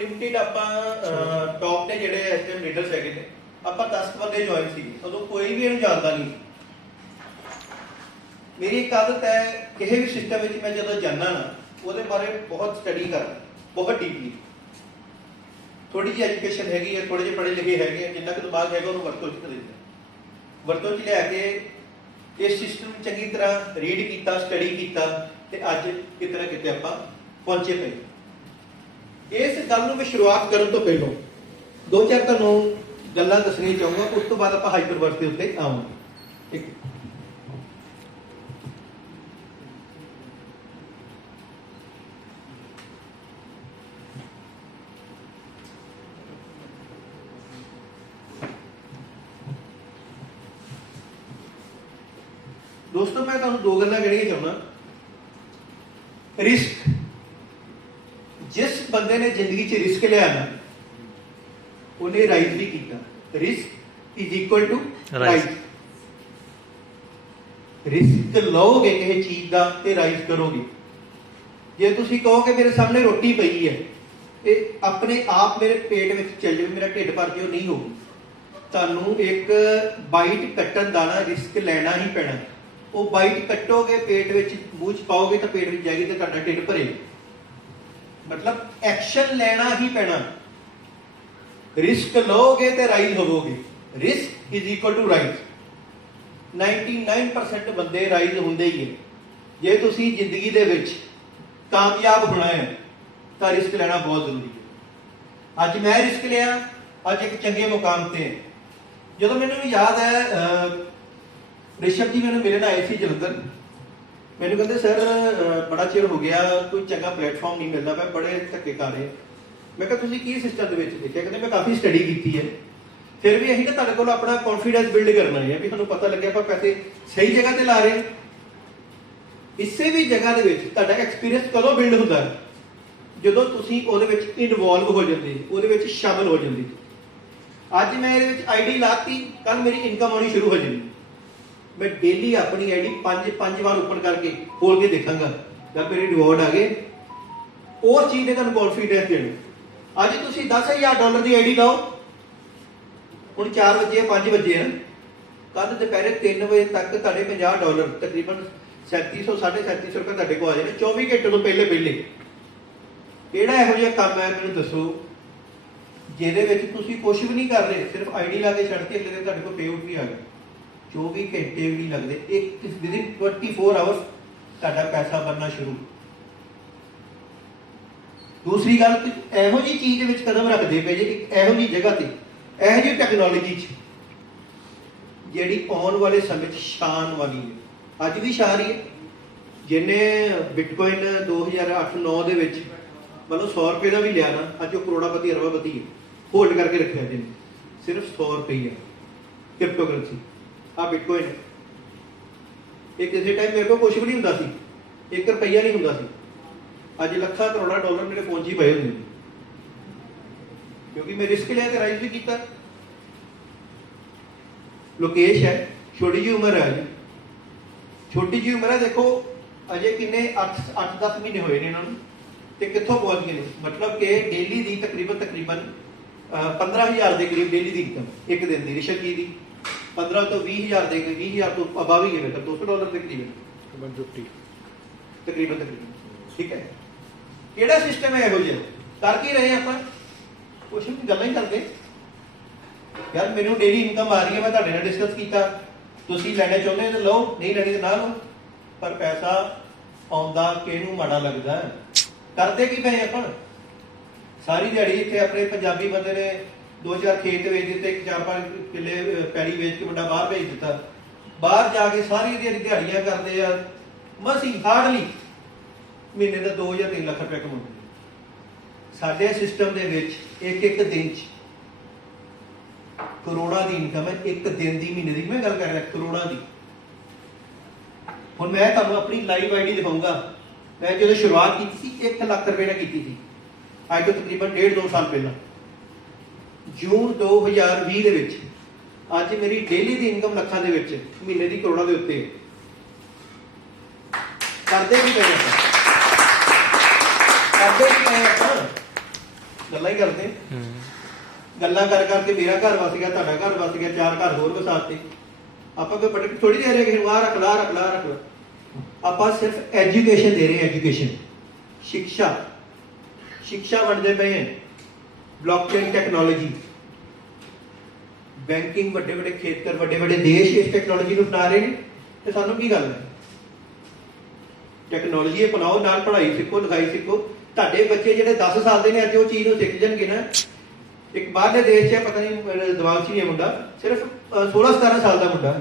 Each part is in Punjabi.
ਲਿਮਟਿਡ ਆਪਾਂ ਟੌਪ ਤੇ ਜਿਹੜੇ ਐਸਟੀਐਮ ਲੀਡਰਸ ਹੈਗੇ ਨੇ ਆਪਾਂ 10 ਬੰਦੇ ਜੁਆਇਨ ਸੀ। ਉਦੋਂ ਕੋਈ ਵੀ ਇਹਨੂੰ ਜਾਣਦਾ ਨਹੀਂ। ਮੇਰੀ ਇੱਕ ਆਦਤ ਹੈ ਕਿਸੇ ਵੀ ਸਿਸਟਮ ਵਿੱਚ ਮੈਂ ਜਦੋਂ ਜਾਂਦਾ ਨਾ ਉਹਦੇ ਬਾਰੇ ਬਹੁਤ ਸਟੱਡੀ ਕਰਦਾ, ਬਹੁਤ ਡੀਪਲੀ। ਥੋੜੀ ਜਿਹੀ ਐਜੂਕੇਸ਼ਨ ਹੈਗੀ ਹੈ, ਥੋੜੇ ਜਿਹੇ ਪੜ੍ਹੇ ਲਿਖੇ ਹੈਗੇ ਆ, ਜਿੰਨਾ ਕੁ ਦਿਮਾਗ ਹੈਗਾ ਉਹਨੂੰ ਵਰਤੋਂ 'ਚ ਖਰੀਦਦਾ, ਵਰਤੋਂ 'ਚ ਲਿਆ ਕੇ ਇਸ ਸਿਸਟਮ ਚੰਗੀ ਤਰ੍ਹਾਂ ਰੀਡ ਕੀਤਾ, ਸਟੱਡੀ ਕੀਤਾ ਤੇ ਅੱਜ ਕਿਤੇ ਨਾ ਕਿਤੇ ਆਪਾਂ ਪਹੁੰਚੇ ਪਏ। ਇਸ ਗੱਲ ਨੂੰ ਮੈਂ ਸ਼ੁਰੂਆਤ ਕਰਨ ਤੋਂ ਪਹਿਲਾਂ ਦੋ ਚਾਰ ਤੁਹਾਨੂੰ ਗੱਲਾਂ ਦੱਸਣੀਆਂ ਚਾਹੂੰਗਾ, ਉਸ ਤੋਂ ਬਾਅਦ ਆਪਾਂ ਹਾਈਪਰਵਰਸ ਦੇ ਉੱਤੇ ਆਵਾਂਗੇ। ਠੀਕ ਦੋਸਤੋ, ਮੈਂ ਤੁਹਾਨੂੰ ਦੋ ਗੱਲਾਂ ਕਹਿਣੀਆਂ ਚਾਹੁੰਦਾ। ਰਿਸਕ, ਜਿਸ ਬੰਦੇ ਨੇ ਜ਼ਿੰਦਗੀ 'ਚ ਰਿਸਕ ਲਿਆ ਨਾ ਉਹਨੇ ਰਾਈਜ਼ ਵੀ ਕੀਤਾ। Risk is equal to rise. Risk ਲਓਗੇ ਕਿਸੇ ਚੀਜ਼ ਦਾ ਤੇ ਰਾਈਜ਼ ਕਰੋਗੇ। ਜੇ ਤੁਸੀਂ ਕਹੋਗੇ ਮੇਰੇ ਸਾਹਮਣੇ ਰੋਟੀ ਪਈ ਹੈ, ਇਹ ਆਪਣੇ ਆਪ ਮੇਰੇ ਪੇਟ ਵਿੱਚ ਚੱਲ ਜਾਵੇ, ਮੇਰਾ ਢਿੱਡ ਭਰ ਜਾਓ, ਨਹੀਂ ਹੋਊਗੀ। ਤੁਹਾਨੂੰ ਇੱਕ ਬਾਈਟ ਕੱਟਣ ਦਾ ਨਾ ਰਿਸਕ ਲੈਣਾ ਹੀ ਪੈਣਾ। ਉਹ ਬਾਈਟ ਕੱਟੋਗੇ, ਪੇਟ ਵਿੱਚ ਮੂੰਹ 'ਚ ਪਾਓਗੇ ਤਾਂ ਪੇਟ ਵਿੱਚ ਜਾਏਗੀ ਤੇ ਤੁਹਾਡਾ ਢਿੱਡ ਭਰੇਗਾ। ਮਤਲਬ ਐਕਸ਼ਨ ਲੈਣਾ ਹੀ ਪੈਣਾ। ਰਿਸਕ ਲਓਗੇ ਤੇ ਰਾਈਜ਼ ਹੋਵੋਗੇ। Risk is equal to rise. 99% ਬੰਦੇ ਰਾਈਜ਼ ਹੁੰਦੇ ਹੀ ਹੈ। ਜੇ ਤੁਸੀਂ ਜ਼ਿੰਦਗੀ ਦੇ ਵਿੱਚ ਕਾਮਯਾਬ ਹੋਣਾ ਹੈ ਤਾਂ ਰਿਸਕ ਲੈਣਾ ਬਹੁਤ ਜ਼ਰੂਰੀ ਹੈ। ਅੱਜ ਮੈਂ ਰਿਸਕ ਲਿਆ, ਅੱਜ ਇੱਕ ਚੰਗੇ ਮੁਕਾਮ ਤੇ ਹੈ। ਜਦੋਂ ਮੈਨੂੰ ਯਾਦ ਹੈ ਰਿਸ਼ਵ ਜੀ ਮੈਨੂੰ ਮਿਲਣ ਆਏ ਸੀ ਜਲੰਧਰ। ਮੈਨੂੰ ਕਹਿੰਦੇ ਸਰ ਬੜਾ ਚਿਰ ਹੋ ਗਿਆ, ਕੋਈ ਚੰਗਾ ਪਲੇਟਫਾਰਮ ਨਹੀਂ ਮਿਲਦਾ ਪਿਆ, ਬੜੇ ਧੱਕੇ ਕਰ ਰਹੇ। ਮੈਂ ਕਿਹਾ ਤੁਸੀਂ ਕੀ ਸਿਸਟਮ ਦੇ ਵਿੱਚ ਦੇਖਿਆ? ਕਹਿੰਦੇ ਮੈਂ ਕਾਫੀ ਸਟੱਡੀ ਕੀਤੀ ਹੈ, ਫਿਰ ਵੀ ਅਸੀਂ ਨਾ ਤੁਹਾਡੇ ਕੋਲ ਆਪਣਾ ਕੌਨਫੀਡੈਂਸ ਬਿਲਡ ਕਰਨਾ ਹੈ ਵੀ ਤੁਹਾਨੂੰ ਪਤਾ ਲੱਗਿਆ ਆਪਾਂ ਪੈਸੇ ਸਹੀ ਜਗ੍ਹਾ ਤੇ ਲਾ ਰਹੇ ਹਾਂ। ਇਸੇ ਵੀ ਜਗ੍ਹਾ ਦੇ ਵਿੱਚ ਤੁਹਾਡਾ ਐਕਸਪੀਰੀਅੰਸ ਕਦੋਂ ਬਿਲਡ ਹੁੰਦਾ? ਜਦੋਂ ਤੁਸੀਂ ਉਹਦੇ ਵਿੱਚ ਇਨਵੋਲਵ ਹੋ ਜਾਂਦੇ, ਉਹਦੇ ਵਿੱਚ ਸ਼ਾਮਲ ਹੋ ਜਾਂਦੇ। ਅੱਜ ਮੈਂ ਇਹਦੇ ਵਿੱਚ ਆਈਡੀ ਲਾਤੀ, ਕੱਲ ਮੇਰੀ ਇਨਕਮ ਆਉਣੀ ਸ਼ੁਰੂ ਹੋ ਜਾਣੀ। ਮੈਂ ਡੇਲੀ ਆਪਣੀ ਆਈਡੀ 5 ਵਾਰ ਓਪਨ ਕਰਕੇ ਖੋਲ ਕੇ ਦੇਖਾਂਗਾ, ਜਦ ਮੇਰੇ ਰਿਵਾਰਡ ਆ ਗਏ। ਉਹ ਚੀਜ਼ ਨੇ ਤੁਹਾਨੂੰ ਕੌਨਫੀਡੈਂਸ ਦੇਣਾ। ਅੱਜ ਤੁਸੀਂ $10,000 ਦੀ ਆਈਡੀ ਲਾਓ, ਹੁਣ 4 ਵਜੇ 5 ਵਜੇ ਹਨ, ਕੱਲ ਦੁਪਹਿਰੇ 3 ਵਜੇ ਤੱਕ ਤੁਹਾਡੇ $50 ਤਕਰੀਬਨ 3700 3750 ਰੁਪਏ ਤੁਹਾਡੇ ਕੋਲ ਆ ਜਾਣੇ 24 ਘੰਟੇ ਤੋਂ ਪਹਿਲੇ। ਕਿਹੜਾ ਇਹੋ ਜਿਹਾ ਕੰਮ ਹੈ ਮੈਨੂੰ ਦੱਸੋ ਜਿਹਦੇ ਵਿੱਚ ਤੁਸੀਂ ਕੁਝ ਵੀ ਨਹੀਂ ਕਰ ਰਹੇ, ਸਿਰਫ ਆਈਡੀ ਲਾ ਕੇ ਛੱਡ ਕੇ ਤੇ ਤੁਹਾਡੇ ਕੋਲ ਪੇਆਊਟ ਵੀ ਆ ਗਿਆ। 24 ਘੰਟੇ ਵੀ ਨਹੀਂ ਲੱਗਦੇ, ਇੱਕ ਵਿਦਿਨ 24 ਆਵਰਸ ਤੁਹਾਡਾ ਪੈਸਾ ਬਣਨਾ ਸ਼ੁਰੂ। ਦੂਸਰੀ ਗੱਲ, ਇਹੋ ਜਿਹੀ ਚੀਜ਼ ਦੇ ਵਿੱਚ ਕਦਮ ਰੱਖਦੇ ਪਏ ਜੇ, ਇੱਕ ਇਹੋ ਜਿਹੀ ਜਗ੍ਹਾ ਤੇ, ਇਹੋ ਜਿਹੀ ਟੈਕਨੋਲੋਜੀ 'ਚ ਜਿਹੜੀ ਆਉਣ ਵਾਲੇ ਸਮੇਂ 'ਚ ਸ਼ਾਨ ਵਾਲੀ ਹੈ। ਅੱਜ ਵੀ ਸ਼ਾਨ ਹੀ ਹੈ। ਜਿਹਨੇ ਬਿਟਕੋਇਨ 2008-9 ਦੇ ਵਿੱਚ ਮਤਲਬ 100 ਰੁਪਏ ਦਾ ਵੀ ਲਿਆ ਨਾ, ਅੱਜ ਉਹ ਕਰੋੜਾਪਤੀ ਅਰਬਾਪਤੀ ਹੈ। ਹੋਲਡ ਕਰਕੇ ਰੱਖਿਆ ਜਿਹਨੇ, ਸਿਰਫ 100 ਰੁਪਏ ਹੈ ਕ੍ਰਿਪਟੋ ਕਰੰਸੀ। ਆ ਬਿਟਕੋਇਨ, ਇਹ ਕਿਸੇ ਟਾਈਮ ਮੇਰੇ ਕੋਲ ਕੁਝ ਵੀ ਨਹੀਂ ਹੁੰਦਾ ਸੀ, 1 ਰੁਪਈਆ ਨਹੀਂ ਹੁੰਦਾ ਸੀ। ਅੱਜ ਲੱਖਾਂ ਕਰੋੜਾਂ ਡਾਲਰ ਮੇਰੇ ਫੋਨ 'ਚ ਹੀ ਪਏ ਹੁੰਦੇ ਨੇ, ਕਿਉਂਕਿ ਮੈਂ ਰਿਸਕ ਲਿਆ ਤੇ ਰਾਈਜ਼ ਵੀ ਕੀਤਾ। ਲੋਕੇਸ਼ ਹੈ, ਛੋਟੀ ਜਿਹੀ ਉਮਰ ਹੈ ਜੀ, ਛੋਟੀ ਜਿਹੀ ਉਮਰ ਹੈ। ਦੇਖੋ ਅਜੇ ਕਿੰਨੇ 8-10 ਮਹੀਨੇ ਹੋਏ ਨੇ ਇਹਨਾਂ ਨੂੰ ਤੇ ਕਿੱਥੋਂ ਪਹੁੰਚ ਗਏ ਨੇ। ਮਤਲਬ ਕਿ ਡੇਲੀ ਦੀ ਤਕਰੀਬਨ 15,000 ਦੇ ਕਰੀਬ ਡੇਲੀ ਦੀ ਇਨਕਮ ਇੱਕ ਦਿਨ ਦੀ। ਰਿਸ਼ਵ ਜੀ ਦੀ 15 ਤੋਂ 20,000 ਦੇ, 20,000 ਤੋਂ ਅਬਾਵ ਹੀ ਹੈ, ਮਤਲਬ $200 ਦੇ ਕਰੀਬ ਤਕਰੀਬਨ। ਠੀਕ ਹੈ, ਕਿਹੜਾ ਸਿਸਟਮ ਹੈ ਇਹੋ ਜਿਹਾ? ਕਰ ਕੀ ਰਹੇ ਆਪਾਂ? ਕੁਛ ਵੀ ਗੱਲਾਂ ਹੀ ਕਰਦੇ ਯਾਰ। ਮੈਨੂੰ ਡੇਲੀ ਇਨਕਮ ਆ ਰਹੀ ਹੈ, ਮੈਂ ਤੁਹਾਡੇ ਨਾਲ ਡਿਸਕਸ ਕੀਤਾ, ਤੁਸੀਂ ਲੈਣਾ ਚਾਹੁੰਦੇ ਤਾਂ ਲਓ, ਨਹੀਂ ਲੈਣੀ ਤਾਂ ਨਾ ਲਓ। ਪਰ ਪੈਸਾ ਆਉਂਦਾ ਕਿਹਨੂੰ ਮਾੜਾ ਲੱਗਦਾ? ਕਰਦੇ ਕੀ ਪਏ ਆਪਾਂ? ਸਾਰੀ ਦਿਹਾੜੀ ਇੱਥੇ ਆਪਣੇ ਪੰਜਾਬੀ ਬੰਦੇ ਨੇ 2-4 ਖੇਤ ਵੇਚ ਦਿੱਤੇ, 4-5 ਕਿੱਲੇ ਪੈਲੀ ਵੇਚ ਕੇ ਮੁੰਡਾ ਬਾਹਰ ਭੇਜ ਦਿੱਤਾ। ਬਾਹਰ ਜਾ ਕੇ ਸਾਰੀ ਦਿਹਾੜੀਆਂ ਕਰਦੇ ਆ, ਮਸੀਂ ਹਾਰਡਲੀ ਮਹੀਨੇ ਦਾ 2 ਜਾਂ 3 ਲੱਖ ਰੁਪਏ ਕਮਾਉਂਦੇ। ਸਾਡੇ ਸਿਸਟਮ ਦੇ ਵਿੱਚ ਇੱਕ ਦਿਨ 'ਚ ਕਰੋੜਾਂ ਦੀ ਇਨਕਮ ਹੈ। ਇੱਕ ਦਿਨ ਦੀ, ਮਹੀਨੇ ਦੀ ਮੈਂ ਗੱਲ ਕਰ ਰਿਹਾ, ਕਰੋੜਾਂ ਦੀ। ਹੁਣ ਮੈਂ ਤੁਹਾਨੂੰ ਆਪਣੀ ਲਾਈਵ ਆਈਡੀ ਦਿਖਾਊਂਗਾ। ਮੈਂ ਜਦੋਂ ਸ਼ੁਰੂਆਤ ਕੀਤੀ ਸੀ 1 ਲੱਖ ਰੁਪਏ ਨਾਲ ਕੀਤੀ ਸੀ, ਅੱਜ ਤੋਂ ਤਕਰੀਬਨ 1.5-2 ਸਾਲ ਪਹਿਲਾਂ, ਜੂਨ 2020 ਦੇ ਵਿੱਚ। ਅੱਜ ਮੇਰੀ ਡੇਲੀ ਦੀ ਇਨਕਮ ਲੱਖਾਂ ਦੇ ਵਿੱਚ, ਮਹੀਨੇ ਦੀ ਕਰੋੜਾਂ ਦੇ ਉੱਤੇ। ਕਰਦੇ ਕੀ ਪਏ ਆਪਾਂ? ਕਰਦੇ ਕੀ ਪਏ ਆਪਾਂ? ਗੱਲਾਂ ਹੀ ਕਰਦੇ। ਗੱਲਾਂ ਕਰ ਕਰਕੇ ਮੇਰਾ ਘਰ ਵਸ ਗਿਆ, ਤੁਹਾਡਾ ਘਰ ਵਸ ਗਿਆ, 4 ਘਰ ਹੋਰ ਵਸਾਤੇ। ਆਪਾਂ ਕੋਈ ਬਟਕ ਥੋੜੀ ਦੇ ਰਹੇ ਕਿ ਆਹ ਰੱਖ ਲਾ ਰੱਖ ਲਾ ਰੱਖ ਲਾ। ਆਪਾਂ ਸਿਰਫ ਐਜੂਕੇਸ਼ਨ ਦੇ ਰਹੇ, ਐਜੂਕੇਸ਼ਨ, ਸਿੱਖਿਆ ਵੰਡਦੇ ਪਏ ਹਾਂ। ਬਲੌਕਚੇਨ ਟੈਕਨੋਲੋਜੀ, ਬੈਂਕਿੰਗ, ਵੱਡੇ ਵੱਡੇ ਖੇਤਰ, ਵੱਡੇ ਵੱਡੇ ਦੇਸ਼ ਇਸ ਟੈਕਨੋਲੋਜੀ ਨੂੰ ਅਪਣਾ ਰਹੇ ਨੇ। ਤੇ ਸਾਨੂੰ ਕੀ ਗੱਲ ਹੈ? ਟੈਕਨੋਲੋਜੀ ਅਪਣਾਓ, ਨਾਲ ਪੜ੍ਹਾਈ ਸਿੱਖੋ, ਲਿਖਾਈ ਸਿੱਖੋ। ਤੁਹਾਡੇ ਬੱਚੇ ਜਿਹੜੇ 10 ਸਾਲ ਦੇ ਨੇ ਅੱਜ ਉਹ ਚੀਜ਼ ਨੂੰ ਸਿੱਖ ਜਾਣਗੇ ਨਾ। ਇੱਕ ਬਾਹਰਲੇ ਦੇਸ਼ 'ਚ ਪਤਾ ਨਹੀਂ ਦਿਮਾਗ 'ਚ ਨਹੀਂ ਹੈ ਮੁੰਡਾ, ਸਿਰਫ 16-17 ਸਾਲ ਦਾ ਮੁੰਡਾ,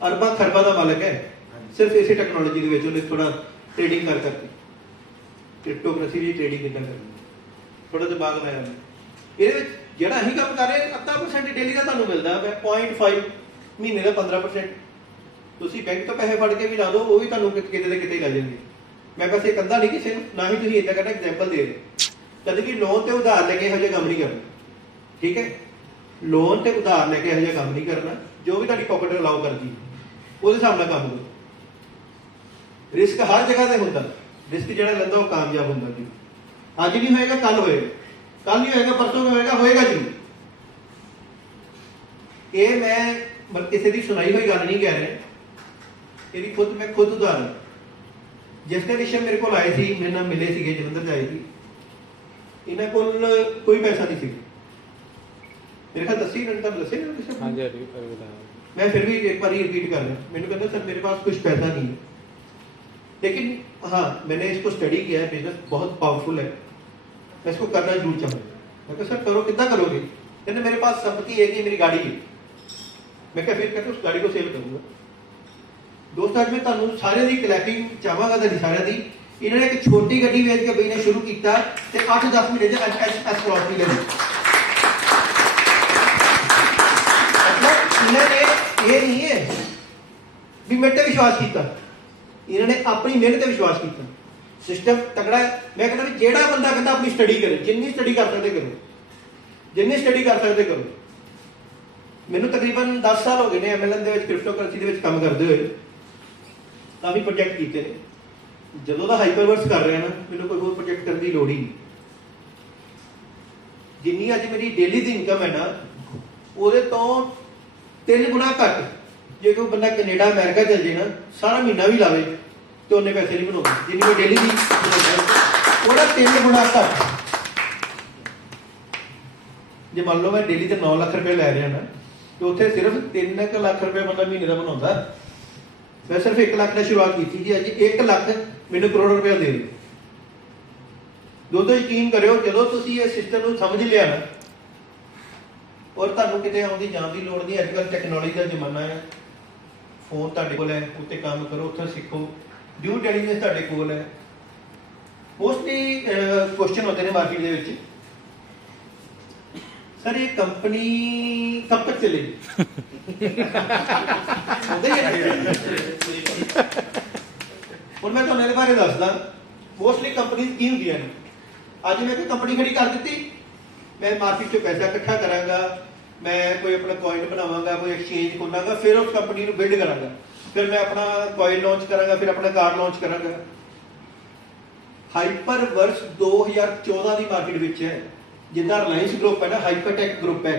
ਅਰਬਾਂ ਖਰਬਾਂ ਦਾ ਮਾਲਕ ਹੈ, ਸਿਰਫ ਇਸੇ ਟੈਕਨੋਲੋਜੀ ਦੇ ਵਿੱਚ। ਉਹਨੇ ਥੋੜਾ ਟ੍ਰੇਡਿੰਗ ਕਰ ਕਰਕੇ, ਕ੍ਰਿਪਟੋਕਰੰਸੀ ਦੀ ਟ੍ਰੇਡਿੰਗ ਕਿੱਦਾਂ ਕਰਨੀ, ਥੋੜਾ ਦਿਮਾਗ ਲਾਇਆ। ਇਹਦੇ ਵਿੱਚ ਜਿਹੜਾ ਅਸੀਂ ਕੰਮ ਕਰ ਰਹੇ 80% ਡੇਲੀ ਦਾ ਤੁਹਾਨੂੰ ਮਿਲਦਾ ਹੈ, 0.5 ਮਹੀਨੇ ਦਾ 15%। ਤੁਸੀਂ ਬੈਂਕ ਤੋਂ ਪੈਸੇ ਫੜ ਕੇ ਵੀ ਲਾ ਦਿਓ, ਉਹ ਵੀ ਤੁਹਾਨੂੰ ਕਿਤੇ ਦੇ ਕਿਤੇ ਲੈ ਜਾਣਗੇ। ਮੈਂ ਬਸ ਇਹ ਕੰਦਾ ਨਹੀਂ ਕਿਸੇ ਨੂੰ, ਨਾ ਹੀ ਤੁਸੀਂ ਇੱਦਾਂ ਕਰਨਾ ਐਗਜ਼ਾਮਪਲ ਦੇ ਰਹੇ। ਕਦੇ ਵੀ ਲੋਨ ਤੇ ਉਧਾਰ ਲੈ ਕੇ ਇਹੋ ਜਿਹਾ ਕੰਮ ਨਹੀਂ ਕਰਨਾ, ਠੀਕ ਹੈ? ਲੋਨ ਤੇ ਉਧਾਰ ਲੈ ਕੇ ਇਹੋ ਜਿਹਾ ਕੰਮ ਨਹੀਂ ਕਰਨਾ। ਜੋ ਵੀ ਤੁਹਾਡੀ ਪਾਕਟ ਅਲਾਉ ਕਰਦੀ ਉਹਦੇ ਹਿਸਾਬ ਨਾਲ ਕੰਮ ਕਰੋ। ਰਿਸਕ ਹਰ ਜਗ੍ਹਾ ਤੇ ਹੁੰਦਾ, ਰਿਸਕ ਜਿਹੜਾ ਲੈਂਦਾ ਉਹ ਕਾਮਯਾਬ ਹੁੰਦਾ ਜੀ। ਅੱਜ ਨਹੀਂ ਹੋਏਗਾ, ਕੱਲ ਹੋਏਗਾ, ਕੱਲ ਨਹੀਂ ਹੋਏਗਾ, ਪਰਸੋਂ ਨਹੀਂ ਹੋਏਗਾ, ਹੋਏਗਾ ਜ਼ਰੂਰ। ਇਹ ਮੈਂ ਕਿਸੇ ਦੀ ਸੁਣਾਈ ਹੋਈ ਗੱਲ ਨਹੀਂ ਕਹਿ ਰਿਹਾ, ਇਹਦੀ ਮੈਂ ਖੁਦ ਉਦਾਹਰਨ। ਜਿਸ ਦੇ ਵਿਸ਼ੇ ਮੇਰੇ ਕੋਲ ਆਏ ਸੀ, ਮੇਰੇ ਨਾਲ ਮਿਲੇ ਸੀਗੇ, ਜਲੰਧਰ 'ਚ ਆਏ ਸੀ। ਇਹਨਾਂ ਕੋਲ ਕੋਈ ਪੈਸਾ ਨਹੀਂ ਸੀ। ਮੇਰੇ ਖਿਆਲ ਦੱਸੀ ਇਹਨਾਂ ਨੇ, ਦੱਸੇ ਨਾ ਕਿਸੇ ਨੂੰ? ਮੈਂ ਫਿਰ ਵੀ एक बार रिपीट कर रहा हूँ। मैंने कहता सर मेरे पास कुछ पैसा नहीं है, लेकिन हाँ मैंने इसको स्टडी किया है, बिजनेस बहुत पावरफुल है, मैं इसको करना जरूर चाहूँगा। मैं कहा सर करो, कितना करोगे? कहते मेरे पास संपत्ति है कि मेरी गाड़ी है। मैं क्या फिर कहते उस गाड़ी को सेल करूँगा। दोस्त आज मैं ਤੁਹਾਨੂੰ ਸਾਰਿਆਂ ਦੀ ਕਲੈਪਿੰਗ ਚਾਹਾਂਗਾ, ਤੁਹਾਡੀ ਸਾਰਿਆਂ ਦੀ। ਇਹਨਾਂ ਨੇ ਇੱਕ ਛੋਟੀ ਗੱਡੀ ਵੇਚ ਕੇ ਬਿਜ਼ਨਸ ਸ਼ੁਰੂ ਕੀਤਾ ਤੇ 8-10 ਮਹੀਨੇ 'ਚ ਐਸ ਪ੍ਰਾਪਰਟੀ ਲੈ ਲਈ। ਇਹਨਾਂ ਨੇ ਇਹ ਨਹੀਂ ਹੈ ਵੀ ਮੇਰੇ ਤੇ ਵਿਸ਼ਵਾਸ ਕੀਤਾ, ਇਹਨਾਂ ਨੇ ਆਪਣੀ ਮਿਹਨਤ ਤੇ ਵਿਸ਼ਵਾਸ ਕੀਤਾ। ਸਿਸਟਮ ਤਕੜਾ ਹੈ। ਮੈਂ ਕਹਿੰਦਾ ਵੀ ਜਿਹੜਾ ਬੰਦਾ ਕਹਿੰਦਾ ਆਪਣੀ ਸਟੱਡੀ ਕਰੇ, ਜਿੰਨੀ ਸਟੱਡੀ ਕਰ ਸਕਦੇ ਕਰੋ, ਜਿੰਨੀ ਸਟੱਡੀ ਕਰ ਸਕਦੇ ਕਰੋ। ਮੈਨੂੰ ਤਕਰੀਬਨ 10 ਸਾਲ ਹੋ ਗਏ ਨੇ MLM ਦੇ ਵਿੱਚ, ਕ੍ਰਿਪਟੋਕਰੰਸੀ ਦੇ ਵਿੱਚ ਕੰਮ ਕਰਦੇ ਹੋਏ। ਕਾਫੀ ਪ੍ਰੋਜੈਕਟ ਕੀਤੇ ਨੇ। ਜਦੋਂ ਦਾ ਹਾਈਪਰਵਰਸ ਕਰ ਰਿਹਾ ਨਾ, ਮੈਨੂੰ ਕੋਈ ਹੋਰ ਪ੍ਰੋਜੈਕਟ ਕਰਨ ਦੀ ਲੋੜ ਹੀ ਨਹੀਂ। ਜਿੰਨੀ ਅੱਜ ਮੇਰੀ ਡੇਲੀ ਦੀ ਇਨਕਮ ਹੈ ਨਾ, ਉਹਦੇ ਤੋਂ 3 ਗੁਣਾ ਘੱਟ। ਜੇ ਕੋਈ ਬੰਦਾ ਕੈਨੇਡਾ ਅਮਰੀਕਾ ਚਲ ਜੇ ਨਾ, ਸਾਰਾ ਮਹੀਨਾ ਵੀ ਲਾਵੇ ਤੇ ਉਹਨੇ ਪੈਸੇ ਨਹੀਂ ਬਣਾਉਂਦੇ ਜਿੰਨੀ ਮੈਂ ਡੇਲੀ ਦੀ, ਉਹਦਾ 3 ਗੁਣਾ ਘੱਟ। ਜੇ ਮੰਨ ਲਓ ਮੈਂ ਡੇਲੀ ਤੇ 9 ਲੱਖ ਰੁਪਏ ਲੈ ਰਿਹਾ ਨਾ, ਤੇ ਉੱਥੇ ਸਿਰਫ 3 ਲੱਖ ਰੁਪਏ ਬੰਦਾ ਮਹੀਨੇ ਦਾ ਬਣਾਉਂਦਾ। ਮੈਂ ਸਿਰਫ 1 ਲੱਖ ਨਾਲ ਸ਼ੁਰੂਆਤ ਕੀਤੀ ਜੀ। ਅੱਜ 1 ਲੱਖ ਮੈਨੂੰ ਕਰੋੜ ਰੁਪਏ ਦੇ ਦਿਓ। ਦੋਸਤੋ ਯਕੀਨ ਕਰਿਓ, ਜਦੋਂ ਤੁਸੀਂ ਇਹ ਸਿਸਟਮ ਨੂੰ ਸਮਝ ਲਿਆ ਨਾ, ਔਰ ਤੁਹਾਨੂੰ ਕਿਤੇ ਆਉਣ ਦੀ ਜਾਣ ਦੀ ਲੋੜ ਨਹੀਂ। ਅੱਜ ਕੱਲ੍ਹ ਟੈਕਨੋਲੋਜੀ ਦਾ ਜ਼ਮਾਨਾ ਹੈ, ਫੋਨ ਤੁਹਾਡੇ ਕੋਲ ਹੈ, ਉੱਤੇ ਕੰਮ ਕਰੋ, ਉੱਥੇ ਸਿੱਖੋ। ਡਿਊ ਡਿਲੀਜੈਂਸ ਤੁਹਾਡੇ ਕੋਲ ਹੈ। ਮੋਸਟਲੀ ਕੁਐਸਚਨ ਹੁੰਦੇ ਨੇ ਮਾਰਕੀਟ ਦੇ ਵਿੱਚ, सर ये कंपनी कब तक चलेगी? और मैं तुम्हें बारे दसदा, मोस्टली कंपनीज की होंगी ने। अज मैं कोई कंपनी खड़ी कर दी, मैं मार्केट चो पैसा इकट्ठा करांगा, मैं कोई अपना कॉइन बनावांगा, कोई एक्सचेंज खोलांगा, फिर उस कंपनी को बिल्ड करांगा, फिर मैं अपना कॉइन लॉन्च करांगा, फिर अपना कार्ड लॉन्च करांगा। हाइपरवर्स 2014 की मार्केट विच है, जिदा रिलायंस ग्रुप है ना, हाइपरटेक ग्रुप है।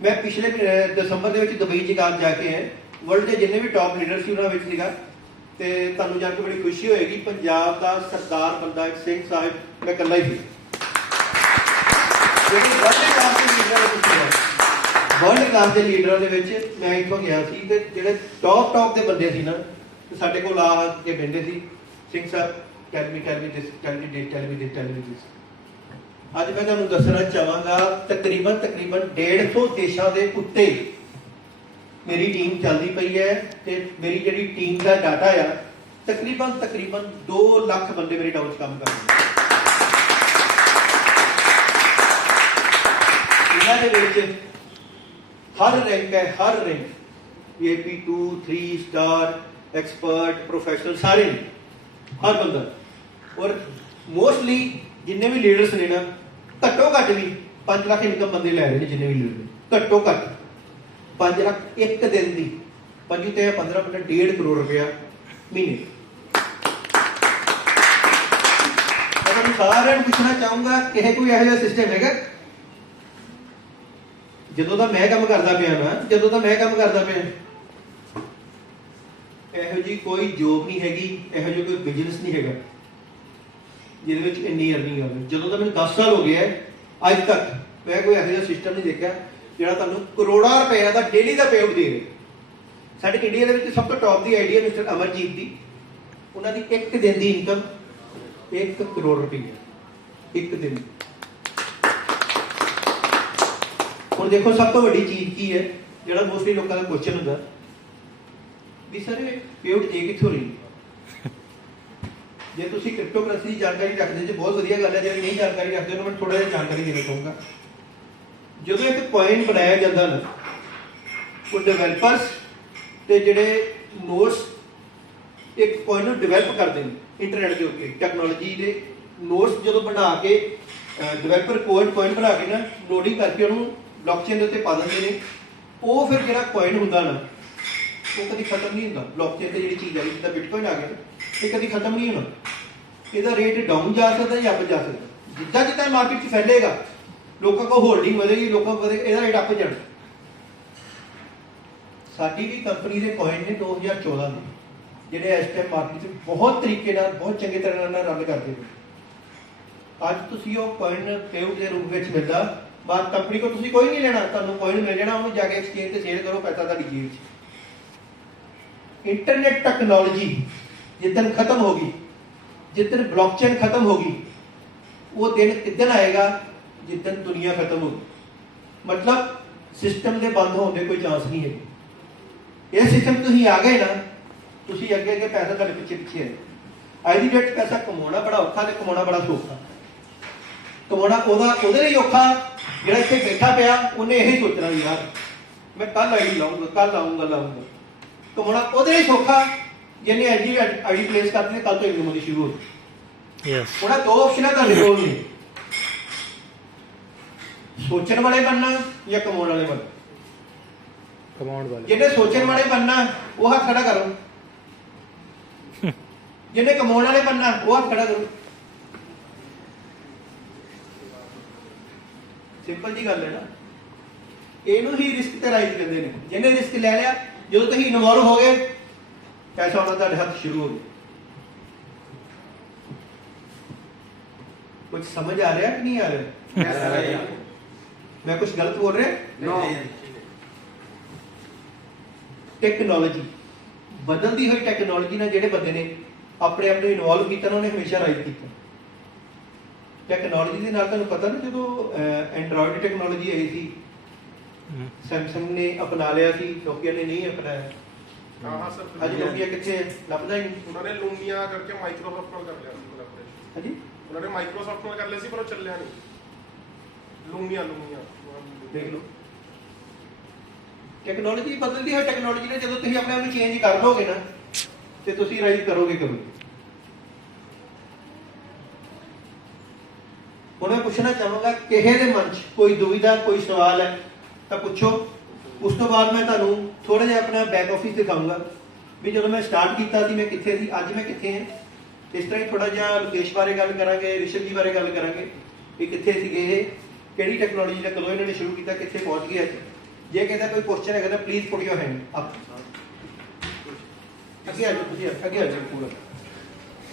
मैं पिछले दिसंबर के दुबई च जाके है, वर्ल्ड के जिन्ने भी टॉप लीडर से उन्होंने सीगा, ते तुहानूं जान के बड़ी खुशी होएगी। पंजाब का सरदार बंदा एक सिंह साहब मैं कल्ला ही सी, वर्ल्ड क्लास के लीडर दे विच मैं इत्थों गया सी, ते जिहड़े टॉप के बंदे सी ना, साडे कोल आ के बहिंदे सी, सिंह साहब tell me this, tell me this. ਅੱਜ ਮੈਂ ਤੁਹਾਨੂੰ ਦੱਸਣਾ ਚਾਹਾਂਗਾ, ਤਕਰੀਬਨ 150 ਦੇਸ਼ਾਂ ਦੇ ਉੱਤੇ ਮੇਰੀ ਟੀਮ ਚੱਲਦੀ ਪਈ ਹੈ, ਤੇ ਮੇਰੀ ਜਿਹੜੀ ਟੀਮ ਦਾ ਡਾਟਾ ਆ, ਤਕਰੀਬਨ 2 ਲੱਖ ਬੰਦੇ ਮੇਰੇ ਡਾਊਨ 'ਚ ਕੰਮ ਕਰਦੇ ਨੇ। ਇਹਨਾਂ ਦੇ ਵਿੱਚ ਹਰ ਰੈਂਕ ਹੈ, ਹਰ rank AP2 3 star expert professional ਸਾਰੇ ਨੇ, ਹਰ ਬੰਦਾ। ਔਰ ਮੋਸਟਲੀ ਜਿੰਨੇ ਵੀ ਲੀਡਰਸ ਨੇ ਨਾ, ਘੱਟੋ ਘੱਟ ਵੀ 5 ਲੱਖ ਇਨਕਮ ਬੰਦੇ ਲੈ ਰਹੇ ਨੇ। ਜਿੰਨੇ ਵੀ ਲੀਡਰ ਨੇ ਘੱਟੋ ਘੱਟ 5 ਲੱਖ ਇੱਕ ਦਿਨ ਦੀ, 5 ਤੇ 15 1.5 ਕਰੋੜ ਰੁਪਇਆ ਮਹੀਨੇ। मैं तुहानू सारिਆਂ ਨੂੰ ਪੁੱਛਣਾ ਚਾਹੂੰਗਾ ਕਿ ਕੋਈ ਇਹੋ ਜਿਹਾ ਸਿਸਟਮ ਹੈਗਾ ਜਦੋਂ ਦਾ ਮੈਂ ਕੰਮ ਕਰਦਾ ਪਿਆ ਨਾ ਜਦੋਂ ਦਾ ਮੈਂ ਕੰਮ ਕਰਦਾ ਪਿਆ ਇਹੋ ਜੀ ਕੋਈ ਜੋਬ ਨਹੀਂ ਹੈਗੀ ਇਹੋ ਜਿਹਾ ਕੋਈ ਬਿਜ਼ਨਸ ਨਹੀਂ ਹੈਗਾ ਜਿਹਦੇ ਵਿੱਚ ਇੰਨੀ ਅਰਨਿੰਗ ਆਵੇ ਜਦੋਂ ਦਾ ਮੈਨੂੰ 10 ਸਾਲ ਹੋ ਗਏ ਅੱਜ ਤੱਕ ਮੈਂ ਕੋਈ ਇਹੋ ਜਿਹਾ ਸਿਸਟਮ ਨਹੀਂ ਦੇਖਿਆ ਜਿਹੜਾ ਤੁਹਾਨੂੰ ਕਰੋੜਾਂ ਰੁਪਏ ਦਾ ਡੇਲੀ ਦਾ ਪੇਆਊਟ ਦੇ ਰਿਹਾ ਸਾਡੇ ਇੰਡੀਆ ਦੇ ਵਿੱਚ ਸਭ ਤੋਂ ਟੌਪ ਦੀ ਆਈਡੀਆ ਮਿਸਟਰ ਅਮਰਜੀਤ ਦੀ ਉਹਨਾਂ ਦੀ ਇੱਕ ਦਿਨ ਦੀ ਇਨਕਮ 1 ਕਰੋੜ ਰੁਪਏ ਇੱਕ ਦਿਨ ਹੁਣ ਦੇਖੋ ਸਭ ਤੋਂ ਵੱਡੀ ਚੀਜ਼ ਕੀ ਹੈ ਜਿਹੜਾ ਮੋਸਟਲੀ ਲੋਕਾਂ ਦਾ ਕੁਐਸਚਨ ਹੁੰਦਾ ਵੀ ਸਰ ਇਹ ਪੇਆਊਟ ਦੇ ਕਿੱਥੋਂ ਰਹੀ ਜੇ ਤੁਸੀਂ ਕ੍ਰਿਪਟੋਕਰੰਸੀ ਦੀ ਜਾਣਕਾਰੀ ਰੱਖਦੇ ਜੇ ਬਹੁਤ ਵਧੀਆ ਗੱਲ ਹੈ ਜੇ ਨਹੀਂ ਜਾਣਕਾਰੀ ਰੱਖਦੇ ਉਹਨਾਂ ਨੂੰ ਥੋੜਾ ਜਿਹਾ ਜਾਣਕਾਰੀ ਦੇਣਾ ਚਾਹੂੰਗਾ ਜਦੋਂ ਇੱਕ ਕੋਇਨ ਬਣਾਇਆ ਜਾਂਦਾ ਨਾ ਉਹ ਡਿਵੈਲਪਰਸ ਤੇ ਜਿਹੜੇ ਨੋਡਸ ਇੱਕ ਕੋਇਨ ਨੂੰ ਡਿਵੈਲਪ ਕਰਦੇ ਨੇ ਇੰਟਰਨੈਟ ਦੇ ਉੱਤੇ ਟੈਕਨੋਲੋਜੀ ਦੇ ਨੋਡਸ ਜਦੋਂ ਬਣਾ ਕੇ ਡਿਵੈਲਪਰ ਕੋਇਨ ਬਣਾ ਕੇ ਨਾ ਲੋਡਿੰਗ ਕਰਕੇ ਉਹਨੂੰ ਬਲੌਕਚੇਨ ਦੇ ਉੱਤੇ ਪਾ ਦਿੰਦੇ ਨੇ ਉਹ ਫਿਰ ਜਿਹੜਾ ਕੋਇਨ ਹੁੰਦਾ ਨਾ ਉਹ ਕਦੀ ਖਤਮ ਨਹੀਂ ਹੁੰਦਾ ਬਲੌਕਚੇਨ ਤੇ ਜਿਹੜੀ ਚੀਜ਼ ਆ ਜਿੱਦਾਂ ਬਿਟਕੋਇਨ ਆ ਗਿਆ ਇਹ ਕਦੀ ਖਤਮ ਨਹੀਂ ਹੋਣਾ ਇਹਦਾ ਰੇਟ ਡਾਊਨ ਜਾ ਸਕਦਾ ਜਾਂ ਅਪ ਜਾ ਸਕਦਾ ਜਿੱਦਾਂ ਜਿੱਦਾਂ ਮਾਰਕੀਟ 'ਚ ਫੈਲੇਗਾ ਲੋਕਾਂ ਕੋਲ ਹੋਲਡਿੰਗ ਵਧੇਗੀ ਲੋਕਾਂ ਕੋਲ ਇਹਦਾ ਰੇਟ ਅਪ ਜਾਣਾ ਸਾਡੀ ਵੀ ਕੰਪਨੀ ਦੇ ਕੋਇਨ ਨੇ 2014 ਦੇ ਜਿਹੜੇ ਇਸ ਟਾਈਮ ਮਾਰਕੀਟ 'ਚ ਬਹੁਤ ਤਰੀਕੇ ਨਾਲ ਬਹੁਤ ਚੰਗੇ ਤਰ੍ਹਾਂ ਨਾਲ ਰਨ ਕਰਦੇ ਨੇ ਅੱਜ ਤੁਸੀਂ ਉਹ ਕੋਇਨ ਪੇਆਊਟ ਦੇ ਰੂਪ ਵਿੱਚ ਮਿਲਦਾ ਬਾਅਦ ਕੰਪਨੀ ਕੋ ਤੁਸੀਂ ਕੋਈ ਨਹੀਂ ਲੈਣਾ ਤੁਹਾਨੂੰ ਕੋਇਨ ਮਿਲ ਜਾਣਾ ਉਹਨੂੰ ਜਾ ਕੇ ਐਕਸਚੇਂਜ ਤੇ ਸੇਲ ਕਰੋ ਪੈਸਾ ਤੁਹਾਡੀ ਜੇਬ 'ਚ इंटरनेट टेक्नोलॉजी जितन खत्म होगी जितन ब्लॉकचेन खत्म होगी वो दिन कितन आएगा जितन दुनिया खत्म होगी मतलब सिस्टम के बंद होने के कोई चांस नहीं है ये सिस्टम तुम आ गए ना तुम अगे अगे पैसा तुहाडे पिछे पिछे है अज की डेट पैसा कमाना बड़ा औखा ते कमाना बड़ा सौखा कमाना ਉਹਦੇ ਲਈ ਔਖਾ ਜਿਹੜਾ ਇੱਥੇ ਬੈਠਾ ਪਿਆ ਉਹਨੇ ਇਹੀ ਸੋਚਣਾ ਵੀ ਯਾਰ ਮੈਂ ਕੱਲ ਆਈਡੀ ਲਾਉਂਗਾ ਕੱਲ ਲਾਉਂਗਾ कमाना ਉਹਦੇ ਲਈ ਸੌਖਾ ਜਿਹਨੇ ਆਈਡੀ ਪਲੇਸ ਕਰਤੀ ਕੱਲ ਤੋਂ ਇਨਕਮ ਹੋਣੀ ਸ਼ੁਰੂ ਹੋ ਗਈ ਉਹਨਾਂ ਦੋ ਆਪਸ਼ਨਾਂ ਤੁਹਾਡੇ ਕੋਲ ਨੇ ਸੋਚਣ ਵਾਲੇ ਬਣਨਾ ਜਾਂ ਕਮਾਉਣ ਵਾਲੇ ਬਣਨਾ ਕਮਾਉਣ ਵਾਲੇ ਜਿਹਨੇ ਸੋਚਣ ਵਾਲੇ ਬਣਨਾ ਉਹ ਹੱਥ ਖੜਾ ਕਰੋ ਜਿਹਨੇ ਕਮਾਉਣ ਵਾਲੇ ਬਣਨਾ ਉਹ ਹੱਥ ਖੜਾ ਕਰੋ ਸਿੰਪਲ ਜੀ ਗੱਲ ਹੈ ਨਾ ਇਹਨੂੰ ਹੀ ਰਿਸਕ ਤੇ ਰਾਈਜ਼ ਕਹਿੰਦੇ ਨੇ ਜਿਹਨੇ ਰਿਸਕ ਲੈ ਲਿਆ ਜਦੋਂ ਤੁਸੀਂ ਇਨਵੋਲਵ ਹੋ ਗਏ ਪੈਸਾ ਆਉਣਾ ਤੁਹਾਡੇ ਹੱਥ ਸ਼ੁਰੂ ਹੋ ਗਿਆ ਕੁਝ ਸਮਝ ਆ ਰਿਹਾ ਕਿ ਨਹੀਂ ਆ ਰਿਹਾ ਮੈਂ ਕੁਝ ਗਲਤ ਬੋਲ ਰਿਹਾ ਟੈਕਨੋਲੋਜੀ ਬਦਲਦੀ ਹੋਈ ਟੈਕਨੋਲੋਜੀ ਨਾਲ ਜਿਹੜੇ ਬੰਦੇ ਨੇ ਆਪਣੇ ਆਪ ਨੂੰ ਇਨਵੋਲਵ ਕੀਤਾ ਉਹਨਾਂ ਨੇ ਹਮੇਸ਼ਾ ਰਾਈਜ਼ ਕੀਤਾ ਟੈਕਨੋਲੋਜੀ ਦੇ ਨਾਲ ਤੁਹਾਨੂੰ ਪਤਾ ਨਾ ਜਦੋਂ ਐਂਡਰੋਇਡ ਟੈਕਨੋਲੋਜੀ ਆਈ ਸੀ सैमसंग ने अपना लिया थी नोकिया ने नहीं अपनाया हाँ सर आज नोकिया कितने लभदा ही नहीं उन्होंने लूमिया करके माइक्रोसॉफ्ट ਨਾਲ ਕਰ ਲਿਆ ਸੀ ਕੋਲੈਬੋਰੇਸ਼ਨ ਹਾਂਜੀ उन्होंने माइक्रोसॉफ्ट ਨਾਲ ਕਰ ਲਿਆ ਸੀ ਪਰ ਉਹ ਚੱਲਿਆ ਨਹੀਂ ਲੂਮੀਆ ਦੇਖ ਲਓ ਟੈਕਨੋਲੋਜੀ ਬਦਲਦੀ ਹੈ ਟੈਕਨੋਲੋਜੀ ਨੇ ਜਦੋਂ ਤੁਸੀਂ ਆਪਣੇ ਆਪ ਨੂੰ ਚੇਂਜ ਕਰ ਲੋਗੇ ਨਾ ਤੇ ਤੁਸੀਂ ਰਾਈਜ਼ ਕਰੋਗੇ ਕਦੋਂ ਹੁਣ ਮੈਂ ਪੁੱਛਣਾ ਚਾਹਾਂਗਾ ਕਿਸੇ ਦੇ ਮਨ 'ਚ ਕੋਈ ਦੁਵਿਧਾ ਕੋਈ ਸਵਾਲ ਹੈ ਤਾਂ ਪੁੱਛੋ ਉਸ ਤੋਂ ਬਾਅਦ ਮੈਂ ਤੁਹਾਨੂੰ ਥੋੜਾ ਜਿਹਾ ਆਪਣਾ ਬੈਕ ਆਫਿਸ ਦਿਖਾਊਂਗਾ ਵੀ ਜਦੋਂ ਮੈਂ ਸਟਾਰਟ ਕੀਤਾ ਸੀ ਮੈਂ ਕਿੱਥੇ ਸੀ ਅੱਜ ਮੈਂ ਕਿੱਥੇ ਹਾਂ ਇਸ ਤਰ੍ਹਾਂ ਹੀ ਥੋੜਾ ਜਿਹਾ ਲੋਕੇਸ਼ ਬਾਰੇ ਗੱਲ ਕਰਾਂਗੇ ਰਿਸ਼ਵ ਜੀ ਬਾਰੇ ਗੱਲ ਕਰਾਂਗੇ ਕਿ ਕਿੱਥੇ ਸੀਗੇ ਇਹ ਕਿਹੜੀ ਟੈਕਨੋਲੋਜੀ ਦਾ ਕਦੋਂ ਇਹਨਾਂ ਨੇ ਸ਼ੁਰੂ ਕੀਤਾ ਕਿੱਥੇ ਪਹੁੰਚ ਗਏ ਜੇ ਕਹਿੰਦਾ ਕੋਈ ਕੁਐਸਚਨ ਹੈਗਾ ਤਾਂ please put your hand up ਅੱਗੇ ਆ ਜਾਓ ਤੁਸੀਂ ਅੱਗੇ ਆ ਜਾਓ ਪੂਰਾ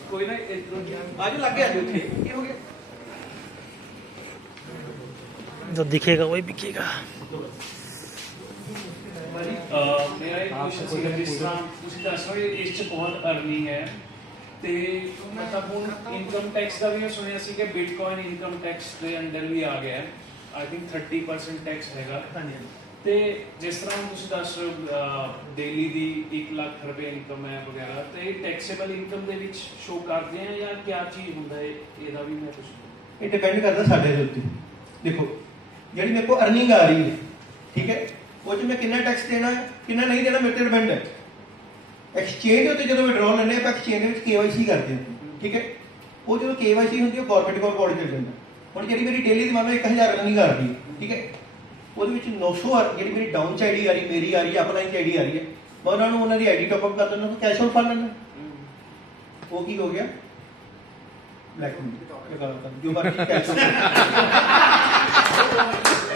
कोई ना इधर आज लग गया ਉੱਥੇ ਕੀ ਹੋ ਗਿਆ जो दिखेगा वही बिकेगा मेरा एक क्वेश्चन ਸੀ ਜਿਸ ਤਰ੍ਹਾਂ ਤੁਸੀਂ ਦੱਸ ਰਹੇ ਹੋ ਇਸ ਚ ਬਹੁਤ ਅਰਨਿੰਗ ਹੈ ਤੇ ਮਤਲਬ ਹੁਣ ਇਨਕਮ ਟੈਕਸ ਦਾ ਵੀ ਮੈਂ ਸੁਣਿਆ ਸੀ ਕਿ ਬਿਟਕੋਇਨ ਇਨਕਮ ਟੈਕਸ ਦੇ ਅੰਦਰ ਵੀ ਆ ਗਿਆ ਆਈ ਥਿੰਕ 30% ਟੈਕਸ ਹੈਗਾ ਹਾਂਜੀ ਤੇ ਜਿਸ ਤਰ੍ਹਾਂ ਤੁਸੀਂ ਦੱਸ ਰਹੇ ਹੋ ਡੇਲੀ ਦੀ 1 ਲੱਖ ਰੁਪਏ ਇਨਕਮ ਹੈ ਵਗੈਰਾ ਤੇ ਟੈਕਸੇਬਲ ਇਨਕਮ ਦੇ ਵਿੱਚ ਸ਼ੋ ਕਰਦੇ ਆ ਜਾਂ ਕੀ ਚੀਜ਼ ਹੁੰਦਾ ਹੈ ਇਹਦਾ ਵੀ ਮੈਂ ਪੁੱਛਣਾ ਇਹ ਡਿਪੈਂਡ ਕਰਦਾ ਸਾਡੇ ਦੇ ਉੱਤੇ ਦੇਖੋ ਜਿਹੜੀ ਮੇਰੇ ਕੋਲ ਅਰਨਿੰਗ ਆ ਰਹੀ ਹੈ ਠੀਕ ਹੈ ਉਹ 'ਚ ਮੈਂ ਕਿੰਨਾ ਟੈਕਸ ਦੇਣਾ ਕਿੰਨਾ ਨਹੀਂ ਦੇਣਾ ਮੇਰੇ ਤੇ ਡਿਪੈਂਡ ਹੈ ਐਕਸਚੇਂਜ ਉੱਤੇ ਜਦੋਂ ਵਿਡਰਾਅ ਲੈਂਦੇ ਆਪਾਂ ਐਕਸਚੇਂਜ ਦੇ ਵਿੱਚ KYC ਕਰਦੇ ਹਾਂ ਠੀਕ ਹੈ ਉਹ ਜਦੋਂ KYC ਹੁੰਦੀ ਉਹ ਗਵਰਨਮੈਂਟ ਕੋਲ ਪਹੁੰਚ ਜਾਂਦਾ ਹੁਣ ਜਿਹੜੀ ਮੇਰੀ ਡੇਲੀ ਦੀ ਮੰਨ ਲਓ 1000 ਅਰਨਿੰਗ ਆ ਰਹੀ ਹੈ ਠੀਕ ਹੈ ਉਹਦੇ ਵਿੱਚ 900 ਜਿਹੜੀ ਮੇਰੀ ਡਾਊਨ ਚ ਆਈਡੀ ਆ ਰਹੀ ਮੇਰੀ ਆ ਰਹੀ ਹੈ ਅਪਲਾਈਨ ਚ ਆਈਡੀ ਆ ਰਹੀ ਹੈ ਮੈਂ ਉਹਨਾਂ ਨੂੰ ਉਹਨਾਂ ਦੀ ਆਈਡੀ ਟਾਪ ਅਪ ਕਰ ਦਿੰਦਾ ਤਾਂ ਕੈਸ਼ ਆਊਟ ਫੜ ਲੈਂਦਾ ਉਹ ਕੀ ਹੋ ਗਿਆ ब्लैक जो बाकी कैश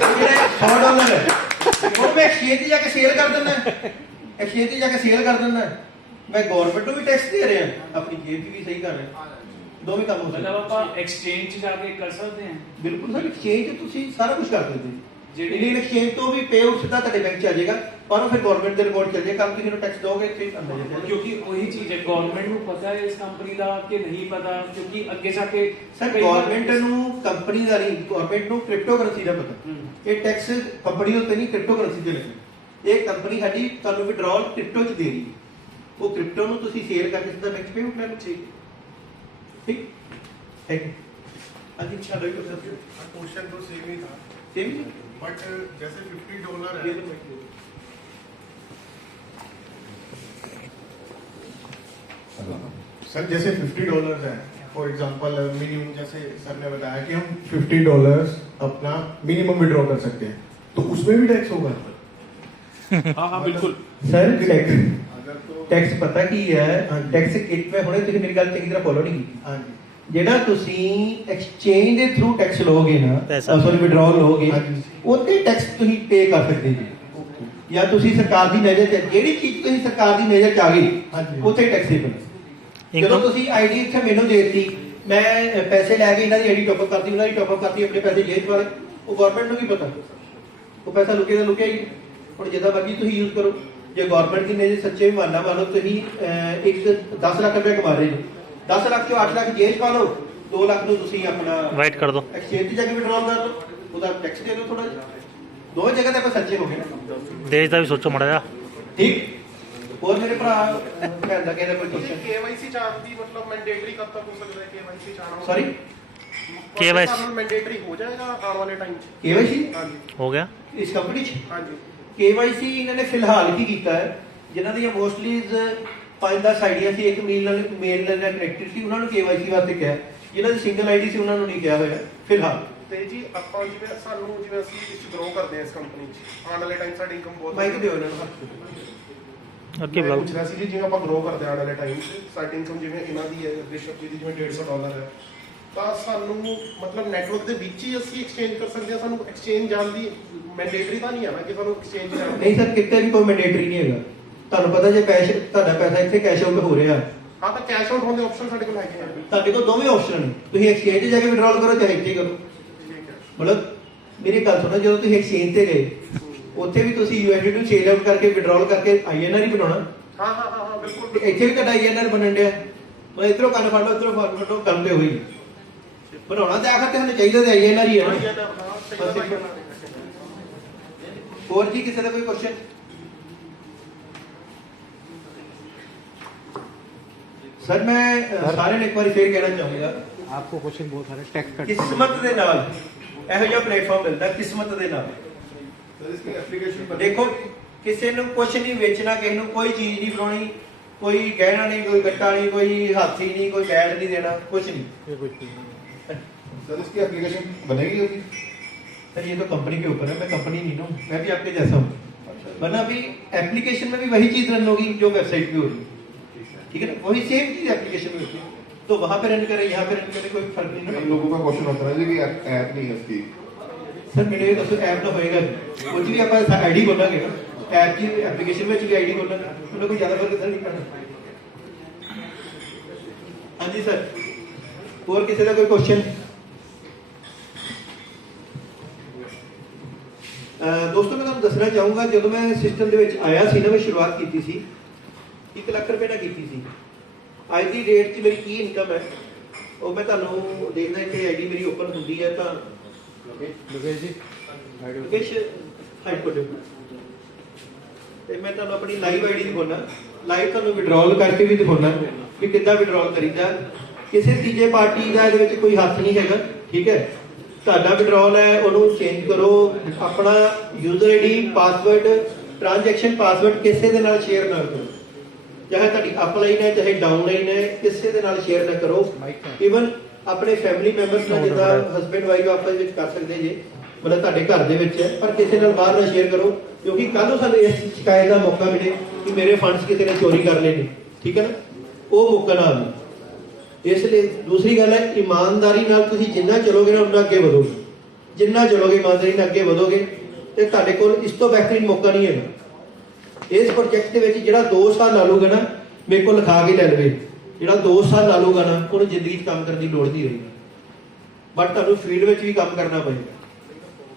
ਜਿਹੜੇ $100 ਹੈ ਉਹ ਮੈਂ ਐਕਸਚੇਂਜ ਤੇ ਜਾ ਕੇ ਸੇਲ ਕਰ ਦਿੰਦਾ ਐਕਸਚੇਂਜ ਤੇ ਜਾ ਕੇ ਸੇਲ ਕਰ ਦਿੰਦਾ ਮੈਂ ਗਵਰਨਮੈਂਟ ਨੂੰ ਵੀ ਟੈਕਸ ਦੇ ਰਿਹਾ ਆਪਣੀ ਜੇਬ ਵੀ ਸਹੀ ਕਰ ਰਿਹਾ ਦੋਵੇਂ ਕੰਮ ਹੋ ਸਕਦੇ मतलब ਆਪਾਂ ਐਕਸਚੇਂਜ 'ਚ ਜਾ ਕੇ ਕਰ ਸਕਦੇ ਹਾਂ ਬਿਲਕੁਲ ਸਰ ਐਕਸਚੇਂਜ ਤੇ ਤੁਸੀਂ ਸਾਰਾ ਕੁਝ ਕਰ ਸਕਦੇ ਜਿਹੜੀ- ਇੰਡੀਅਨ ਐਕਸਚੇਂਜ ਤੋਂ ਵੀ ਪੇ ਆਊਟ ਸਿੱਧਾ ਤੁਹਾਡੇ ਬੈਂਕ 'ਚ ਆ ਜਾਏਗਾ ਪਰ ਉਹ ਫਿਰ ਗਵਰਨਮੈਂਟ ਦੇ ਰਿਕਾਰਡ ਚੱਲ ਜਾਏਗਾ ਕੱਲ ਤੁਸੀਂ ਨੂੰ ਟੈਕਸ ਦੋਗੇ ਤੇ ਅੰਦਰ ਜਾਏਗਾ क्योंकि वही चीज है गवर्नमेंट ਨੂੰ ਪਤਾ ਹੈ ਇਸ ਕੰਪਨੀ ਦਾ ਕਿ ਨਹੀਂ ਪਤਾ ਕਿਉਂਕਿ ਅੱਗੇ ਜਾ ਕੇ ਸਰ ਗਵਰਨਮੈਂਟ ਨੂੰ ਕੰਪਨੀ ਦਾ ਨਹੀਂ ਗਵਰਨਮੈਂਟ ਨੂੰ ਕ੍ਰਿਪਟੋ ਕਰੰਸੀ ਦਾ ਪਤਾ ਇਹ ਟੈਕਸ ਕੰਪਨੀ ਉੱਤੇ ਨਹੀਂ ਕ੍ਰਿਪਟੋ ਕਰੰਸੀ ਤੇ ਲੱਗਦਾ ਇਹ ਕੰਪਨੀ ਸਾਡੀ ਤੁਹਾਨੂੰ ਵਿਡਰਾਲ ਕ੍ਰਿਪਟੋ 'ਚ ਦੇ ਰਹੀ ਹੈ ਉਹ ਕ੍ਰਿਪਟੋ ਨੂੰ ਤੁਸੀਂ ਸੇਲ ਕਰਕੇ ਸਿੱਧਾ ਬੈਂਕ 'ਚ ਪੇ ਆਊਟ ਕਰਨਾ ਠੀਕ ਥੈਂਕ ਯੂ ਹਾਂਜੀ ਚਲੋ ਇਹ क्वेश्चन तो सेम ही था सेम बट जैसे $50 है सर जैसे $50 है फॉर एग्जांपल मिनिमम जैसे सर ने बताया कि हम $50 अपना मिनिमम विड्रॉ कर सकते हैं तो उसमें भी टैक्स होगा हाँ हाँ बिल्कुल सर टैक्स अगर तो ਟੈਕਸ ਪਤਾ ਕੀ ਹੈ ਟੈਕਸ ਕਿਟ ਮੈਂ ਹੁਣੇ ਤੁਸੀਂ ਮੇਰੀ ਗੱਲ ਚੰਗੀ ਤਰ੍ਹਾਂ ਫੋਲੋ ਨਹੀਂ ਕੀਤੀ हाँ जी ਜਿਹੜਾ ਤੁਸੀਂ ਐਕਸਚੇਂਜ ਦੇ ਥਰੂ ਟੈਕਸ ਲਓਗੇ ਨਾ ਪੈਸਾ। ਸੌਰੀ ਵਿਡਰਾਅਲ ਲਓਗੇ ਹਾਂਜੀ। ਉਹਤੇ ਟੈਕਸ ਤੁਸੀਂ ਪੇ ਕਰ ਸਕਦੇ ਜੀ ਜਾਂ ਤੁਸੀਂ ਸਰਕਾਰ ਦੀ ਨਜ਼ਰ 'ਚ ਜਿਹੜੀ ਚੀਜ਼ ਤੁਸੀਂ ਸਰਕਾਰ ਦੀ ਨਜ਼ਰ 'ਚ ਆ ਗਈ ਹਾਂਜੀ। ਉੱਥੇ ਟੈਕਸ ਦੇ ਪੈਣਾ ਜਦੋਂ ਤੁਸੀਂ ਆਈਡੀ ਇੱਥੇ ਮੈਨੂੰ ਦੇ ਦਿੱਤੀ ਮੈਂ ਪੈਸੇ ਲੈ ਕੇ ਇਹਨਾਂ ਦੀ ਆਈਡੀ ਟੌਪ ਅਪ ਕਰਤੀ ਉਹਨਾਂ ਦੀ ਟੌਪ ਅਪ ਕਰਤੀ ਆਪਣੇ ਪੈਸੇ ਜੇਬ 'ਚ ਪਾ ਲਏ ਉਹ ਗਵਰਨਮੈਂਟ ਨੂੰ ਕੀ ਪਤਾ ਉਹ ਪੈਸਾ ਲੁਕੇ ਦਾ ਲੁਕਿਆ ਹੀ ਹੁਣ ਜਿੱਦਾਂ ਮਰਜ਼ੀ ਤੁਸੀਂ ਯੂਜ਼ ਕਰੋ ਜੇ ਗਵਰਨਮੈਂਟ ਦੀ ਨਜ਼ਰ ਸੱਚੇ ਮੰਨਣਾ ਮੰਨੋ ਤੁਸੀਂ ਇੱਕ 10 ਲੱਖ ਰੁਪਏ ਕਮਾ ਰਹੇ ਹੋ 10 ਲੱਖ ਚੋਂ 8 ਲੱਖ ਜੇਬ 'ਚ ਪਾ ਲਓ 2 ਲੱਖ ਨੂੰ ਤੁਸੀਂ ਆਪਣਾ वाइट कर दो ਐਕਸਚੇਂਜ ਤੇ ਜਾ ਕੇ ਵਿਡਰਾਅਲ ਕਰ ਲਓ ਉਹਦਾ ਟੈਕਸ ਦੇ ਦਿਓ ਥੋੜਾ ਜਿਹਾ ਦੋਵੇਂ ਜਗ੍ਹਾ ਤੇ ਆਪਾਂ ਸੱਚੇ ਹੋ ਗਏ ਨਾ देश का भी सोचो मड़ा जा ਠੀਕ ਹੋਰ ਮੇਰੇ ਭਰਾ ਭੈਣ ਦਾ ਕਹਿੰਦਾ ਕੋਈ ਕੁਐਸਚਨ केवाईसी चार्ज भी मतलब मैंडेटरी कब तक हो सकता है KYC charge sorry KYC mandatory हो जाएगा आने वाले टाइम KYC हाँ जी हो गया ਇਸ ਕੰਪਨੀ 'ਚ हाँ जी KYC ਇਹਨਾਂ ਨੇ ਫਿਲਹਾਲ ਕੀ ਕੀਤਾ ਹੈ ਜਿਨ੍ਹਾਂ ਦੀਆਂ ਮੋਸਟਲੀ 5-10 ਆਈਡੀਆਂ ਸੀ ਇੱਕ ਮੇਲ ਨਾਲ ਕਨੈਕਟਡ ਸੀ ਉਹਨਾਂ ਨੂੰ KYC ਵਾਸਤੇ ਕਿਹਾ ਜਿਨ੍ਹਾਂ ਦੀ ਸਿੰਗਲ ਆਈਡੀ ਸੀ ਉਹਨਾਂ ਨੂੰ ਨਹੀਂ ਕਿਹਾ ਹੋਇਆ ਫਿਲਹਾਲ ਤੇ ਜੀ ਆਪਾਂ ਜਿਵੇਂ ਸਾਨੂੰ ਜਿਵੇਂ ਅਸੀਂ ਇਸ ਗਰੋ ਕਰਦੇ ਹਾਂ ਇਸ ਕੰਪਨੀ 'ਚ ਆਉਣ ਵਾਲੇ ਟਾਈਮ ਸਾਡੀ ਇਨਕਮ ਬਹੁਤ ਮਾਈਕ ਦਿਓ ਇਹਨਾਂ ਨੂੰ ओके ਮੈਂ ब्लॉग ਪੁੱਛ ਰਿਹਾ ਸੀ ਜੀ ਜਿਵੇਂ ਆਪਾਂ ਗਰੋ ਕਰਦੇ ਹਾਂ ਆਉਣ ਵਾਲੇ ਟਾਈਮ 'ਚ ਸਾਡੀ ਇਨਕਮ ਜਿਵੇਂ ਇਹਨਾਂ ਦੀ ਹੈ ਰਿਸ਼ਵ ਜੀ ਦੀ ਜਿਵੇਂ $150 ਹੈ ਤਾਂ ਸਾਨੂੰ ਮਤਲਬ ਨੈਟਵਰਕ ਦੇ ਵਿੱਚ ਹੀ ਅਸੀਂ ਐਕਸਚੇਂਜ ਕਰ ਸਕਦੇ ਹਾਂ ਸਾਨੂੰ ਐਕਸਚੇਂਜ ਜਾਣ ਦੀ ਮੈਂਡੇਟਰੀ ਤਾਂ ਨਹੀਂ ਹੈ ਨਾ ਕਿ ਸਾਨੂੰ ਐਕਸਚੇਂਜ ਜਾਣ ਨਹੀਂ ਸਰ ਕਿਤੇ ਵੀ ਕੋਈ ਮੈਂਡੇਟਰੀ ਨਹੀਂ ਹੈਗਾ ਤੁਹਾਨੂੰ ਪਤਾ ਜੇ ਪੈਸੇ ਤੁਹਾਡਾ ਪੈਸਾ ਇੱਥੇ ਕੈਸ਼ ਆਊਟ ਹੋ ਰਿਹਾ ਹਾਂ ਤਾਂ ਕੈਸ਼ ਆਊਟ ਹੋਣ ਦੇ ਆਪਸ਼ਨ ਸਾਡੇ ਕੋਲ ਹੈਗੇ ਆ ਤੁਹਾਡੇ ਕੋਲ ਦੋਵੇਂ ਆਪਸ਼ਨ ਨੇ ਤੁਸੀਂ ਐਕਸਚੇਂਜ ਤੇ ਜਾ ਕੇ ਵਿਡਰਾਅਲ ਕਰੋ ਚਾਹੇ ਇੱਥੇ ਕਰੋ ਠੀਕ ਹੈ ਮਤਲਬ ਮੇਰੀ ਗੱਲ ਸੁਣੋ ਜਦੋਂ ਤੁਸੀਂ ਐਕਸਚੇਂਜ ਤੇ ਗਏ ਉੱਥੇ ਵੀ ਤੁਸੀਂ USD ਨੂੰ ਸੇਲ ਆਊਟ ਕਰਕੇ ਵਿਡਰਾਅਲ ਕਰਕੇ INR ਹੀ ਬਣਾਉਣਾ ਹਾਂ ਹਾਂ ਹਾਂ ਹਾਂ ਬਿਲਕੁਲ ਤੇ ਇੱਥੇ ਵੀ ਤੁਹਾਡਾ INR ਬਣਨ ਡਿਆ ਮੈਂ ਇਧਰੋਂ ਕੰਨ ਫੜ ਲਓ ਇਧਰੋਂ ਫੜ ਲਓ ਕੰਮ ਤੇ ਹੋਈ ਬਣਾਉਣਾ ਤੇ ਆਖਰ ਤੇ ਸਾਨੂੰ ਚਾਹੀਦਾ ਤੇ INR ਹੀ ਹੈ ਨਾ ਹੋਰ ਜੀ ਕਿਸੇ ਦਾ ਕੋਈ ਕੁਐਸਚਨ ਸਰ ਮੈਂ ਸਾਰਿਆਂ ਨੂੰ ਇੱਕ ਵਾਰੀ ਫੇਰ ਕਹਿਣਾ ਚਾਹੂੰਗਾ आपको क्वेश्चन बहुत सारे टैक्स कट ਕਿਸਮਤ ਦੇ ਨਾਲ ਇਹੋ ਜਿਹਾ ਪਲੇਟਫਾਰਮ ਮਿਲਦਾ ਕਿਸਮਤ ਦੇ ਨਾਲ ਸਰ ਇਸ ਦੀ ਐਪਲੀਕੇਸ਼ਨ ਦੇਖੋ ਕਿਸੇ ਨੂੰ ਕੁਝ ਨਹੀਂ ਵੇਚਣਾ ਕਿਸੇ ਨੂੰ ਕੋਈ ਚੀਜ਼ ਨਹੀਂ ਬਣਾਉਣੀ ਕੋਈ ਗਹਿਣਾ ਨਹੀਂ ਕੋਈ ਗੱਟਾ ਨਹੀਂ ਕੋਈ ਹਾਥੀ ਨਹੀਂ ਕੋਈ ਬੈਡ ਨਹੀਂ ਦੇਣਾ ਕੁਝ नहीं ये कुछ नहीं सर इसकी एप्लीकेशन बनेगी होगी सर ये तो कंपनी के ऊपर है मैं कंपनी नहीं हूँ मैं भी आपके जैसा हूँ वरना अभी एप्लीकेशन में भी वही चीज रन होगी जो वेबसाइट पे हो रही है ठीक है ना वही सेम चीज एप्लीकेशन में होती है तो वहां पे रन करे यहाँ पे रन करे कोई फर्क नहीं कई ना लोगों का क्वेश्चन होता है जी कि ऐप नहीं है इसकी सर मेरे ये दसो ऐप तो होएगा कुछ भी आप आईडी बोलेंगे ना ऐप की एप्लीकेशन में भी आईडी बोलेंगे उन्हें कोई ज्यादा फर्क नहीं पड़ना हाँ जी सर और किसी का कोई क्वेश्चन ਦੋਸਤੋ ਮੈਂ ਤੁਹਾਨੂੰ ਦੱਸਣਾ ਚਾਹੂੰਗਾ ਜਦੋਂ ਮੈਂ ਸਿਸਟਮ ਦੇ ਵਿੱਚ ਆਇਆ ਸੀ ਨਾ ਮੈਂ ਸ਼ੁਰੂਆਤ ਕੀਤੀ ਸੀ 1 ਲੱਖ ਰੁਪਏ ਨਾਲ ਕੀਤੀ ਸੀ ਅੱਜ ਦੀ ਡੇਟ 'ਚ ਮੇਰੀ ਕੀ ਇਨਕਮ ਹੈ ਉਹ ਮੈਂ ਤੁਹਾਨੂੰ ਦੇਖਦਾ ਇੱਥੇ ਆਈਡੀ ਮੇਰੀ ਓਪਨ ਹੁੰਦੀ ਹੈ ਤਾਂ लोकेश जी ਲੋਕੇਸ਼ ਹਾਈਡ ਕਰ ਦਿਓ ਤੇ ਮੈਂ ਤੁਹਾਨੂੰ ਆਪਣੀ ਲਾਈਵ ਆਈਡੀ ਦਿਖਾਉਣਾ ਲਾਈਵ ਤੁਹਾਨੂੰ ਵਿਡਰਾਅਲ ਕਰਕੇ ਵੀ ਦਿਖਾਉਣਾ ਕਿ ਕਿੱਦਾਂ ਵਿਡਰਾਅਲ ਕਰੀਦਾ ਕਿਸੇ ਤੀਜੇ ਪਾਰਟੀ ਦਾ ਇਹਦੇ ਵਿੱਚ ਕੋਈ ਹੱਥ ਨਹੀਂ ਹੈਗਾ ਠੀਕ ਹੈ ਤੁਹਾਡਾ ਵਿਡਰਾਅਲ ਹੈ ਉਹਨੂੰ ਚੇਂਜ ਕਰੋ ਆਪਣਾ user ID password transaction password ਕਿਸੇ ਦੇ ਨਾਲ ਸ਼ੇਅਰ ਨਾ ਕਰੋ ਚਾਹੇ ਤੁਹਾਡੀ ਅਪਲਾਈਨ ਹੈ ਚਾਹੇ ਡਾਊਨਲਾਈਨ ਹੈ ਕਿਸੇ ਦੇ ਨਾਲ ਸ਼ੇਅਰ ਨਾ ਕਰੋ ਇਵਨ ਆਪਣੇ ਫੈਮਿਲੀ ਮੈਂਬਰਸ ਨਾਲ ਜਿੱਦਾਂ ਹਸਬੈਂਡ ਵਾਈਫ ਆਪਸ ਵਿੱਚ ਕਰ ਸਕਦੇ ਜੇ ਮਤਲਬ ਤੁਹਾਡੇ ਘਰ ਦੇ ਵਿੱਚ ਹੈ ਪਰ ਕਿਸੇ ਨਾਲ ਬਾਹਰ ਨਾ ਸ਼ੇਅਰ ਕਰੋ ਕਿਉਂਕਿ ਕੱਲ ਨੂੰ ਸਾਨੂੰ ਇਸ ਸ਼ਿਕਾਇਤ ਦਾ ਮੌਕਾ ਮਿਲੇ ਕਿ ਮੇਰੇ ਫੰਡਸ ਕਿਸੇ ਨੇ ਚੋਰੀ ਕਰ ਲਏ ਨੇ ਠੀਕ ਹੈ ਨਾ ਉਹ ਮੌਕਾ ਨਾ ਆਵੇ ਇਸ ਲਈ ਦੂਸਰੀ ਗੱਲ ਹੈ, ਇਮਾਨਦਾਰੀ ਨਾਲ ਤੁਸੀਂ ਜਿੰਨਾ ਚਲੋਗੇ ਨਾ ਉਨਾ ਅੱਗੇ ਵਧੋਗੇ। ਜਿੰਨਾ ਚਲੋਗੇ ਇਮਾਨਦਾਰੀ ਨਾਲ ਅੱਗੇ ਵਧੋਗੇ ਤੇ ਤੁਹਾਡੇ ਕੋਲ ਇਸ ਤੋਂ ਬਿਹਤਰੀਨ ਮੌਕਾ ਨਹੀਂ ਹੈਗਾ। ਇਸ ਪ੍ਰੋਜੈਕਟ ਦੇ ਵਿੱਚ ਜਿਹੜਾ 2 ਸਾਲ ਲਾ ਲੂਗਾ ਨਾ, ਮੇਰੇ ਕੋਲ ਲਿਖਾ ਕੇ ਲੈ ਲਵੇ, ਜਿਹੜਾ 2 ਸਾਲ ਲਾ ਲੂਗਾ ਨਾ, ਉਹਨੂੰ ਜ਼ਿੰਦਗੀ 'ਚ ਕੰਮ ਕਰਨ ਦੀ ਲੋੜ ਨਹੀਂ ਹੋਏਗੀ। ਬਟ ਤੁਹਾਨੂੰ ਫੀਲਡ ਵਿੱਚ ਵੀ ਕੰਮ ਕਰਨਾ ਪਏਗਾ।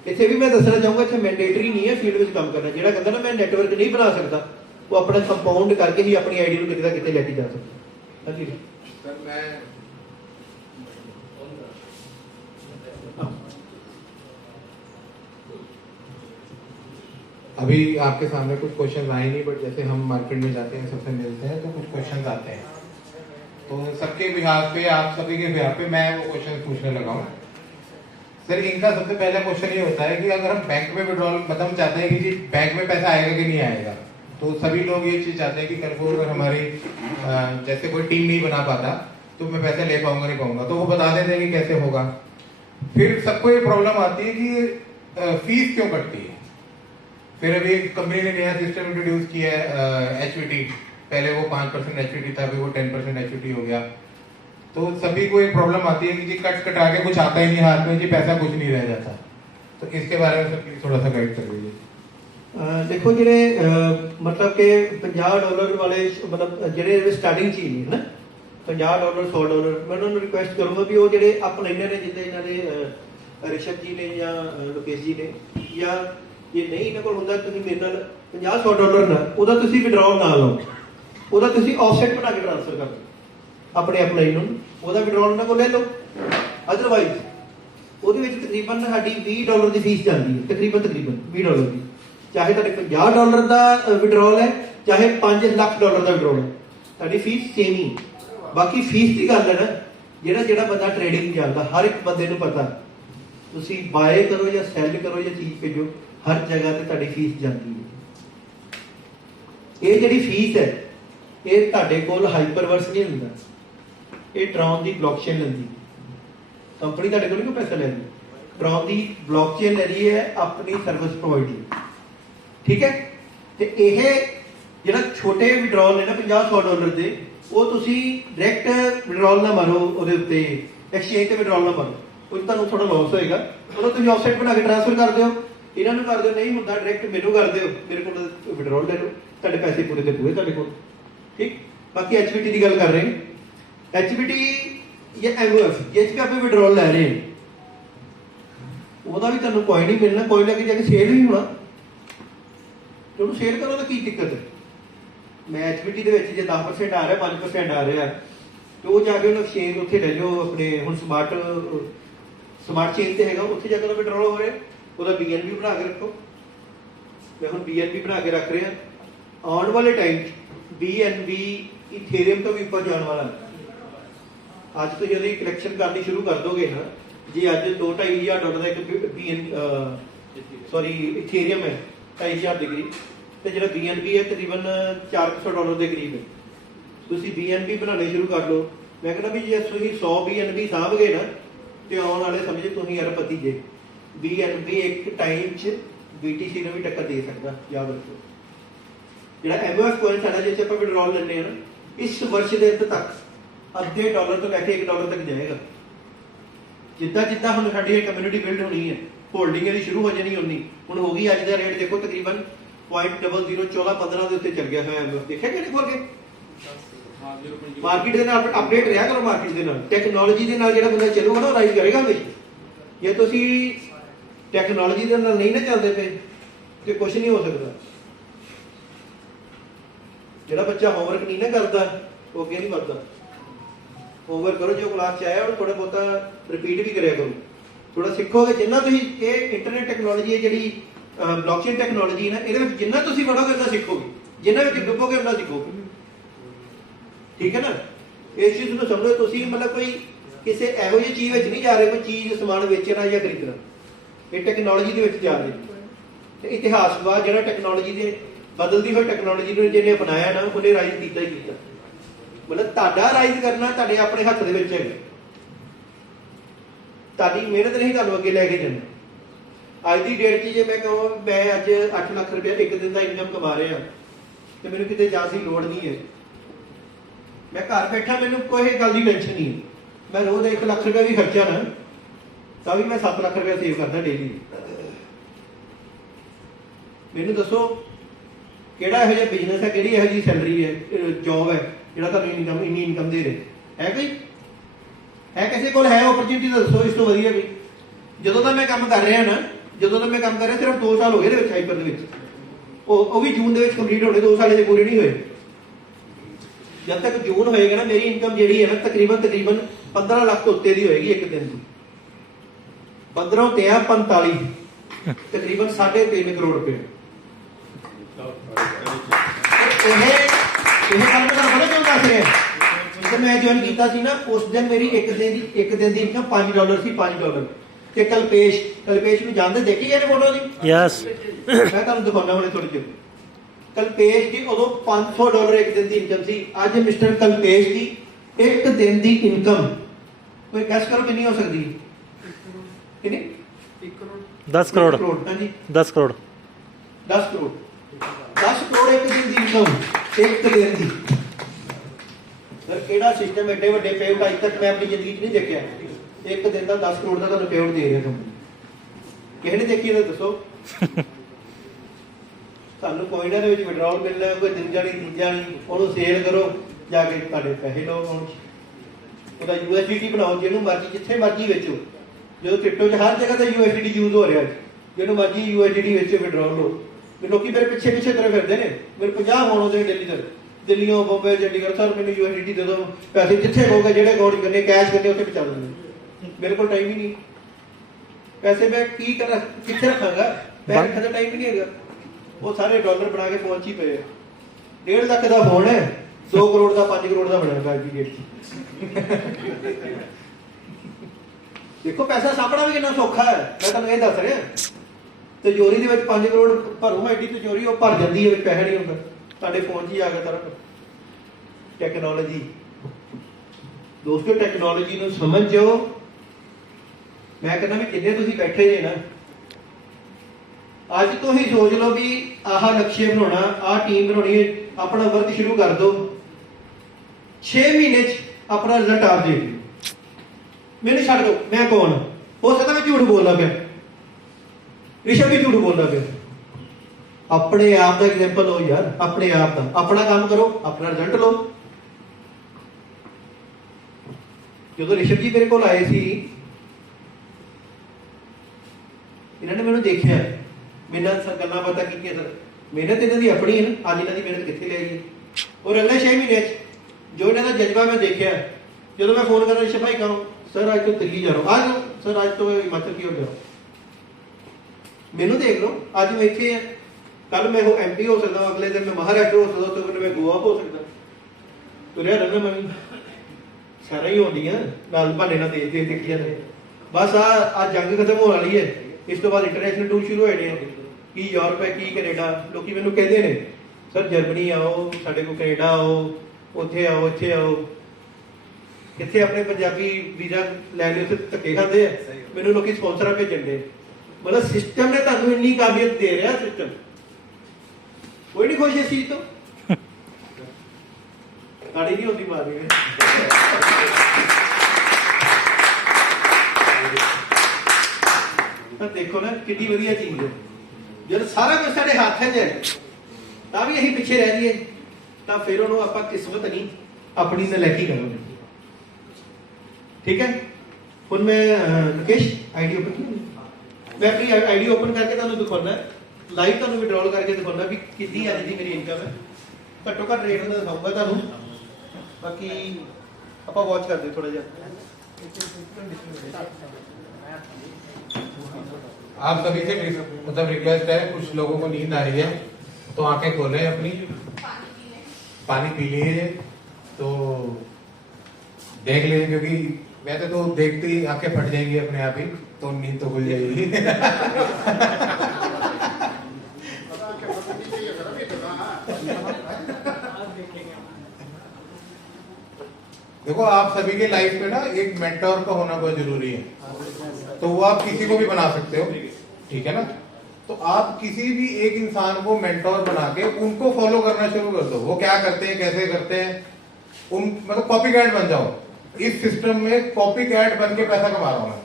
ਇੱਥੇ ਵੀ ਮੈਂ ਦੱਸਣਾ ਚਾਹੂੰਗਾ, ਇੱਥੇ ਮੈਂਡੇਟਰੀ ਨਹੀਂ ਹੈ ਫੀਲਡ ਵਿੱਚ ਕੰਮ ਕਰਨਾ। ਜਿਹੜਾ ਕਹਿੰਦਾ ਨਾ ਮੈਂ ਨੈਟਵਰਕ ਨਹੀਂ ਬਣਾ ਸਕਦਾ, ਉਹ ਆਪਣਾ ਕੰਪਾਊਂਡ ਕਰਕੇ ਹੀ ਆਪਣੀ ਆਈਡੀ ਨੂੰ ਕਿਤੇ ਨਾ ਕਿਤੇ ਲੈ ਕੇ ਜਾ ਸਕਦਾ। ਹਾਂਜੀ सर मैं अभी आपके सामने कुछ क्वेश्चन आए नहीं, बट जैसे हम मार्केट में जाते हैं सबसे मिलते हैं तो कुछ क्वेश्चन आते हैं, तो सबके बिहार पे, आप सभी के बिहार पे मैं वो क्वेश्चन पूछने लगा हूँ। सर इनका सबसे पहला क्वेश्चन ये होता है कि अगर हम बैंक में विड्रॉल, मतलब हम चाहते हैं कि जी बैंक में पैसा आएगा कि नहीं आएगा, तो सभी लोग ये चीज चाहते हैं कि कल को अगर हमारी जैसे कोई टीम नहीं बना पाता तो मैं पैसे ले पाऊंगा नहीं पाऊंगा, तो वो बता देते हैं कि कैसे होगा। फिर सबको ये प्रॉब्लम आती है कि फीस क्यों कटती है। फिर अभी कंपनी ने नया सिस्टम इंट्रोड्यूस किया है HVT, पहले वो 5% HVT था, अभी वो 10% HVT हो गया। तो सभी को एक प्रॉब्लम आती है कि जी कटा के कुछ आता ही नहीं हाथ में, जी पैसा कुछ नहीं रह जाता। तो इसके बारे में सर प्लीज थोड़ा सा गाइड कर दीजिए। देखो ਜਿਹੜੇ मतलब कि $50 वाले मतलब ਜਿਹੜੇ ਸਟਾਰਟਿੰਗ ਚ ਹੀ ਨੇ ਨਾ, $50 $100, ਮੈਂ ਉਹਨਾਂ ਨੂੰ ਰਿਕੁਐਸਟ ਕਰੂੰਗਾ ਵੀ ਉਹ ਜਿਹੜੇ ਅਪਲਾਈਨਰ ਨੇ, ਜਿੱਦਾਂ ਇਹਨਾਂ ਦੇ ਰਿਸ਼ਵ ਜੀ ਨੇ ਜਾਂ ਲੋਕੇਸ਼ ਜੀ ਨੇ, ਜਾਂ ਜੇ ਨਹੀਂ ਇਹਨਾਂ ਕੋਲ ਹੁੰਦਾ, ਤੁਸੀਂ ਮੇਰੇ ਨਾਲ $50-100 ਨਾ, ਉਹਦਾ ਤੁਸੀਂ ਵਿਡਰਾਅਲ ਨਾ ਲਓ, ਉਹਦਾ ਤੁਸੀਂ ਆਫਸੈਟ ਬਣਾ ਕੇ ਟ੍ਰਾਂਸਫਰ ਕਰ ਦਿਓ ਆਪਣੇ ਅਪਲਾਈਨ ਨੂੰ, ਉਹਦਾ ਵਿਡਰਾਅਲ ਉਹਨਾਂ ਕੋਲ ਲੈ ਲਓ। ਅਦਰਵਾਈਜ਼ ਉਹਦੇ ਵਿੱਚ ਤਕਰੀਬਨ ਸਾਡੀ $20 ਦੀ ਫੀਸ ਜਾਂਦੀ ਹੈ, ਤਕਰੀਬਨ $20 ਦੀ। ਚਾਹੇ ਤੁਹਾਡੇ $50 ਦਾ ਵਿਡਰਾਅਲ ਹੈ, ਚਾਹੇ $5 ਲੱਖ ਦਾ ਵਿਡਰਾਅਲ ਹੈ, ਤੁਹਾਡੀ ਫੀਸ ਸੇਮ ਹੀ। ਬਾਕੀ ਫੀਸ ਦੀ ਗੱਲ ਹੈ ਨਾ, ਜਿਹੜਾ ਬੰਦਾ ਟ੍ਰੇਡਿੰਗ ਜਾਣਦਾ, ਹਰ ਇੱਕ ਬੰਦੇ ਨੂੰ ਪਤਾ, ਤੁਸੀਂ ਬਾਏ ਕਰੋ ਜਾਂ ਸੈਲ ਕਰੋ ਜਾਂ ਚੀਜ਼ ਭੇਜੋ, ਹਰ ਜਗ੍ਹਾ ਤੇ ਤੁਹਾਡੀ ਫੀਸ ਜਾਂਦੀ ਹੈ। ਇਹ ਜਿਹੜੀ ਫੀਸ ਹੈ, ਇਹ ਤੁਹਾਡੇ ਕੋਲ ਹਾਈਪਰਵਰਸ ਨਹੀਂ ਹੁੰਦਾ, ਇਹ ਟਰੌਨ ਦੀ ਬਲੌਕਚੇਨ ਲੈਂਦੀ। ਕੰਪਨੀ ਤੁਹਾਡੇ ਕੋਲ ਕੋਈ ਪੈਸਾ ਲੈਂਦੀ, ਟਰੌਨ ਦੀ ਬਲੌਕਚੇਨ ਲੈ ਰਹੀ ਹੈ ਆਪਣੀ ਸਰਵਿਸ ਪ੍ਰੋਵਾਈਡ ਲਈ। ਠੀਕ ਹੈ, ਤੇ ਇਹ ਜਿਹੜਾ ਛੋਟੇ ਵਿਡਰਾਅਲ ਨੇ ਨਾ $50-100 ਦੇ, ਉਹ ਤੁਸੀਂ ਡਾਇਰੈਕਟ ਵਿਡਰਾਅਲ ਨਾ ਮਾਰੋ, ਉਹਦੇ ਉੱਤੇ ਐਕਸਚੇਂਜ ਤੇ ਵਿਡਰਾਅਲ ਨਾ ਮਾਰੋ, ਉਹ ਤੁਹਾਨੂੰ ਥੋੜਾ ਲਾਸ ਹੋਏਗਾ। ਉਹਨੂੰ ਤੁਸੀਂ ਆਫਸੈਟ ਬਣਾ ਕੇ ਟ੍ਰਾਂਸਫਰ ਕਰ ਦਿਓ, ਇਹਨਾਂ ਨੂੰ ਕਰ ਦਿਓ, ਨਹੀਂ ਹੁੰਦਾ ਡਾਇਰੈਕਟ ਮੈਨੂੰ ਕਰ ਦਿਓ, ਮੇਰੇ ਕੋਲ ਵਿਡਰਾਅਲ ਲੈ ਲਓ, ਤੁਹਾਡੇ ਪੈਸੇ ਪੂਰੇ ਤੇ ਪੂਰੇ ਤੁਹਾਡੇ ਕੋਲ। ਠੀਕ, ਬਾਕੀ HVT ਦੀ ਗੱਲ ਕਰ ਰਹੇ ਹਾਂ, HVT ਜਾਂ MOF ਜਿਸ ਵੀ ਆਪਾਂ ਵਿਡਰਾਅਲ ਲੈ ਰਹੇ ਹਾਂ, ਉਹਦਾ ਵੀ ਤੁਹਾਨੂੰ ਕੋਈ ਨਹੀਂ ਮਿਲਣਾ, ਕੋਈ ਲੈ ਕੇ ਜਾ ਕੇ ਸੇਲ ਨਹੀਂ ਹੋਣਾ। ਤੇ ਉਹਨੂੰ ਸੇਲ ਕਰੋ ਤਾਂ ਕੀ ਦਿੱਕਤ ਹੈ। ਮੈਂ HVT ਦੇ ਵਿੱਚ ਜੇ 10% ਆ ਰਿਹਾ, 5% ਆ ਰਿਹਾ, ਤੇ ਉਹ ਜਾ ਕੇ ਉਹਨੂੰ ਐਕਸਚੇਂਜ ਉੱਥੇ ਲੈ ਜਾਓ, ਆਪਣੇ ਹੁਣ ਸਮਾਰਟ ਚੇਂਜ ਤੇ ਹੈਗਾ, ਉੱਥੇ ਜਾ ਕੇ ਉਹਦਾ ਵਿਡਰਾਅਲ ਹੋ ਰਿਹਾ, ਉਹਦਾ BNB ਬਣਾ ਕੇ ਰੱਖੋ। ਮੈਂ ਹੁਣ BNB ਬਣਾ ਕੇ ਰੱਖ ਰਿਹਾ। ਆਉਣ ਵਾਲੇ ਟਾਈਮ 'ਚ BNB ਇਥੇਰੀਅਮ ਤੋਂ ਵੀ ਉੱਪਰ ਜਾਣ ਵਾਲਾ ਹੈ। ਅੱਜ ਤੋਂ ਜਦੋਂ ਕਲੈਕਸ਼ਨ ਕਰਨੀ ਸ਼ੁਰੂ ਕਰ ਦੋਗੇ ਨਾ, ਜੇ ਅੱਜ $2-2.5 ਦਾ ਇੱਕ ਇਥੇਰੀਅਮ ਹੈ, $2,500 ਦੇ ਕਰੀਬ, ਤੇ ਜਿਹੜਾ BNB ਹੈ ਤਕਰੀਬਨ $400 ਦੇ ਕਰੀਬ ਹੈ। ਤੁਸੀਂ BNB ਬਣਾਉਣੇ ਸ਼ੁਰੂ ਕਰ ਲਓ। ਮੈਂ ਕਹਿੰਦਾ ਵੀ ਜੇ ਤੁਸੀਂ 100 BNB ਸਾਂਭ ਗਏ ਨਾ, ਤੇ ਆਉਣ ਵਾਲੇ ਸਮਝੇ ਤੁਸੀਂ ਅਰਬਪਤੀ ਜੇ। BNB ਇੱਕ ਟਾਈਮ 'ਚ BTC ਨੂੰ ਵੀ ਟੱਕਰ ਦੇ ਸਕਦਾ, ਯਾਦ ਰੱਖੋ। ਜਿਹੜਾ MOF ਕੋਇਨ ਸਾਡਾ ਜਿੱਥੇ ਆਪਾਂ ਵਿਡਰਾਅਲ ਲੈਂਦੇ ਹਾਂ ਨਾ, ਇਸ ਵਰਸ਼ ਦੇ ਅੰਤ ਤੱਕ ਅੱਧੇ ਡਾਲਰ ਤੋਂ ਲੈ ਕੇ $1 ਤੱਕ ਜਾਏਗਾ। ਜਿੱਦਾਂ ਹੁਣ ਸਾਡੀ ਕਮਿਊਨਿਟੀ ਬਿਲਡ ਹੋਣੀ ਹੈ, ਹੋਲਡਿੰਗ ਇਹਦੀ ਸ਼ੁਰੂ ਹੋ ਜਾਣੀ ਹੋਣੀ, ਹੁਣ ਹੋ ਗਈ। ਅੱਜ ਦਾ ਰੇਟ ਦੇਖੋ ਤਕਰੀਬਨ 0.001415 ਦੇ ਉੱਤੇ ਚੱਲ ਗਿਆ ਹੋਇਆ। ਦੇਖਿਆ ਕਿ ਨਹੀਂ ਖੋਲ ਕੇ? ਮਾਰਕੀਟ ਦੇ ਨਾਲ ਅਪਡੇਟ ਰਿਹਾ ਕਰੋ, ਮਾਰਕੀਟ ਦੇ ਨਾਲ, ਟੈਕਨੋਲੋਜੀ ਦੇ ਨਾਲ ਜਿਹੜਾ ਬੰਦਾ ਚੱਲੂਗਾ ਨਾ, ਉਹ ਰਾਈਜ਼ ਕਰੇਗਾ ਹਮੇਸ਼ਾ। ਜੇ ਤੁਸੀਂ ਟੈਕਨੋਲੋਜੀ ਦੇ ਨਾਲ ਨਹੀਂ ਨਾ ਚੱਲਦੇ ਪਏ ਤੇ ਕੁਝ ਨਹੀਂ ਹੋ ਸਕਦਾ। ਜਿਹੜਾ ਬੱਚਾ ਹੋਮਵਰਕ ਨਹੀਂ ਨਾ ਕਰਦਾ, ਉਹ ਅੱਗੇ ਨਹੀਂ ਵੱਧਦਾ। ਹੋਮਵਰਕ ਕਰੋ, ਜੋ ਕਲਾਸ 'ਚ ਆਇਆ ਉਹਨੂੰ ਥੋੜਾ ਬਹੁਤਾ ਰਿਪੀਟ ਵੀ ਕਰਿਆ ਕਰੋ, ਥੋੜਾ ਸਿੱਖੋਗੇ। ਜਿੰਨਾ ਤੁਸੀਂ ਇਹ ਇੰਟਰਨੈਟ ਟੈਕਨੋਲੋਜੀ ਹੈ, ਜਿਹੜੀ ਬਲੌਕਚੇਨ ਟੈਕਨੋਲੋਜੀ ਨਾ, ਇਹਦੇ ਵਿੱਚ ਜਿੰਨਾ ਤੁਸੀਂ ਵੜੋਗੇ ਉਨਾ ਸਿੱਖੋਗੇ, ਜਿੰਨਾ ਵਿੱਚ ਡੁੱਬੋਗੇ ਉਨਾ ਸਿੱਖੋਗੇ। ਠੀਕ ਹੈ ਨਾ, ਇਸ ਚੀਜ਼ ਨੂੰ ਸਮਝੋ। ਤੁਸੀਂ ਮਤਲਬ ਕੋਈ ਕਿਸੇ ਇਹੋ ਜਿਹੀ ਚੀਜ਼ ਵਿੱਚ ਨਹੀਂ ਜਾ ਰਹੇ, ਕੋਈ ਚੀਜ਼ ਸਮਾਨ ਵੇਚਣਾ ਜਾਂ ਖਰੀਦਣਾ, ਇਹ ਟੈਕਨੋਲੋਜੀ ਦੇ ਵਿੱਚ ਜਾ ਰਹੇ। ਤੇ ਇਤਿਹਾਸਵਾਦ ਜਿਹੜਾ ਟੈਕਨੋਲੋਜੀ ਦੇ ਬਦਲਦੀ ਹੋਈ ਟੈਕਨੋਲੋਜੀ ਨੂੰ ਜਿਹਨੇ ਅਪਣਾਇਆ ਨਾ, ਉਹਨੇ ਰਾਈਜ਼ ਕੀਤਾ ਹੀ ਕੀਤਾ। ਮਤਲਬ ਤੁਹਾਡਾ ਰਾਈਜ਼ ਕਰਨਾ ਤੁਹਾਡੇ ਆਪਣੇ ਹੱਥ ਦੇ ਵਿੱਚ ਹੈਗਾ। ਤੁਹਾਡੀ ਮਿਹਨਤ ਨਹੀਂ ਤੁਹਾਨੂੰ ਅੱਗੇ ਲੈ ਕੇ ਜਾਣਾ। ਅੱਜ ਦੀ ਡੇਟ 'ਚ ਜੇ ਮੈਂ ਕਹਾਂ ਮੈਂ ਅੱਜ 8 ਲੱਖ ਰੁਪਏ ਇੱਕ ਦਿਨ ਦਾ ਇਨਕਮ ਕਮਾ ਰਿਹਾ, ਤੇ ਮੈਨੂੰ ਕਿਤੇ ਜਾਣ ਦੀ ਲੋੜ ਨਹੀਂ ਹੈ। मैं घर बैठा, मैंने कोई गल की टेंशन नहीं है। मैं रोज 1 लाख रुपया भी खर्चा ना, तभी मैं 7 लाख रुपया सेव करता डेली। मैनू दसो किहड़ा इहो जिहा बिजनेस है, किहड़ी इहो जी सैलरी है, जॉब है जिहड़ा तुहानूं इनकम इन्नी इनकम दे रहे है? कोई है किसी को है अपॉर्चुनिटी? दसो इस तो वधिया कोई। ਜਦੋਂ ਦਾ ਮੈਂ ਕੰਮ ਕਰ ਰਿਹਾ ਨਾ, ਜਦੋਂ ਦਾ ਮੈਂ ਕੰਮ ਕਰ ਰਿਹਾ, ਸਿਰਫ 2 ਸਾਲ ਹੋ ਗਏ ਇਹਦੇ ਵਿੱਚ, ਹਾਈਪਰ ਦੇ ਵਿੱਚ। ਉਹ ਵੀ ਜੂਨ ਦੇ ਵਿੱਚ ਕੰਪਲੀਟ ਹੋਣੇ, 2 ਸਾਲ ਅਜੇ ਪੂਰੇ ਨਹੀਂ ਹੋਏ। ਜਦ ਤੱਕ ਜੂਨ ਹੋਏਗਾ ਨਾ, ਮੇਰੀ ਇਨਕਮ ਜਿਹੜੀ ਹੈ ਨਾ ਤਕਰੀਬਨ 15 ਲੱਖ ਤੋਂ ਉੱਤੇ ਦੀ ਹੋਏਗੀ ਇੱਕ ਦਿਨ ਦੀ। 15 ਤੇ 45 ਤਕਰੀਬਨ 3.5 ਕਰੋੜ ਰੁਪਏ। ਇਹ ਗੱਲ ਮੈਂ ਤੁਹਾਨੂੰ ਪਤਾ ਕਿਉਂ ਦੱਸ ਰਿਹਾ? ਜਦੋਂ ਮੈਂ ਜੁਆਇਨ ਕੀਤਾ ਸੀ ਨਾ, ਉਸ ਦਿਨ ਮੇਰੀ ਇੱਕ ਦਿਨ ਦੀ ਇਨਕਮ $5 ਸੀ, $5। ਤੇ ਕਲਪੇਸ਼ ਨੂੰ ਜਾਣਦੇ, ਦੇਖੀ ਗਏ ਨੇ ਫੋਟੋ ਦੀ? ਯਸ। ਮੈਂ ਤੁਹਾਨੂੰ ਦਿਖਾਉਣਾ ਹੁਣੇ ਥੋੜੀ ਜਿਹੀ। ਕਲਪੇਸ਼ ਦੀ ਉਦੋਂ $500 ਇੱਕ ਦਿਨ ਦੀ ਇਨਕਮ ਸੀ। ਅੱਜ ਮਿਸਟਰ ਕਲਪੇਸ਼ ਦੀ ਇੱਕ ਦਿਨ ਦੀ ਇਨਕਮ ਕੋਈ ਗੈਸ ਕਰੋ ਕਿੰਨੀ ਹੋ ਸਕਦੀ ਹੈ? ਕਿੰਨੀ? 10 ਕਰੋੜ। ਹਾਂਜੀ 10 ਕਰੋੜ। 10 ਕਰੋੜ। 10 ਕਰੋੜ ਇੱਕ ਦਿਨ ਦੀ ਇਨਕਮ, ਇੱਕ ਦਿਨ ਦੀ। ਸਰ ਕਿਹੜਾ ਸਿਸਟਮ ਐਡੇ ਵੱਡੇ ਪੇਆਊਟ ਅੱਜ ਤੱਕ ਮੈਂ ਆਪਣੀ ਜ਼ਿੰਦਗੀ 'ਚ ਨਹੀਂ ਦੇਖਿਆ। ਇੱਕ ਦਿਨ ਦਾ 10 ਕਰੋੜ ਦਾ ਤੁਹਾਨੂੰ ਪੇਆਊਟ ਦੇ ਰਿਹਾ ਕੰਪਨੀ। ਕਿਸੇ ਨੇ ਦੇਖੀ ਤਾਂ ਦੱਸੋ। ਤੁਹਾਨੂੰ ਕੋਇਨਾਂ ਦੇ ਵਿੱਚ ਵਿਡਰਾਅਲ ਮਿਲਣਾ, ਕੋਈ ਦਿਨ ਜਾਣੀ ਦੂਜਾ ਨਹੀਂ, ਉਹਨੂੰ ਸੇਲ ਕਰੋ, ਜਾ ਕੇ ਤੁਹਾਡੇ ਪੈਸੇ ਲਓ ਅਕਾਊਂਟ 'ਚ। ਉਹਦਾ USDT ਬਣਾਓ, ਜਿਹਨੂੰ ਮਰਜ਼ੀ ਜਿੱਥੇ ਮਰਜ਼ੀ ਵੇਚੋ। ਜਦੋਂ ਕ੍ਰਿਪਟੋ 'ਚ ਹਰ ਜਗ੍ਹਾ ਤੇ USDT ਯੂਜ਼ ਹੋ ਰਿਹਾ, ਜਿਹਨੂੰ ਮਰਜ਼ੀ USDT ਵਿੱਚ ਵਿਡਰਾਅਲ ਲਓ। ਵੀ ਲੋਕੀ ਮੇਰੇ ਪਿੱਛੇ ਤੁਰੇ ਫਿਰਦੇ ਨੇ, ਮੇਰੇ 50 ਹੋਣ ਉਹਦੇ ਡੇਲੀ ਤੱਕ, ਦਿੱਲੀੋਂ ਬੰਬੇ ਚੰਡੀਗੜ੍ਹ, ਸਰ ਮੈਨੂੰ USDT ਦੇ ਦਿਓ, ਪੈਸੇ ਜਿੱਥੇ ਕਹੋਗੇ, ਜਿਹੜੇ ਅਕਾਊਂਟ ਕਰਨੇ ਕੈਸ਼ ਕਰਨੇ ਉੱਥੇ ਪਹੁੰਚਾ ਦਿੰਦੇ। ਮੇਰੇ ਕੋਲ ਟਾਈਮ ਹੀ ਨਹੀਂ, ਪੈਸੇ ਮੈਂ ਕੀ ਕਰਾਂ, ਕਿੱਥੇ ਰੱਖਾਂਗਾ? ਮੈਂ ਰੱਖਣ ਦਾ ਟਾਈਮ ਹੀ ਨਹੀਂ ਹੈਗਾ। ਉਹ ਸਾਰੇ ਡਾਲਰ ਬਣਾ ਕੇ ਪਹੁੰਚ ਹੀ ਪਏ। 1.5 ਲੱਖ ਦਾ ਫੋਨ ਹੈ, 2 ਕਰੋੜ ਦਾ 5 ਕਰੋੜ ਦਾ ਬਣਿਆ ਅੱਜ ਦੀ ਡੇਟ 'ਚ। ਦੇਖੋ ਪੈਸਾ ਸਾਂਭਣਾ ਵੀ ਕਿੰਨਾ ਸੌਖਾ ਹੈ, ਮੈਂ ਤੁਹਾਨੂੰ ਇਹ ਦੱਸ ਰਿਹਾ। ਤਿਜੋਰੀ ਦੇ ਵਿੱਚ 5 ਕਰੋੜ ਭਰੋ, ਐਡੀ ਤਿਜੋਰੀ ਉਹ ਭਰ ਜਾਂਦੀ ਹੈ, ਵਿੱਚ ਪੈਸਾ ਨਹੀਂ ਹੁੰਦਾ। ਤੁਹਾਡੇ ਫੋਨ 'ਚ ਹੀ ਆ ਗਿਆ ਸਾਰਾ। ਟੈਕਨੋਲੋਜੀ ਦੋਸਤੋ, ਟੈਕਨੋਲੋਜੀ ਨੂੰ ਸਮਝੋ। ਮੈਂ ਕਹਿੰਦਾ ਵੀ ਜਿੰਨੇ ਤੁਸੀਂ ਬੈਠੇ ਜੇ ਨਾ, ਅੱਜ ਤੋਂ ਹੀ ਸੋਚ ਲਓ ਵੀ ਆਹ ਨਕਸ਼ੇ ਬਣਾਉਣਾ, ਆਹ ਟੀਮ ਬਣਾਉਣੀ ਹੈ, ਆਪਣਾ ਵਰਕ ਸ਼ੁਰੂ ਕਰ ਦਿਓ। 6 ਮਹੀਨੇ 'ਚ ਆਪਣਾ ਰਿਜ਼ਲਟ ਆਪ ਦੇਖ ਲਿਓ। ਮੈਨੂੰ ਛੱਡ ਦਿਓ, ਮੈਂ ਕੌਣ? ਹੋ ਸਕਦਾ ਮੈਂ ਝੂਠ ਬੋਲਦਾ ਪਿਆ, ਰਿਸ਼ਵ ਵੀ ਝੂਠ ਬੋਲਦਾ ਪਿਆ। ਆਪਣੇ ਆਪ ਦਾ ਐਗਜ਼ਾਮਪਲ ਲਓ ਯਾਰ, ਆਪਣੇ ਆਪ ਦਾ। ਆਪਣਾ ਕੰਮ ਕਰੋ, ਆਪਣਾ ਰਿਜ਼ਲਟ ਲਓ। ਜਦੋਂ ਰਿਸ਼ਵ ਜੀ ਮੇਰੇ ਕੋਲ ਆਏ ਸੀ, ਇਹਨਾਂ ਨੇ ਮੈਨੂੰ ਦੇਖਿਆ, ਮੇਰੇ ਨਾਲ ਗੱਲਾਂ ਬਾਤਾਂ ਕੀਤੀਆਂ। ਸਰ ਮਿਹਨਤ ਇਹਨਾਂ ਦੀ ਆਪਣੀ ਹੈ ਨਾ, ਅੱਜ ਇਹਨਾਂ ਦੀ ਮਿਹਨਤ ਕਿੱਥੇ ਲੈ ਗਈ? ਔਰ ਅਗਲੇ 6 ਮਹੀਨੇ 'ਚ ਜੋ ਇਹਨਾਂ ਦਾ ਜਜ਼ਬਾ ਮੈਂ ਦੇਖਿਆ, ਜਦੋਂ ਮੈਂ ਫੋਨ ਕਰਾਂ ਰਿਸ਼ਵ ਭਾਈ ਕਹੋ ਸਰ ਅੱਜ ਤੋਂ ਦਿੱਲੀ ਜਾ ਰਹਾ, ਅੱਜ ਸਰ ਅੱਜ ਤੋਂ ਹਿਮਾਚਲ ਕੀ ਹੋ ਜਾ। ਮੈਨੂੰ ਦੇਖ ਲਓ, ਅੱਜ ਮੈਂ ਇੱਥੇ ਆ, ਕੱਲ ਮੈਂ ਉਹ MP ਹੋ ਸਕਦਾ, ਅਗਲੇ ਦਿਨ ਮੈਂ ਮਹਾਰਾਸ਼ਟਰ ਹੋ ਸਕਦਾ, ਉਸ ਤੋਂ ਮੈਂ ਗੋਆ ਹੋ ਸਕਦਾ। ਤੁਰਿਆ ਰਹਿਣਾ ਮੈਂ ਵੀ, ਸਾਰਾ ਹੀ ਹੁੰਦੀਆਂ ਨਾਲ ਬਹਾਨੇ ਨਾਲ ਦੇਖ ਦੇਖੀਆਂ ਨੇ। ਬਸ ਆ ਜੰਗ ਖਤਮ ਹੋਣ ਵਾਲੀ ਹੈ, ਇਸ ਤੋਂ ਬਾਅਦ ਇੰਟਰਨੈਸ਼ਨਲ ਟੂਰ ਸ਼ੁਰੂ ਹੋਏ ਨੇ। ਕੀ ਯੂਰਪ ਹੈ, ਕੀ ਕੈਨੇਡਾ। ਲੋਕੀ ਮੈਨੂੰ ਕਹਿੰਦੇ ਨੇ ਸਰ ਜਰਮਨੀ ਆਓ, ਸਾਡੇ ਕੋਲ ਕੈਨੇਡਾ ਆਓ, ਉੱਥੇ ਆਓ, ਇੱਥੇ ਆਓ। ਕਿੱਥੇ ਆਪਣੇ ਪੰਜਾਬੀ ਵੀਜ਼ਾ ਲੈ ਕੇ ਉੱਥੇ ਧੱਕੇ ਖਾਂਦੇ ਆ। ਮੈਨੂੰ ਲੋਕੀ ਸਪਾਂਸਰਾਂ ਭੇਜਣ ਦੇ। ਮਤਲਬ ਸਿਸਟਮ ਨੇ ਤੁਹਾਨੂੰ ਇੰਨੀ ਕਾਬਲੀਅਤ ਦੇ ਰਿਹਾ, ਸਿਸਟਮ ਕੋਈ ਨਹੀਂ ਖੁਸ਼ ਇਸ ਚੀਜ਼ ਤੋਂ। ਤਾੜੀ ਨਹੀਂ ਹੁੰਦੀ ਮਾਰਨੀ ਹੈ। ਤਾਂ ਦੇਖੋ ਨਾ ਕਿੰਨੀ ਵਧੀਆ ਚੀਜ਼ ਹੈ। ਜਦ ਸਾਰਾ ਕੁਝ ਸਾਡੇ ਹੱਥ 'ਚ ਹੈ ਤਾਂ ਵੀ ਅਸੀਂ ਪਿੱਛੇ ਰਹਿ ਜਾਈਏ, ਤਾਂ ਫਿਰ ਉਹਨੂੰ ਆਪਾਂ ਕਿਸਮਤ ਨਹੀਂ ਆਪਣੀ ਨਲਾਇਕੀ ਕਰਾਂਗੇ। ਠੀਕ ਹੈ। ਹੁਣ ਮੈਂ ਮੁਕੇਸ਼ ਆਈਡੀ ਓਪਨ ਕੀਤੀ, ਮੈਂ ਆਪਣੀ ਆਈਡੀ ਓਪਨ ਕਰਕੇ ਤੁਹਾਨੂੰ ਦਿਖਾਉਣਾ, ਲਾਈਵ ਤੁਹਾਨੂੰ ਵਿਡਰਾਲ ਕਰਕੇ ਦਿਖਾਉਣਾ ਵੀ ਕਿੰਨੀ ਅੱਜ ਦੀ ਮੇਰੀ ਇਨਕਮ ਹੈ। ਘੱਟੋ ਘੱਟ ਰੇਟ ਦਾ ਦਿਖਾਊਂਗਾ ਤੁਹਾਨੂੰ, ਬਾਕੀ ਆਪਾਂ ਵਾਚ ਕਰਦੇ ਥੋੜਾ ਜਿਹਾ। आप सभी से मतलब रिक्वेस्ट है, कुछ लोगों को नींद आ रही है तो आंखें खोलें अपनी, पानी पी लीजिए तो देख लीजिए, क्योंकि वैसे तो देखते ही आंखें फट जाएंगी अपने आप ही, तो नींद तो खुल जाएगी। देखो आप सभी के लाइफ में ना एक मेंटोर का होना बहुत जरूरी है, तो वो आप किसी को भी बना सकते हो, ठीक है ना। तो आप किसी भी एक इंसान को मेंटोर बना के उनको फॉलो करना शुरू कर दो। वो क्या करते हैं, कैसे करते हैं, मतलब कॉपी कैट बन जाओ। इस सिस्टम में कॉपी कैट बन के पैसा कमा रहा हूं मैं,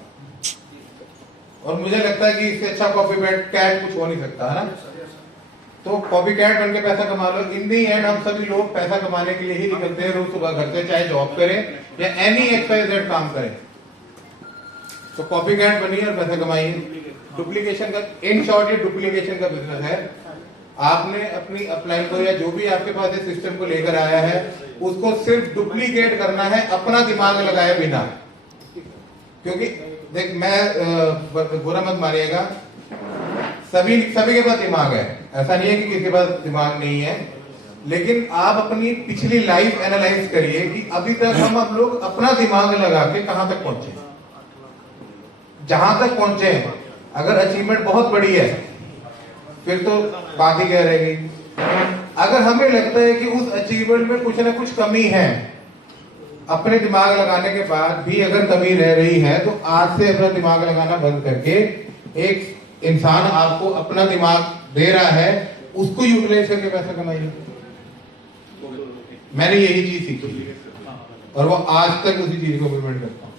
और मुझे लगता है कि इससे अच्छा कॉपी कैट कुछ हो नहीं सकता, है ना। तो कॉपी कैट बन के पैसा कमा लो। इन दी एंड हम सभी लोग पैसा कमाने के लिए ही निकलते हैं रोज सुबह घर से, चाहे जॉब करें या एनी XYZ काम करें। तो कॉपी कैट बनिए और पैसा कमाइए। डुप्लीकेशन का, इन शॉर्ट, ये डुप्लीकेशन का बिजनेस है। आपने अपनी अपलाइन को या जो भी आपके पास इस सिस्टम को लेकर आया है उसको सिर्फ डुप्लीकेट करना है, अपना दिमाग लगाए बिना। क्योंकि देख, मैं बुरा मत मारिएगा, सभी के पास दिमाग है, ऐसा नहीं है कि किसी के पास दिमाग नहीं है, लेकिन आप अपनी पिछली लाइफ एनालाइज करिए कि अभी तक हम लोग अपना दिमाग लगा के कहां तक पहुंचे, जहां तक पहुंचे हैं। अगर अचीवमेंट बहुत बड़ी है फिर तो बात ही क्या रहेगी। अगर हमें लगता है कि उस अचीवमेंट में कुछ ना कुछ कमी है, अपने दिमाग लगाने के बाद भी अगर कमी रह रही है, तो आज से अपना दिमाग लगाना बंद करके, एक इंसान आपको अपना दिमाग दे रहा है, उसको यूटिलाइज करके पैसा कमाइए। मैंने यही चीज सीखी और वो आज तक उसी चीज को इम्प्लीमेंट करता हूं।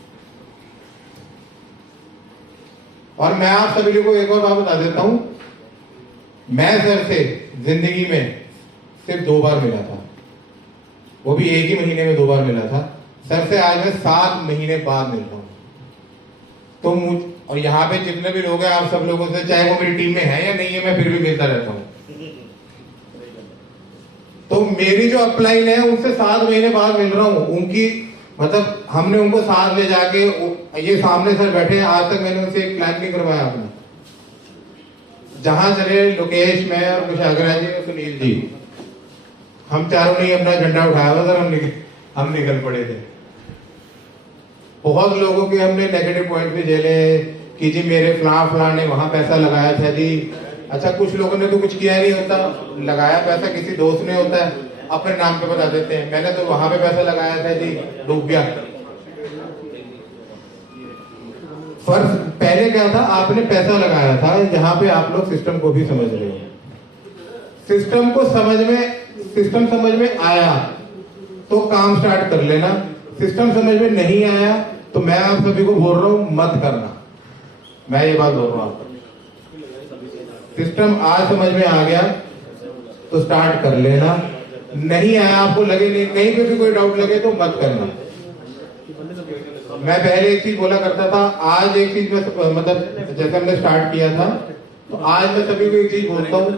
और मैं आप सभी लोगों को एक और बात बता देता हूं, मैं सर से जिंदगी में सिर्फ 2 बार मिला था, वो भी एक ही महीने में 2 बार मिला था। सर से आज मैं 7 महीने बाद मिल रहा हूं। तो और यहाँ पे जितने भी लोग हैं, आप सब लोगों से, चाहे वो मेरी टीम में है या नहीं है, मैं फिर भी मिलता रहता हूँ। तो मेरी जो अपलाइन है उनसे 7 महीने बाद मिल रहा हूँ। उनकी मतलब हमने उनको साथ ले जाके, ये सामने सर बैठे हैं, आज तक मैंने उनसे एक प्लान नहीं करवाया अपना। जहां चले लोकेश, मैं और कुशाग्रा जी और सुनील जी, हम चारों ने अपना झंडा उठाया हुआ सर, हम निकल पड़े थे। बहुत लोगों के हमने नेगेटिव पॉइंट भी झेले कि जी मेरे फलां ने वहां पैसा लगाया था जी। अच्छा, कुछ लोगों ने तो कुछ किया नहीं होता, लगाया पैसा किसी दोस्त ने होता है, अपने नाम पे बता देते हैं, मैंने तो वहां पे पैसा लगाया था जी, डूब गया। फर्ज पहले क्या था, आपने पैसा लगाया था, जहां पे आप लोग सिस्टम को भी समझ रहे हो। सिस्टम समझ में आया तो काम स्टार्ट कर लेना। सिस्टम समझ में नहीं आया तो मैं आप सभी को बोल रहा हूं, मत करना। मैं ये बात बोल रहा हूं, सिस्टम आज समझ में आ गया तो स्टार्ट कर लेना। नहीं आया, आपको लगे नहीं, कहीं पे भी कोई डाउट लगे तो मत करना। मैं पहले एक चीज बोला करता था, आज एक चीज में मतलब जैसे हमने स्टार्ट किया था, तो आज मैं सभी को एक चीज बोलता हूँ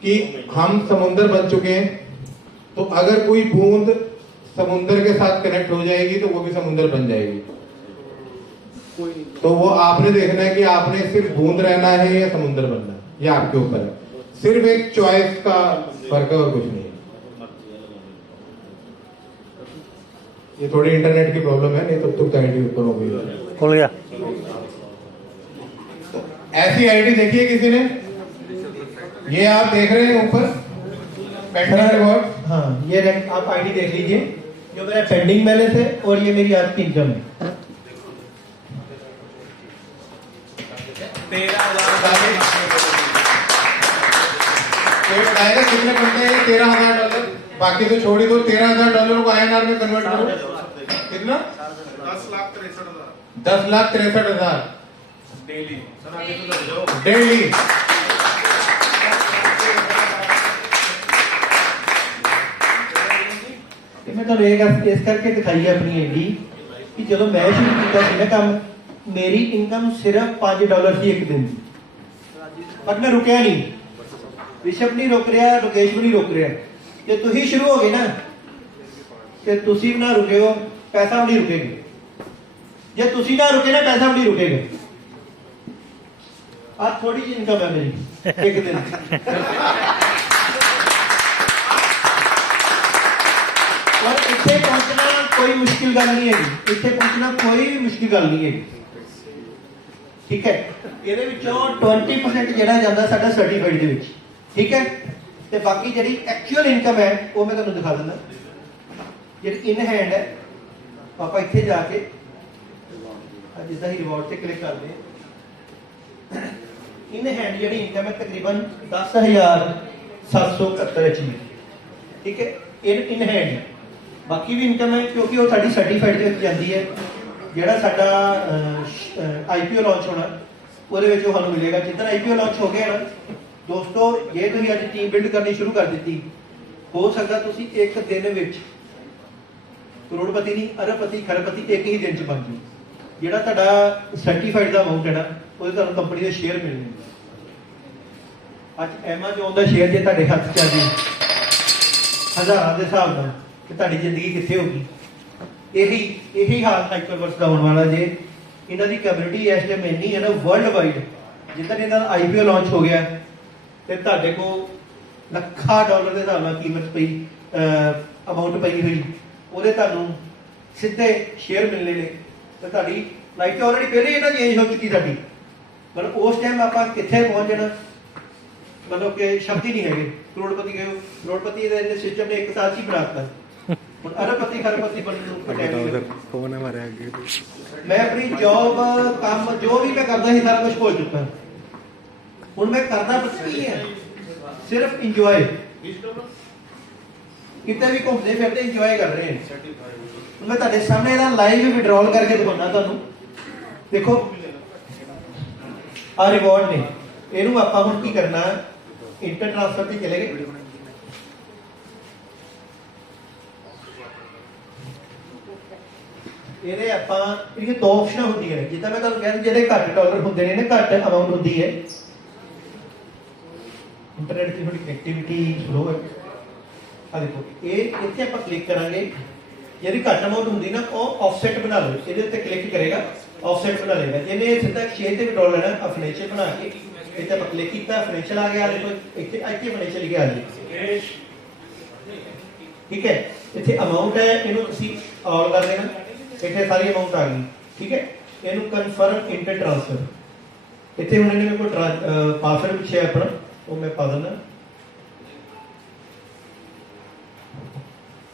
कि हम समुंदर बन चुके हैं। तो अगर कोई बूंद समुंदर के साथ कनेक्ट हो जाएगी तो वो भी समुंदर बन जाएगी। तो वो आपने देखना है कि आपने सिर्फ बूंद रहना है या समुंदर बनना है, ये आपके ऊपर है। सिर्फ एक चॉइस का फर्क है और कुछ नहीं है। ये थोड़ी इंटरनेट की प्रॉब्लम है, नहीं तो आईडी ऊपर हो गई। खुल गया। ऐसी आईडी देखिए किसी ने? ये आप देख रहे हैं ऊपर पेंडिंग रिवॉर्ड। हाँ, ये आप आईडी देख लीजिए, जो मेरा पेंडिंग बैलेंस है और ये मेरी आज की इनकम है। 13,000 कितने बनते हैं? $13,000। बाकी तो छोड़ ही दो, $13,000 को INR में कन्वर्ट करो, कितना? 10,63,000 डेली। मैं तो इस करके दिखाई है अपनी आईडी कि ਜਦੋਂ मैं शुरू किया ਸੀ ना काम, मेरी इनकम सिर्फ $5 थी एक दिन की, पर मैं रुकया नहीं। ऋषभ नहीं रुक रहा, लोकेश भी नहीं रुक रहा। ਜੇ ਤੁਸੀਂ शुरू हो गए ना, ਤੇ ਤੁਸੀਂ ਵੀ ਨਾ रुके हो, पैसा भी नहीं रुकेगा। ਜੇ ਤੁਸੀਂ ना रुके ना, पैसा भी नहीं रुकेगा। आज थोड़ी सी इनकम है मेरी एक दिन। और इतने पहुंचना कोई मुश्किल गल नहीं है, इतने पहुंचना कोई भी मुश्किल गल नहीं है। ठीक है, ਇਹਦੇ ਵਿੱਚੋਂ 20% ਜਿਹੜਾ ਜਾਂਦਾ ਸਾਡਾ ਸਰਟੀਫਾਈਡ ਦੇ ਵਿੱਚ। ਠੀਕ ਹੈ, ਤੇ ਬਾਕੀ ਜਿਹੜੀ ਐਕਚੁਅਲ ਇਨਕਮ ਹੈ ਉਹ ਮੈਂ ਤੁਹਾਨੂੰ ਦਿਖਾ ਦਿੰਦਾ। ਜਿਹੜੀ ਇਨ ਹੈਂਡ ਹੈ, ਆਪਾਂ ਇੱਥੇ ਜਾ ਕੇ ਜਿੱਦਾਂ ਹੀ ਰਿਵਾਰਡ ਤੇ ਕਲਿੱਕ ਕਰਦੇ ਹਾਂ, ਇਨ हैंड ਜਿਹੜੀ ਇਨਕਮ ਹੈ ਤਕਰੀਬਨ 10,771 ਐਚਪੀ। ठीक है, इन हैंड ਬਾਕੀ ਵੀ ਇਨਕਮ ਹੈ ਕਿਉਂਕਿ ਉਹ ਸਾਡੀ ਸਰਟੀਫਾਈਡ ਦੇ ਵਿੱਚ ਜਾਂਦੀ ਹੈ। ਜਿਹੜਾ ਸਾਡਾ ਆਈਪੀਓ ਲਾਂਚ ਹੋਣਾ ਉਹਦੇ ਵਿੱਚ ਉਹ ਸਾਨੂੰ ਮਿਲੇਗਾ। ਜਿੱਦਾਂ ਆਈਪੀਓ ਲਾਂਚ ਹੋ ਗਿਆ ਨਾ ਦੋਸਤੋ, ਜੇ ਤੁਸੀਂ ਅੱਜ ਟੀਮ ਬਿਲਡ ਕਰਨੀ ਸ਼ੁਰੂ ਕਰ ਦਿੱਤੀ, ਹੋ ਸਕਦਾ ਤੁਸੀਂ ਇੱਕ ਦਿਨ ਵਿੱਚ ਕਰੋੜਪਤੀ ਨਹੀਂ, ਅਰਬਪਤੀ, ਖਰਬਪਤੀ ਇੱਕ ਹੀ ਦਿਨ ਚ ਬਣ ਜਾਓ। ਜਿਹੜਾ ਤੁਹਾਡਾ ਸਰਟੀਫਾਈਡ ਦਾ ਅਮਾਉਂਟ ਹੈ ਨਾ ਉਹਦੇ ਤੁਹਾਨੂੰ ਕੰਪਨੀ ਦੇ ਸ਼ੇਅਰ ਮਿਲਣੇ। ਅੱਜ ਐਮਾਜ਼ੋਨ ਦਾ ਸ਼ੇਅਰ ਜੇ ਤੁਹਾਡੇ ਹੱਥ 'ਚ ਆ ਜਾਏ ਹਜ਼ਾਰਾਂ ਦੇ ਹਿਸਾਬ ਨਾਲ, ਤੇ ਤੁਹਾਡੀ ਜ਼ਿੰਦਗੀ ਕਿੱਥੇ ਹੋਗੀ। ਇਹੀ ਹਾਲ ਹਾਈਪਰਵਰਸ ਦਾ ਹੋਣ ਵਾਲਾ ਜੇ ਇਹਨਾਂ ਦੀ ਕਮਿਊਨਿਟੀ ਇਸ ਟਾਈਮ ਇੰਨੀ ਹੈ ਨਾ ਵਰਲਡ ਵਾਈਡ। ਜਿੱਦਾਂ ਇਹਨਾਂ ਦਾ ਆਈਪੀਓ ਲਾਂਚ ਹੋ ਗਿਆ ਤੇ ਤੁਹਾਡੇ ਕੋਲ ਲੱਖਾਂ ਡਾਲਰ ਦੇ ਹਿਸਾਬ ਨਾਲ ਕੀਮਤ ਪਈ ਅਮਾਉਂਟ ਪਈ ਹੋਈ, ਉਹਦੇ ਤੁਹਾਨੂੰ ਸਿੱਧੇ ਸ਼ੇਅਰ ਮਿਲਣੇ ਨੇ ਤੇ ਤੁਹਾਡੀ ਲਾਈਫ ਤਾਂ ਆਲਰੇਡੀ ਪਹਿਲੇ ਇਹਨਾਂ ਦੀ ਚੇਂਜ ਹੋ ਚੁੱਕੀ ਸਾਡੀ। ਮਤਲਬ ਉਸ ਟਾਈਮ ਆਪਾਂ ਕਿੱਥੇ ਪਹੁੰਚ ਜਾਣਾ, ਮਤਲਬ ਕਿ ਸ਼ਬਦ ਹੀ ਨਹੀਂ ਹੈਗੇ। ਕਰੋੜਪਤੀ ਗਏ, ਕਰੋੜਪਤੀ ਦੇ ਸਿਸਟਮ ਨੇ 1 ਸਾਲ 'ਚ ਹੀ ਬਣਾਤਾ। ਹੁਣ ਅਰਬਪਤੀ ਖਰਬਪਤੀ ਬਣਨ ਨੂੰ ਟਾਈਮ कौन है हमारे आगे? ਮੈਂ ਆਪਣੀ ਜੌਬ ਕੰਮ ਜੋ ਵੀ ਮੈਂ ਕਰਦਾ ਸੀ ਸਾਰਾ ਕੁਝ ਭੁੱਲ ਚੁੱਕਾ। ਹੁਣ ਮੈਂ ਕਰਦਾ ਪਤਾ ਕੀ ਹੈ, ਸਿਰਫ ਇੰਜੋਏ। ਕਿਤੇ ਵੀ ਘੁੰਮਦੇ ਫਿਰਦੇ ਇੰਜੋਏ ਕਰ ਰਹੇ ਹਾਂ। ਹੁਣ ਮੈਂ ਤੁਹਾਡੇ ਸਾਹਮਣੇ ਇਹਦਾ ਲਾਈਵ ਵਿਡਰੋਲ ਕਰਕੇ ਦਿਖਾਉਣਾ ਤੁਹਾਨੂੰ। ਦੇਖੋ ਆ ਰਿਵਾਰਡ ਨੇ, ਇਹਨੂੰ ਆਪਾਂ ਹੁਣ ਕੀ ਕਰਨਾ, ਇੰਟਰ ਟ੍ਰਾਂਸਫਰ ਤੇ ਚਲੇ ਗਏ। ਇਹਦੇ ਆਪਾਂ ਇਹ ਦੋ ਆਪਸ਼ਨਾਂ ਹੁੰਦੀਆਂ ਨੇ। ਜਿੱਦਾਂ ਮੈਂ ਤੁਹਾਨੂੰ ਕਹਿੰਦਾ ਜਿਹੜੇ ਘੱਟ ਡਾਲਰ ਹੁੰਦੇ ਨੇ ਨਾ, ਘੱਟ ਅਮਾਉਂਟ ਹੁੰਦੀ ਹੈ। ਇੰਟਰਨੈਟ ਦੀ ਥੋੜੀ ਕਨੈਕਟੀਵਿਟੀ ਸਲੋ ਹੈ। ਆ ਦੇਖੋ ਇਹ ਇੱਥੇ ਆਪਾਂ ਕਲਿੱਕ ਕਰਾਂਗੇ। ਜਿਹੜੀ ਘੱਟ ਅਮਾਉਂਟ ਹੁੰਦੀ ਨਾ ਉਹ ਆਫਸੈਟ ਬਣਾ ਲਓ। ਇਹਦੇ ਉੱਤੇ ਕਲਿੱਕ ਕਰੇਗਾ, ਆਫਸੈਟ ਬਣਾ ਲੇਗਾ। ਇਹਨੇ ਸਿੱਧਾ ਐਕਸਚੇਂਜ ਤੇ ਵਿਡਰੋਲ ਲੈਣਾ, ਫਾਈਨੈਂਸ਼ੀਅਲ ਬਣਾ ਕੇ ਇੱਥੇ ਆਪਾਂ ਕਲਿੱਕ ਕੀਤਾ, ਫਾਈਨੈਂਸ਼ੀਅਲ ਆ ਗਿਆ। ਦੇਖੋ ਇੱਥੇ ਫਾਈਨੈਂਸ਼ੀਅਲ ਲਿਖਿਆ ਆ ਜੀ, ਠੀਕ ਹੈ। ਇੱਥੇ ਅਮਾਉਂਟ ਹੈ, ਇਹਨੂੰ ਤੁਸੀਂ ਆਲ ਕਰ ਦੇਣਾ। ਇੱਥੇ ਸਾਰੀ ਅਮਾਉਂਟ ਆ ਗਈ, ਠੀਕ ਹੈ। ਇਹਨੂੰ ਕਨਫਰਮ ਇੰਟਰ ਟ੍ਰਾਂਸਫਰ। ਇੱਥੇ ਹੁਣ ਇਹਨੇ ਮੇਰੇ ਕੋਲ ਪਾਸਵਰਡ ਪੁੱਛਿਆ ਆਪਣਾ, ਉਹ ਮੈਂ ਪਾ ਦਿੰਦਾ।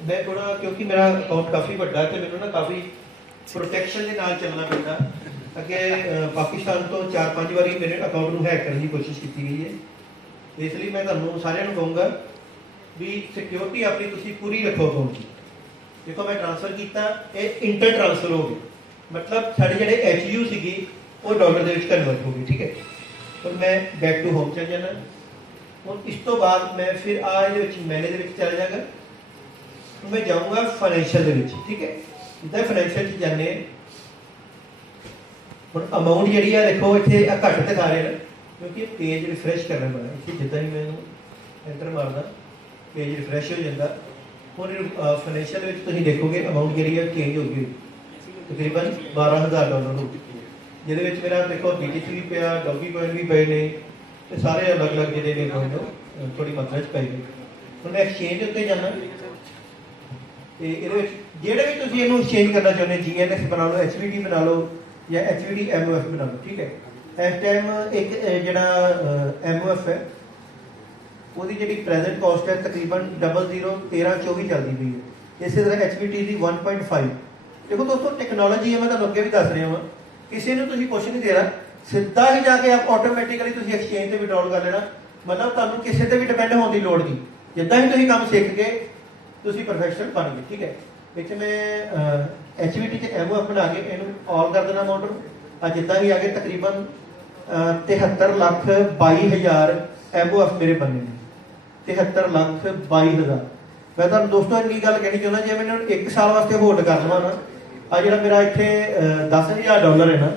ਮੈਂ ਥੋੜਾ ਕਿਉਂਕਿ ਮੇਰਾ ਅਕਾਊਂਟ ਕਾਫੀ ਵੱਡਾ ਤੇ ਮੈਨੂੰ ਨਾ ਕਾਫੀ ਪ੍ਰੋਟੈਕਸ਼ਨ ਦੇ ਨਾਲ ਚੱਲਣਾ ਪੈਂਦਾ। ਅੱਗੇ ਪਾਕਿਸਤਾਨ ਤੋਂ 4-5 ਵਾਰੀ ਮੇਰੇ ਅਕਾਊਂਟ ਨੂੰ ਹੈਕ ਕਰਨ ਦੀ ਕੋਸ਼ਿਸ਼ ਕੀਤੀ ਗਈ ਹੈ। ਇਸ ਲਈ ਮੈਂ ਤੁਹਾਨੂੰ ਸਾਰਿਆਂ ਨੂੰ ਕਹੂੰਗਾ ਵੀ ਸਿਕਿਉਰਿਟੀ ਆਪਣੀ ਤੁਸੀਂ ਪੂਰੀ ਰੱਖੋ ਅਕਾਊਂਟ ਦੀ। ਦੇਖੋ ਮੈਂ ਟ੍ਰਾਂਸਫਰ ਕੀਤਾ, ਇਹ ਇੰਟਰ ਟ੍ਰਾਂਸਫਰ ਹੋ ਗਈ। ਮਤਲਬ ਸਾਡੇ ਜਿਹੜੇ HU ਸੀਗੀ ਉਹ ਡਾਲਰ ਦੇ ਵਿੱਚ ਕਨਵਰਟ ਹੋ ਗਈ, ਠੀਕ ਹੈ। ਹੁਣ ਮੈਂ ਬੈਕ ਟੂ ਹੋਮ ਚੱਲ ਜਾਣਾ। ਹੁਣ ਇਸ ਤੋਂ ਬਾਅਦ ਮੈਂ ਫਿਰ ਆ ਇਹਦੇ ਵਿੱਚ ਮੈਨੇਜ ਦੇ ਵਿੱਚ ਚਲਾ ਜਾਗਾ। मैं जाऊंगा फाइनेंशियल ਦੇ ਵਿੱਚ, ਠੀਕ ਹੈ। ਜਿੱਦਾਂ ਫਾਈਨੈਂਸ਼ੀਅਲ ਚ ਜਾਂਦੇ ਹੁਣ ਅਮਾਉਂਟ ਜਿਹੜੀ ਆ ਦੇਖੋ ਇੱਥੇ ਆ ਘੱਟ ਦਿਖਾ ਰਹੇ ਨੇ ਕਿਉਂਕਿ ਪੇਜ ਰਿਫਰੈਸ਼ ਕਰਨਾ ਪੈਣਾ। ਇੱਥੇ ਜਿੱਦਾਂ ਹੀ ਮੈਨੂੰ ਐਂਟਰ ਮਾਰਦਾ ਪੇਜ ਰਿਫਰੈਸ਼ ਹੋ ਜਾਂਦਾ। ਹੁਣ ਫਾਈਨੈਂਸ਼ੀਅਲ ਵਿੱਚ ਤੁਸੀਂ ਦੇਖੋਗੇ ਅਮਾਉਂਟ ਜਿਹੜੀ ਆ ਚੇਂਜ ਹੋ ਗਈ, ਤਕਰੀਬਨ $12,000 ਹੋ ਚੁੱਕੀ ਹੈ। ਜਿਹਦੇ ਵਿੱਚ ਮੇਰਾ ਦੇਖੋ BTC ਵੀ ਪਿਆ, ਡੌਗੀ ਕੋਇਨ ਵੀ ਪਏ ਨੇ ਤੇ ਸਾਰੇ ਅਲੱਗ-ਅਲੱਗ ਜਿਹੜੇ ਨੇ ਕੋਇਨ ਥੋੜੀ ਮਾਤਰਾ ਚ ਪਏ ਨੇ। ਹੁਣ ਮੈਂ ਐਕਸਚੇਂਜ ਉੱਤੇ ਜਾਣਾ ਤੇ ਇਹਦੇ ਵਿੱਚ ਜਿਹੜੇ ਵੀ ਤੁਸੀਂ ਇਹਨੂੰ ਐਕਸਚੇਂਜ ਕਰਨਾ ਚਾਹੁੰਦੇ, GNX ਬਣਾ ਲਓ, HVD ਬਣਾ ਲਓ ਜਾਂ HVD MOF ਬਣਾ ਲਓ, ਠੀਕ ਹੈ। ਇਸ ਟਾਈਮ ਇੱਕ ਜਿਹੜਾ MOF ਹੈ ਉਹਦੀ ਜਿਹੜੀ ਪ੍ਰੈਜ਼ੈਂਟ ਕਾਸਟ ਹੈ ਤਕਰੀਬਨ 001324 ਚੱਲਦੀ ਪਈ ਹੈ। ਇਸੇ ਤਰ੍ਹਾਂ HVD ਦੀ 1.5। ਦੇਖੋ ਦੋਸਤੋ ਟੈਕਨੋਲੋਜੀ ਹੈ, ਮੈਂ ਤੁਹਾਨੂੰ ਅੱਗੇ ਵੀ ਦੱਸ ਰਿਹਾ ਹਾਂ। ਕਿਸੇ ਨੂੰ ਤੁਸੀਂ ਕੁਛ ਨਹੀਂ ਦੇਣਾ, ਸਿੱਧਾ ਹੀ ਜਾ ਕੇ ਆਟੋਮੈਟਿਕਲੀ ਤੁਸੀਂ ਐਕਸਚੇਂਜ ਤੇ ਵਿਡਰਾਲ ਕਰ ਲੈਣਾ। ਮਤਲਬ ਤੁਹਾਨੂੰ ਕਿਸੇ ਤੇ ਵੀ ਡਿਪੈਂਡ ਹੋਣ ਦੀ ਲੋੜ ਨਹੀਂ। ਜਿੱਦਾਂ ਹੀ ਤੁਸੀਂ ਕੰਮ ਸਿੱਖ ਕੇ ਤੁਸੀਂ ਪ੍ਰੋਫੈਸ਼ਨਲ ਬਣ ਗਏ, ਠੀਕ ਹੈ। ਵਿੱਚ ਮੈਂ HVD ਤੇ MOF ਬਣਾ ਕੇ ਇਹਨੂੰ ਆਲ ਕਰ ਦੇਣਾ ਅਮਾਉਂਟ ਨੂੰ। ਅੱਜ ਜਿੱਦਾਂ ਹੀ ਆ ਗਏ ਤਕਰੀਬਨ 73,22,000 MOF ਮੇਰੇ ਬੰਨੇ ਨੇ। 73,22,000। ਮੈਂ ਤੁਹਾਨੂੰ ਦੋਸਤੋ ਇੰਨੀ ਗੱਲ ਕਹਿਣੀ ਚਾਹੁੰਦਾ, ਜੇ ਮੈਨੂੰ 1 ਸਾਲ ਵਾਸਤੇ ਹੋਲਡ ਕਰ ਲਵਾਂ ਨਾ, ਆ ਜਿਹੜਾ ਮੇਰਾ ਇੱਥੇ $10,000 ਹੈ ਨਾ,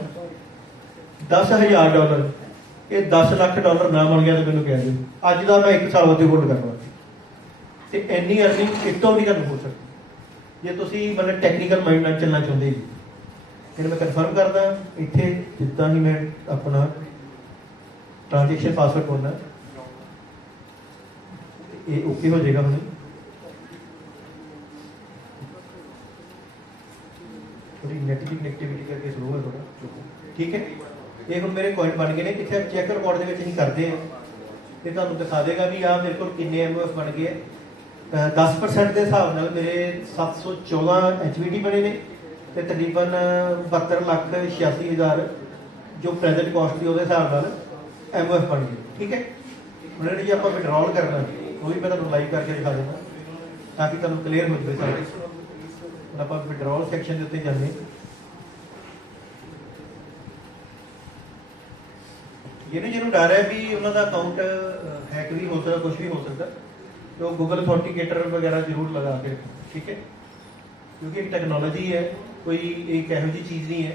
$10,000 ਇਹ $10 ਲੱਖ ਨਾ ਬਣ ਗਿਆ ਤਾਂ ਮੈਨੂੰ ਕਹਿ ਦਿਓ। ਅੱਜ ਦਾ ਮੈਂ 1 ਸਾਲ ਵਾਸਤੇ ਹੋਲਡ ਕਰ ਲਵਾਂ ਤੇ ਇੰਨੀ ਅਰਨਿੰਗ ਇਸ ਤੋਂ ਵੀ ਤੁਹਾਨੂੰ ਹੋ ਸਕਦੀ ਜੇ ਤੁਸੀਂ ਮਤਲਬ ਟੈਕਨੀਕਲ ਮਾਈਂਡ ਨਾਲ ਚੱਲਣਾ ਚਾਹੁੰਦੇ ਜੀ। ਫਿਰ ਮੈਂ ਕਨਫਰਮ ਕਰਦਾ ਇੱਥੇ ਜਿੱਦਾਂ ਹੀ ਮੈਂ ਆਪਣਾ ਟ੍ਰਾਂਜੈਕਸ਼ਨ ਪਾਸਵਰਡ ਪਾਉਣਾ ਇਹ ਓਕੇ ਹੋ ਜਾਏਗਾ। ਹੁਣ ਥੋੜੀ ਨੈਟ ਦੀ ਕਨੈਕਟੀਵਿਟੀ ਕਰਕੇ ਸਲੋ ਹੈ ਥੋੜਾ, ਠੀਕ ਹੈ। ਇਹ ਹੁਣ ਮੇਰੇ ਕੋਇਨ ਬਣ ਗਏ ਨੇ। ਕਿੱਥੇ ਚੈੱਕ ਰਿਕਾਰਡ ਦੇ ਵਿੱਚ ਅਸੀਂ ਕਰਦੇ ਹਾਂ ਤੇ ਤੁਹਾਨੂੰ ਦਿਖਾ ਦੇਗਾ ਵੀ ਆਹ ਮੇਰੇ ਕੋਲ ਕਿੰਨੇ MOF ਬਣ ਗਏ। 10% ਦੇ ਹਿਸਾਬ ਨਾਲ ਮੇਰੇ 714 HVD ਬਣੇ ਨੇ ਤੇ ਤਕਰੀਬਨ 72,86,000 ਜੋ ਪ੍ਰੈਜ਼ੈਂਟ ਕਾਸਟ ਸੀ ਉਹਦੇ ਹਿਸਾਬ ਨਾਲ MOF ਬਣ ਗਏ, ਠੀਕ ਹੈ। ਹੁਣ ਜੇ ਆਪਾਂ ਵਿਡਰਾਲ ਕਰਨਾ ਉਹ ਵੀ ਮੈਂ ਤੁਹਾਨੂੰ ਲਾਈਵ ਕਰਕੇ ਦਿਖਾ ਦਿੰਦਾ ਤਾਂ ਕਿ ਤੁਹਾਨੂੰ ਕਲੀਅਰ ਹੋ ਜਾਵੇ ਸਾਰਾ। ਹੁਣ ਆਪਾਂ ਵਿਡਰਾਅਲ ਸੈਕਸ਼ਨ ਦੇ ਉੱਤੇ ਜਾਂਦੇ ਹਾਂ। ਜਿਹਨੂੰ ਡਰ ਹੈ ਵੀ ਉਹਨਾਂ ਦਾ ਅਕਾਊਂਟ हैक भी हो सकता, कुछ भी हो सकता, तो गूगल ऑथेंटिकेटर वगैरह जरूर लगा के रखो, ठीक है, क्योंकि एक टेक्नोलॉजी है, कोई एक ਇਹੋ ਜਿਹੀ ਚੀਜ਼ ਨਹੀਂ ਹੈ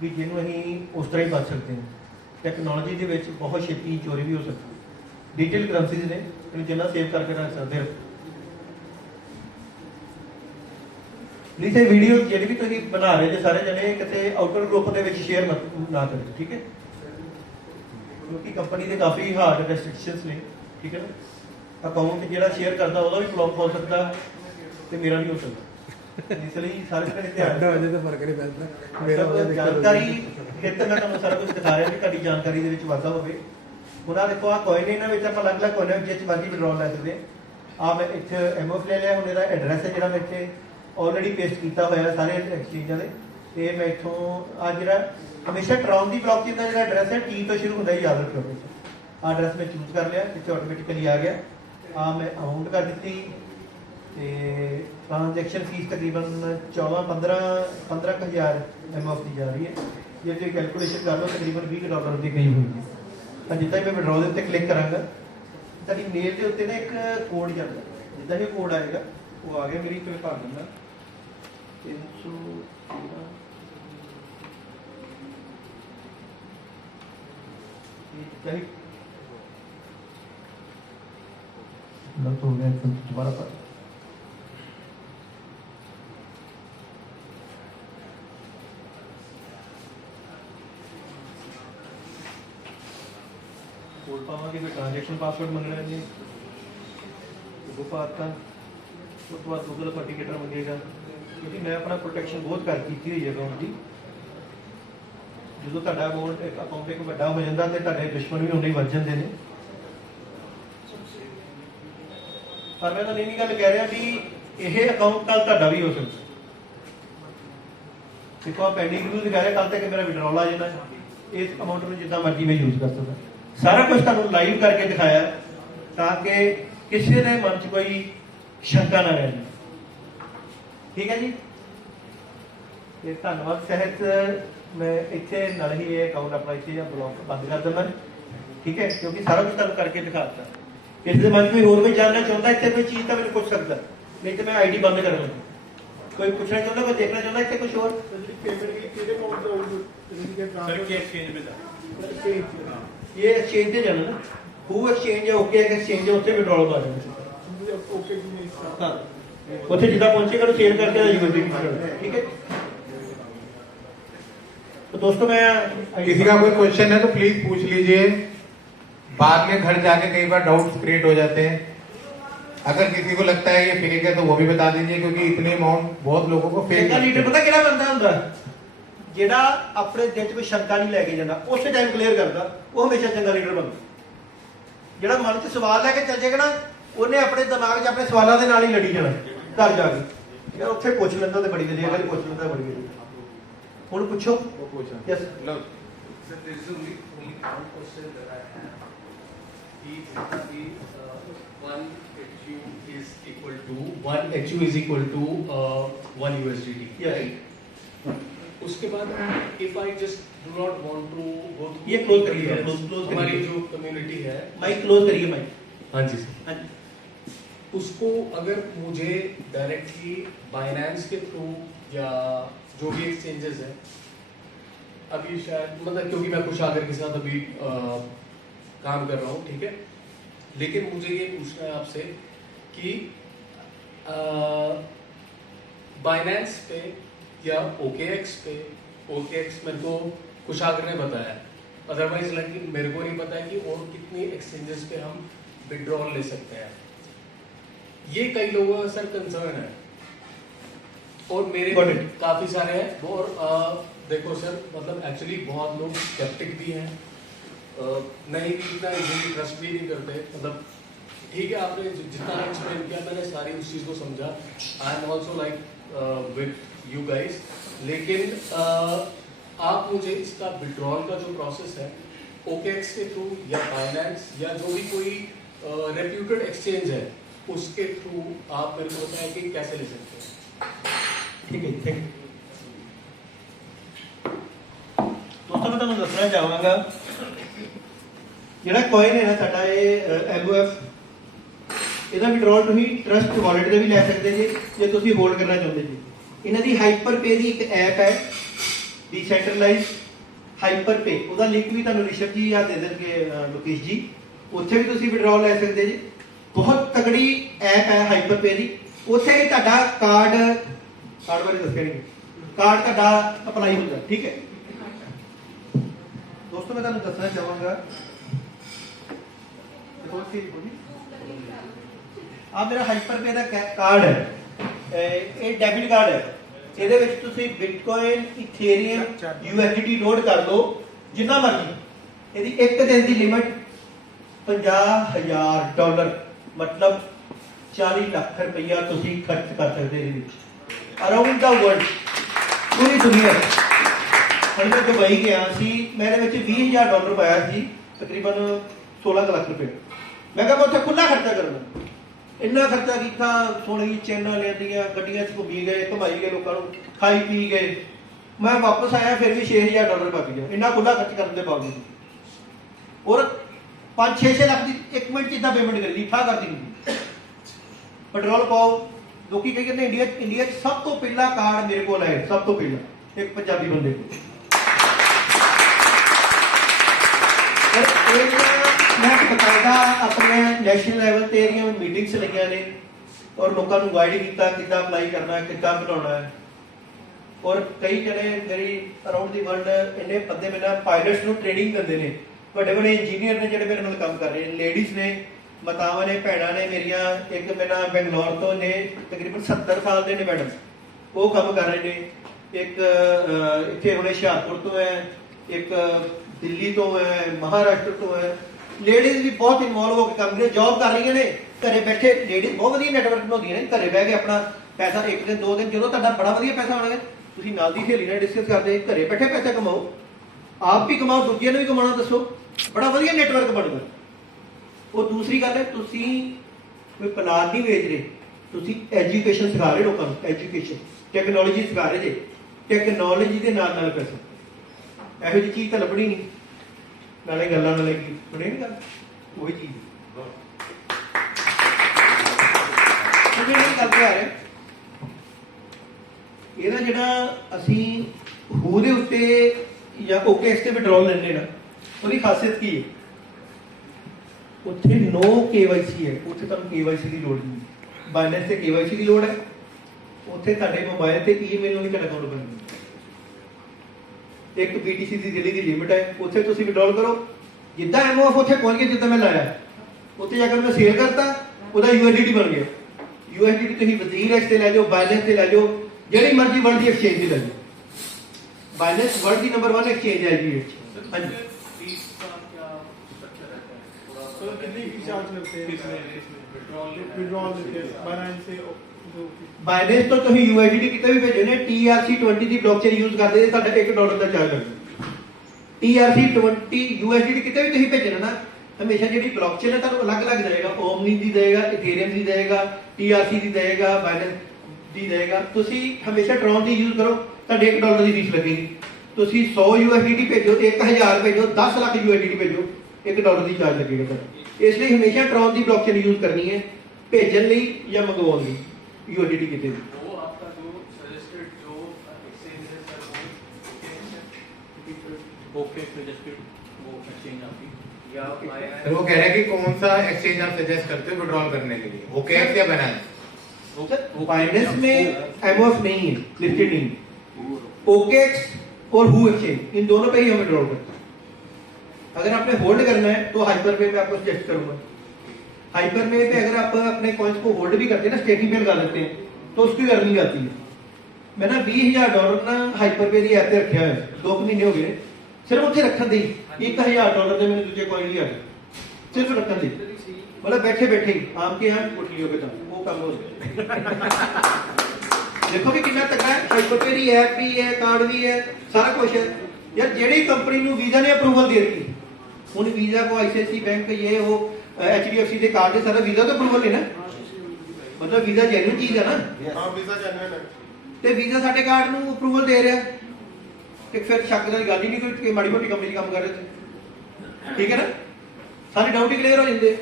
ਵੀ ਜਿਹਨੂੰ ਅਸੀਂ ਉਸ ਤਰ੍ਹਾਂ ਹੀ ਬਚ ਸਕਦੇ ਹਾਂ। ਟੈਕਨੋਲੋਜੀ ਦੇ ਵਿੱਚ ਬਹੁਤ ਛੇਤੀ ਚੋਰੀ ਵੀ ਹੋ ਸਕਦੀ ਹੈ। ਡਿਜੀਟਲ ਕਰੰਸੀਜ਼ ਨੇ ਇਹਨੂੰ ਜਿੰਨਾ ਸੇਵ ਕਰਕੇ ਰੱਖ ਸਕਦੇ ਹੋ। ਪਲੀਜ਼ ਇਹ ਵੀਡੀਓ ਜਿਹੜੀ ਵੀ ਤੁਸੀਂ ਬਣਾ ਰਹੇ ਜੇ ਸਾਰੇ ਜਣੇ ਕਿਤੇ ਆਊਟਰ ਗਰੁੱਪ ਦੇ ਵਿੱਚ ਸ਼ੇਅਰ ਨਾ ਕਰਿਓ, ਠੀਕ ਹੈ, ਕਿਉਂਕਿ ਕੰਪਨੀ ਦੇ ਕਾਫੀ ਹਾਰਡ ਰੈਸਟ੍ਰਿਕਸ਼ਨਸ ਨੇ, ਠੀਕ ਹੈ ਨਾ। ਅਕਾਊਂਟ ਜਿਹੜਾ ਸ਼ੇਅਰ ਕਰਦਾ ਉਹਦਾ ਵੀ ਬਲੌਕ ਹੋ ਸਕਦਾ ਤੇ ਮੇਰਾ ਵੀ ਹੋ ਸਕਦਾ, ਇਸ ਲਈ ਸਾਰੇ ਜਣੇ ਧਿਆਨ वजह से फर्क नहीं पैदा मेरा ਮਤਲਬ ਜਾਣਕਾਰੀ ਹਿੱਤ ਮੈਂ ਤੁਹਾਨੂੰ ਸਾਰਾ ਕੁਝ ਦਿਖਾ ਰਿਹਾ ਵੀ ਤੁਹਾਡੀ ਜਾਣਕਾਰੀ ਦੇ ਵਿੱਚ ਵਾਧਾ ਹੋਵੇ। ਹੁਣ ਆਹ ਦੇਖੋ, ਆਹ ਕੋਇਨ ਇਹਨਾਂ ਵਿੱਚ ਆਪਾਂ ਅਲੱਗ-ਅਲੱਗ ਕੋਇਨ ਜਿਸ ਮਰਜ਼ੀ ਵਿਡਰਾਅ ਲੈ ਸਕਦੇ ਆ। ਮੈਂ ਇੱਥੇ ਐਮਓਫ ਲੈ ਲਿਆ। ਹੁਣ ਇਹਦਾ ਐਡਰੈਸ ਹੈ ਜਿਹੜਾ ਮੈਂ ਇੱਥੇ ਆਲਰੇਡੀ ਪੇਸਟ ਕੀਤਾ ਹੋਇਆ ਸਾਰੇ ਐਕਸਚੇਂਜਾਂ ਦੇ, ਤੇ ਮੈਂ ਇੱਥੋਂ ਆ ਜਿਹੜਾ ਹਮੇਸ਼ਾ ਟਰੌਨ ਦੀ ਬਲੌਕਚੇਨ ਦਾ ਜਿਹੜਾ ਐਡਰੈਸ ਹੈ ਟੀ ਤੋਂ ਸ਼ੁਰੂ ਹੁੰਦਾ, ਯਾਦ ਰੱਖਿਓ। ਆਹ ਐਡਰੈਸ ਮੈਂ ਚੂਜ਼ ਕਰ ਲਿਆ, ਇੱਥੇ ਆਟੋਮੈਟਿਕਲੀ ਆ ਗਿਆ। ਆ ਮੈਂ ਅਮਾਊਂਟ ਕਰ ਦਿੱਤੀ ਤੇ ट्रांजैक्शन फीस तकरीबन 14-15,000 एमओएफ की जा रही है। ਜੇ ਤੁਸੀਂ ਕੈਲਕੂਲੇਸ਼ਨ ਕਰ ਲਓ ਤਕਰੀਬਨ $20 ਦੇ ਕਰੀਬ ਹੋਈ ਹੈ। ਤਾਂ ਜਿੱਦਾਂ ਹੀ ਮੈਂ ਵਿਡਰਾਅ ਦੇ ਉੱਤੇ ਕਲਿੱਕ ਕਰਾਂਗਾ ਤੁਹਾਡੀ ਮੇਲ ਦੇ ਉੱਤੇ ਨਾ ਇੱਕ ਕੋਡ ਜਾਂਦਾ, ਜਿੱਦਾਂ ਹੀ ਕੋਡ ਆਏਗਾ ਉਹ ਆ ਗਿਆ ਮੇਰੀ ਤੇ ਭਰ ਦਿੰਦਾ 313 ਇਹ गलत हो गया, दोबारा पर कोड पावांगे, फिर ट्रांजैक्शन पासवर्ड मंगना है जी, वो पाता ਉਸ ਤੋਂ ਬਾਅਦ ਗੂਗਲ ऑथेंटिकेटर ਮੰਗੇਗਾ, ਕਿਉਂਕਿ ਮੈਂ ਆਪਣਾ ਪ੍ਰੋਟੈਕਸ਼ਨ ਬਹੁਤ ਕਰ ਕੀਤੀ ਹੋਈ ਹੈ ਅਕਾਊਂਟ ਦੀ। ਜਦੋਂ ਤੁਹਾਡਾ ਅਕਾਊਂਟ ਇੱਕ ਵੱਡਾ ਹੋ ਜਾਂਦਾ ਤੇ ਤੁਹਾਡੇ ਦੁਸ਼ਮਣ ਵੀ ਉਨੇ ਹੀ ਵੱਧ ਜਾਂਦੇ ਨੇ। ਪਰ ਮੈਂ ਤਾਂ ਇਹ ਵੀ ਗੱਲ ਕਹਿ ਰਿਹਾ ਵੀ ਇਹ ਅਕਾਊਂਟ ਕੱਲ ਤੁਹਾਡਾ ਵੀ ਹੋ ਸਕਦਾ। ਦੇਖੋ ਆ ਪੈਂਡਿੰਗ ਰਿਵਿਊ ਦਿਖਾ ਰਿਹਾ, ਕੱਲ ਤੱਕ ਮੇਰਾ ਵਿਡਰਾਅਲ ਆ ਜਾਣਾ, ਇਸ ਅਮਾਉਂਟ ਨੂੰ ਜਿੱਦਾਂ ਮਰਜ਼ੀ ਮੈਂ ਯੂਜ਼ ਕਰ ਸਕਦਾ। ਸਾਰਾ ਕੁਝ ਤੁਹਾਨੂੰ ਲਾਈਵ ਕਰਕੇ ਦਿਖਾਇਆ ਤਾਂ ਕਿ ਕਿਸੇ ਦੇ ਮਨ 'ਚ ਕੋਈ ਸ਼ੰਕਾ ਨਾ ਰਹੇ, ਠੀਕ ਹੈ ਜੀ। ਤੇ ਧੰਨਵਾਦ ਸਹਿਤ ਮੈਂ ਇੱਥੇ ਨਾਲ ਹੀ ਇਹ ਅਕਾਊਂਟ ਆਪਣਾ ਇੱਥੇ ਬਲੌਕ ਬੰਦ ਕਰ ਦਿੰਦਾ, ਠੀਕ ਹੈ, ਕਿਉਂਕਿ ਸਾਰਾ ਕੁਝ ਤੁਹਾਨੂੰ ਕਰਕੇ ਦਿਖਾਤਾ। ਕਿਸੇ ਦੇ ਮਨ 'ਚ ਕੋਈ ਹੋਰ ਕੋਈ ਜਾਣਨਾ ਚਾਹੁੰਦਾ ਇੱਥੇ ਕੋਈ ਚੀਜ਼ ਤਾਂ ਮੈਨੂੰ ਪੁੱਛ ਸਕਦਾ, ਨਹੀਂ ਤਾਂ ਮੈਂ ਆਈਡੀ ਬੰਦ ਕਰ ਦਿੰਦਾ। ਕੋਈ ਪੁੱਛਣਾ ਚਾਹੁੰਦਾ, ਕੋਈ ਦੇਖਣਾ ਚਾਹੁੰਦਾ ਇੱਥੇ ਕੁਝ ਹੋਰ ये एक्सचेंज ਤੇ ਜਾਣਾ ਨਾ, ਹੂ ਐਕਸਚੇਂਜ ਹੈ, ਓਕੇ ਐਕਸਚੇਂਜ ਹੈ, ਉੱਥੇ ਵਿਡਰਾਅਲ ਪਾ ਦੇਣਾ। ਹਾਂ, ਉੱਥੇ ਜਿੱਦਾਂ ਪਹੁੰਚੇਗਾ ਉਹਨੂੰ ਸੇਵ ਕਰਕੇ ਯੂਐਸਡੀ ਕਰਨਾ, ਠੀਕ है। तो दोस्तों मैं किसी का कोई क्वेश्चन है तो प्लीज पूछ लीजिए, बाद में घर जाके कई बार डाउट्स क्रिएट हो जाते हैं। अगर किसी को लगता है ये फेक है तो वो भी बता दीजिए, क्योंकि इतने अमाउंट बहुत लोगों को फेक। चंगा लीडर पता किहड़ा बंदा हुंदा ਜਿਹੜਾ ਆਪਣੇ ਦਿਲ 'ਚ ਕੋਈ ਸ਼ੰਕਾ ਨਹੀਂ ਲੈ ਕੇ ਜਾਂਦਾ, ਉਸੇ ਟਾਈਮ ਕਲੀਅਰ ਕਰਦਾ, ਉਹ ਹਮੇਸ਼ਾ ਚੰਗਾ ਲੀਡਰ ਬਣਦਾ। ਜਿਹੜਾ ਮਨ 'ਚ ਸਵਾਲ ਲੈ ਕੇ ਚੱਲ ਜਾਏਗਾ ਨਾ, ਉਹਨੇ ਆਪਣੇ ਦਿਮਾਗ 'ਚ ਆਪਣੇ ਸਵਾਲਾਂ ਦੇ ਨਾਲ ਹੀ ਲੜੀ ਜਾਣਾ ਘਰ ਜਾ ਕੇ। ਯਾਰ ਉੱਥੇ ਪੁੱਛ ਲੈਂਦਾ ਤੇ ਬੜੀ ਵਧੀਆ ਗੱਲ, ਪੁੱਛ ਲੈਂਦਾ ਬੜੀ ਵਧੀਆ। ਹੁਣ ਪੁੱਛੋ। Yes No. So there is only one question that I have. One HU is equal to 1 USDT. Yes. Right? उसके बाद if I just do not want to go through ये close करिए, close हमारी करिए। जो कम्युनिटी है, माइक क्लोज करिए, माइक। हाँ जी सर, हाँ जी। उसको अगर मुझे डायरेक्टली बाइनेंस के थ्रू या जो भी एक्सचेंजेस है, अभी शायद मतलब क्योंकि मैं कुशागर के साथ अभी काम कर रहा हूँ, ठीक है, लेकिन मुझे ये पूछना है आपसे कि बाइनेंस पे या OKX पे, OKX मेरे को कुशागर ने बताया, अदरवाइज मेरे को नहीं पता है कि और कितनी एक्सचेंजेस पे हम विड्रॉल ले सकते हैं। ये कई लोगों का सर कंसर्न है और मेरे काफी सारे हैं। और देखो सर, मतलब एक्चुअली बहुत लोग स्केप्टिक भी हैं, नहीं भी इतना इजीली ट्रस्ट भी नहीं करते। मतलब ठीक है, आपने जितना एक्सप्लेन किया मैंने सारी उस चीज़ को समझा। I am also like with you guys, लेकिन आप मुझे इसका विड्रॉल का जो प्रोसेस है OKX के थ्रू या बाइनेंस या जो भी कोई रेप्यूटेड एक्सचेंज है उसके थ्रू आप मेरे को बताएं कि कैसे ले सकते हैं। ਠੀਕ ਹੈ ਥੈਂਕ ਯੂ। ਦੋਸਤੋ ਮੈਂ ਤੁਹਾਨੂੰ ਦੱਸਣਾ ਚਾਹਾਂਗਾ ਜਿਹੜਾ ਕੋਇਨ ਹੈ ਨਾ ਸਾਡਾ ਇਹ MOF, ਇਹਦਾ ਵਿਡਰਾਲ ਤੁਸੀਂ ਟਰਸਟ ਵਾਲਟ ਤੇ ਵੀ ਲੈ ਸਕਦੇ ਜੀ ਜੇ ਤੁਸੀਂ ਹੋਲਡ ਕਰਨਾ ਚਾਹੁੰਦੇ ਜੀ। ਇਹਨਾਂ ਦੀ ਹਾਈਪਰਪੇ ਦੀ ਇੱਕ ਐਪ ਹੈ ਡੀਸੈਂਟਰਲਾਈਜ਼ ਹਾਈਪਰਪੇ, ਉਹਦਾ ਲਿੰਕ ਵੀ ਤੁਹਾਨੂੰ ਰਿਸ਼ਵ ਜੀ ਆ ਦੇ ਦੇਣਗੇ ਲੋਕੇਸ਼ ਜੀ, ਉੱਥੇ ਵੀ ਤੁਸੀਂ ਵਿਡਰਾਲ ਲੈ ਸਕਦੇ ਜੀ। ਬਹੁਤ ਤਕੜੀ ਐਪ ਹੈ ਹਾਈਪਰਪੇ ਦੀ, ਉੱਥੇ ਹੀ ਤੁਹਾਡਾ ਕਾਰਡ ਬਾਰੇ ਦੱਸਿਆ ਨਹੀਂ, ਕਾਰਡ ਤੁਹਾਡਾ ਅਪਲਾਈ ਹੁੰਦਾ ਠੀਕ ਹੈ। ਦੋਸਤੋ ਮੈਂ ਤੁਹਾਨੂੰ ਦੱਸਣਾ ਚਾਹਾਂਗਾ ਆ ਮੇਰਾ ਹਾਈਪਰਪੇ ਦਾ ਕਾਰਡ ਹੈ, ਇਹ ਡੈਬਿਟ ਕਾਰਡ ਹੈ। ਇਹਦੇ ਵਿੱਚ ਤੁਸੀਂ ਬਿਟਕੋਇਨ, ਇਥੇਰੀਅਮ, USDT ਲੋਡ ਕਰ ਲਓ ਜਿੰਨਾ ਮਰਜ਼ੀ। ਇਹਦੀ ਇੱਕ ਦਿਨ ਦੀ ਲਿਮਿਟ $50,000 ਮਤਲਬ 40 ਲੱਖ ਰੁਪਈਆ ਤੁਸੀਂ ਖਰਚ ਕਰ ਸਕਦੇ ਇਹਦੇ ਵਿੱਚ ਅਰਾਊਂਡ ਦਾ ਵਰਲਡ, ਪੂਰੀ ਦੁਨੀਆ। ਹੁਣ ਮੈਂ ਦੁਬਈ ਗਿਆ ਸੀ, ਮੈਂ ਇਹਦੇ ਵਿੱਚ $20,000 ਪਾਇਆ ਸੀ, ਤਕਰੀਬਨ 16 ਲੱਖ ਰੁਪਏ। ਮੈਂ ਕਿਹਾ ਮੈਂ ਉੱਥੇ ਖੁੱਲਾ ਖਰਚਾ ਕਰਨਾ, ਇੰਨਾ ਖਰਚਾ ਕੀਤਾ, ਸੋਹਣੀ ਚੈਨਾਂ ਲੈਂਦੀਆਂ, ਗੱਡੀਆਂ 'ਚ ਘੁੰਮੀ ਗਏ, ਘੁਮਾਈ ਗਏ, ਲੋਕਾਂ ਨੂੰ ਖਾਈ ਪੀ ਗਏ। ਮੈਂ ਵਾਪਸ ਆਇਆ ਫਿਰ ਵੀ $6,000 ਬਚ ਗਿਆ, ਇੰਨਾ ਖੁੱਲਾ ਖਰਚ ਕਰਨ ਦੇ ਬਾਵਜੂਦ। ਔਰ 5-6 ਲੱਖ ਦੀ 1 ਮਿੰਟ 'ਚ ਇਦਾਂ ਪੇਮੈਂਟ ਕਰੀ ਠਾ ਕਰਦੀ ਹੁੰਦੀ। ਪੈਟਰੋਲ ਪਾਓ, ਲੋਕੀ ਕਹਿੰਦੇ ਇੰਡੀਆ 'ਚ ਸਭ ਤੋਂ ਪਹਿਲਾ ਕਾਰਡ ਮੇਰੇ ਕੋਲ ਹੈ, ਸਭ ਤੋਂ ਪਹਿਲਾਂ ਇੱਕ ਪੰਜਾਬੀ ਬੰਦੇ ਕੋਲ। ਮੈਂ ਬਕਾਇਦਾ ਆਪਣੇ ਨੈਸ਼ਨਲ ਲੈਵਲ ਤੇ ਇਹਦੀਆਂ ਮੀਟਿੰਗਸ ਲਈਆਂ ਨੇ ਔਰ ਲੋਕਾਂ ਨੂੰ ਗਾਈਡ ਕੀਤਾ ਕਿੱਦਾਂ ਅਪਲਾਈ ਕਰਨਾ, ਕਿੱਦਾਂ ਬਣਾਉਣਾ ਹੈ। ਔਰ ਕਈ ਜਣੇ ਮੇਰੀ ਅਰਾਊਂਡ ਦੀ ਵਰਲਡ ਇੰਨੇ ਬੰਦੇ ਮੇਰੇ ਨਾਲ ਪਾਇਲਟਸ ਨੂੰ ਟ੍ਰੇਨਿੰਗ ਦਿੰਦੇ ਨੇ, ਵੱਡੇ ਵੱਡੇ ਇੰਜੀਨੀਅਰ ਨੇ ਜਿਹੜੇ ਮੇਰੇ ਨਾਲ ਕੰਮ ਕਰ ਰਹੇ ਨੇ, ਲੇਡੀਜ਼ ਨੇ, ਮਾਤਾਵਾਂ ਨੇ, ਭੈਣਾਂ ਨੇ ਮੇਰੀਆਂ। ਇੱਕ ਮੇਰੇ ਨਾਲ ਬੰਗਲੌਰ ਤੋਂ ਨੇ, ਤਕਰੀਬਨ 70 ਸਾਲ ਦੇ ਨੇ ਮੈਡਮ, ਉਹ ਕੰਮ ਕਰ ਰਹੇ ਨੇ। ਇੱਕ ਇੱਥੇ ਹੁਣੇ ਹੁਸ਼ਿਆਰਪੁਰ ਤੋਂ ਹੈ, ਇੱਕ ਦਿੱਲੀ ਤੋਂ ਹੈ, ਮਹਾਰਾਸ਼ਟਰ ਤੋਂ ਹੈ। ਲੇਡੀਜ਼ ਵੀ ਬਹੁਤ ਇਨਵੋਲਵ ਹੋ ਕੇ ਕੰਮ ਕਰ, ਜੌਬ ਕਰ ਰਹੀਆਂ ਨੇ ਘਰੇ ਬੈਠੇ। ਲੇਡੀਜ਼ ਬਹੁਤ ਵਧੀਆ ਨੈਟਵਰਕ ਬਣਾਉਂਦੀਆਂ ਨੇ, ਘਰੇ ਬਹਿ ਕੇ ਆਪਣਾ ਪੈਸਾ 1 ਦਿਨ 2 ਦਿਨ, ਜਦੋਂ ਤੁਹਾਡਾ ਬੜਾ ਵਧੀਆ ਪੈਸਾ ਆਉਣਾ ਤੁਸੀਂ ਨਾਲ ਦੀ ਸਹੇਲੀ ਨਾਲ ਡਿਸਕਸ ਕਰਦੇ, ਘਰੇ ਬੈਠੇ ਪੈਸਾ ਕਮਾਓ, ਆਪ ਵੀ ਕਮਾਓ, ਦੂਜਿਆਂ ਨੂੰ ਵੀ ਕਮਾਉਣਾ ਦੱਸੋ, ਬੜਾ ਵਧੀਆ ਨੈਟਵਰਕ ਬਣਦਾ। ਉਹ ਦੂਸਰੀ ਗੱਲ ਹੈ, ਤੁਸੀਂ ਕੋਈ ਪਲਾਨ ਨਹੀਂ ਵੇਚ ਰਹੇ, ਤੁਸੀਂ ਐਜੂਕੇਸ਼ਨ ਸਿਖਾ ਰਹੇ ਲੋਕਾਂ ਨੂੰ, ਐਜੂਕੇਸ਼ਨ ਟੈਕਨੋਲੋਜੀ ਸਿਖਾ ਰਹੇ ਜੇ। ਟੈਕਨੋਲੋਜੀ ਦੇ ਨਾਲ ਨਾਲ ਪੈਸਾ, ਇਹੋ ਜਿਹੀ ਚੀਜ਼ ਤਾਂ ਲੱਭਣੀ ਨਹੀਂ, ਨਾਲੇ ਗੱਲਾਂ ਨਾਲੇ ਕੀ ਬਣੇ ਨਹੀਂ ਗੱਲ, ਉਹੀ ਚੀਜ਼ ਕਰਦੇ ਆ ਰਹੇ। ਇਹਦਾ ਜਿਹੜਾ ਅਸੀਂ ਹੂ ਦੇ ਉੱਤੇ ਜਾਂ OKX ਤੇ ਵਿਡਰਾਲ ਲੈਂਦੇ ਨਾ, ਉਹਦੀ ਖਾਸੀਅਤ ਕੀ ਹੈ? ਉੱਥੇ ਨੋ KYC ਹੈ, ਉੱਥੇ ਤੁਹਾਨੂੰ KYC ਦੀ ਲੋੜ ਨਹੀਂ। ਬਾਈਨੈਂਸ ਤੇ KYC ਦੀ ਲੋੜ ਹੈ, ਉੱਥੇ ਤੁਹਾਡੇ ਮੋਬਾਈਲ ਤੇ ਈਮੇਲ ਨੂੰ ਨਹੀਂ ਤੁਹਾਡਾ ਅਕਾਊਂਟ ਬਣਦਾ। ਇੱਕ BTC ਦੀ ਜਿਹੜੀ ਦੀ ਲਿਮਿਟ ਹੈ, ਉੱਥੇ ਤੁਸੀਂ ਵਿਡਰਾਲ ਕਰੋ। ਜਿੱਦਾਂ MOF ਉੱਥੇ ਪਹੁੰਚ ਕੇ, ਜਿੱਦਾਂ ਮੈਂ ਲਾਇਆ ਉੱਥੇ ਜਾ ਕੇ ਮੈਂ ਸੇਲ ਕਰਤਾ, ਉਹਦਾ USDT ਬਣ ਗਿਆ। USDT ਤੁਸੀਂ WazirX ਤੇ ਲੈ ਜਾਓ, ਬਾਈਨੈਂਸ ਤੇ ਲੈ ਜਾਓ, ਜਿਹੜੀ ਮਰਜ਼ੀ ਵਰਲਡ ਦੀ ਐਕਸਚੇਂਜ ਤੇ ਲੈ ਜਾਓ। बाइनेंस वर्ल्ड की नंबर 1 एक्सचेंज है जी। हाँ जी, फीस का क्या स्ट्रक्चर रहता है? तो कितनी फीस चार्ज करते हैं विड्रॉल बाइनेंस से? बाइनेंस तो तुम USDT कितने भी भेजे ने, TRC20 की ब्लॉकचेन यूज करते हैं, ਤੁਹਾਡਾ $1 ਦਾ ਚਾਰਜ ਲੱਗਦਾ। TRC20 USDT कितने भी तुम भेजना ना, हमेशा ਜਿਹੜੀ ब्लॉकचेन है ਤੁਹਾਨੂੰ ਅਲੱਗ-ਅਲੱਗ ਦੇਗਾ, ओमनी ਦੀ ਦੇਗਾ, इथेरियम ਦੀ ਦੇਗਾ, TRC ਦੀ ਦੇਗਾ, ਬਾइनेंस ਦੀ ਦੇਗਾ। ਤੁਸੀਂ ਹਮੇਸ਼ਾ ਟਰੋਨ ਦੀ ਯੂਜ਼ ਕਰੋ, ਤੁਹਾਡੇ $1 ਦੀ ਫੀਸ ਲੱਗੇਗੀ। ਤੁਸੀਂ 100 USDT ਭੇਜੋ, 1000 ਭੇਜੋ, 10 ਲੱਖ USDT ਭੇਜੋ, $1 ਦੀ ਚਾਰਜ ਲੱਗੇਗਾ ਤੁਹਾਡਾ। ਇਸ ਲਈ ਹਮੇਸ਼ਾ ਟਰੋਨ ਦੀ ਬਲੌਕਚੇਨ ਯੂਜ਼ ਕਰਨੀ ਹੈ, ਭੇਜਣ ਲਈ ਜਾਂ ਮੰਗਵਾਉਣ ਲਈ USDT ਕਿਤੇ ਵੀ। वो आपका जो सजेस्टेड जो एक्सचेंज है सर, वो ओके सजेस्टेड वो एक्सचेंज आपकी या सर वो कह रहे हैं कि कौन सा एक्सचेंज आप सजेस्ट करते हो विड्रॉल करने के लिए, OKX या बाइनेंस? बाइनेंस में MOF नहीं है, लिस्टेड नहीं है। OKX और हू एक्सचेंज, इन दोनों पे ही हम विड्रॉल करते हैं। अगर आपने होल्ड करना है तो हाइपरपे में आपको सजेस्ट करूंगा। हाइपरपे पे अगर आप अपने कॉइन्स को होल्ड भी करते हैं ना, स्टेकिंग पे लगा देते हैं, तो उसकी अर्निंग आती है। मैं ना $20,000 ना हाइपरपे की ऐप पे रखा है, 2 महीने हो गए सिर्फ उत्थे रखन दी। $1,000 ਦੇ ਮੈਨੂੰ ਦੂਜੇ ਕੋਇਨ ਲਿਆ ਸਿਰਫ ਰੱਖਣ ਦੀ, मतलब बैठे बैठे ही आम के यहाँ कुटली हो गए वो काम हो गया। देखो कि कितना तगड़ा है, हाइपरपे की ऐप भी है, कार्ड भी है, सारा कुछ है यार। जेडी कंपनी ਨੂੰ ਵੀਜ਼ਾ ਨੇ ਅਪਰੂਵਲ ਦੇ ਦਿੱਤੀ, ਹੁਣ ਵੀਜ਼ਾ को ICICI बैंक ये वो HDFC ਦੇ कार्ड ਦੇ सारा ਵੀਜ਼ਾ तो अप्रूवल है ना। ਮਤਲਬ ਵੀਜ਼ਾ ਜੈਨੂਇਨ ਚੀਜ਼ ਹੈ ਨਾ, ਹਾਂ ਵੀਜ਼ਾ ਜੈਨੂਇਨ ਹੈ। ਤੇ ਵੀਜ਼ਾ ਸਾਡੇ ਕਾਰਡ ਨੂੰ ਅਪਰੂਵਲ ਦੇ ਰਿਹਾ, ਤੇ ਫਿਰ ਸ਼ੱਕ ਦੀ ਗੱਲ ਹੀ ਨਹੀਂ ਕੋਈ ਕਿ ਮਾੜੀ ਮੋਟੀ ਕੰਪਨੀ 'ਚ ਕੰਮ ਕਰ ਰਹੇ ਸੀ। ਠੀਕ ਹੈ ਨਾ, ਸਾਰੇ ਡਾਊਟ ਹੀ ਕਲੀਅਰ ਹੋ ਜਾਂਦੇ।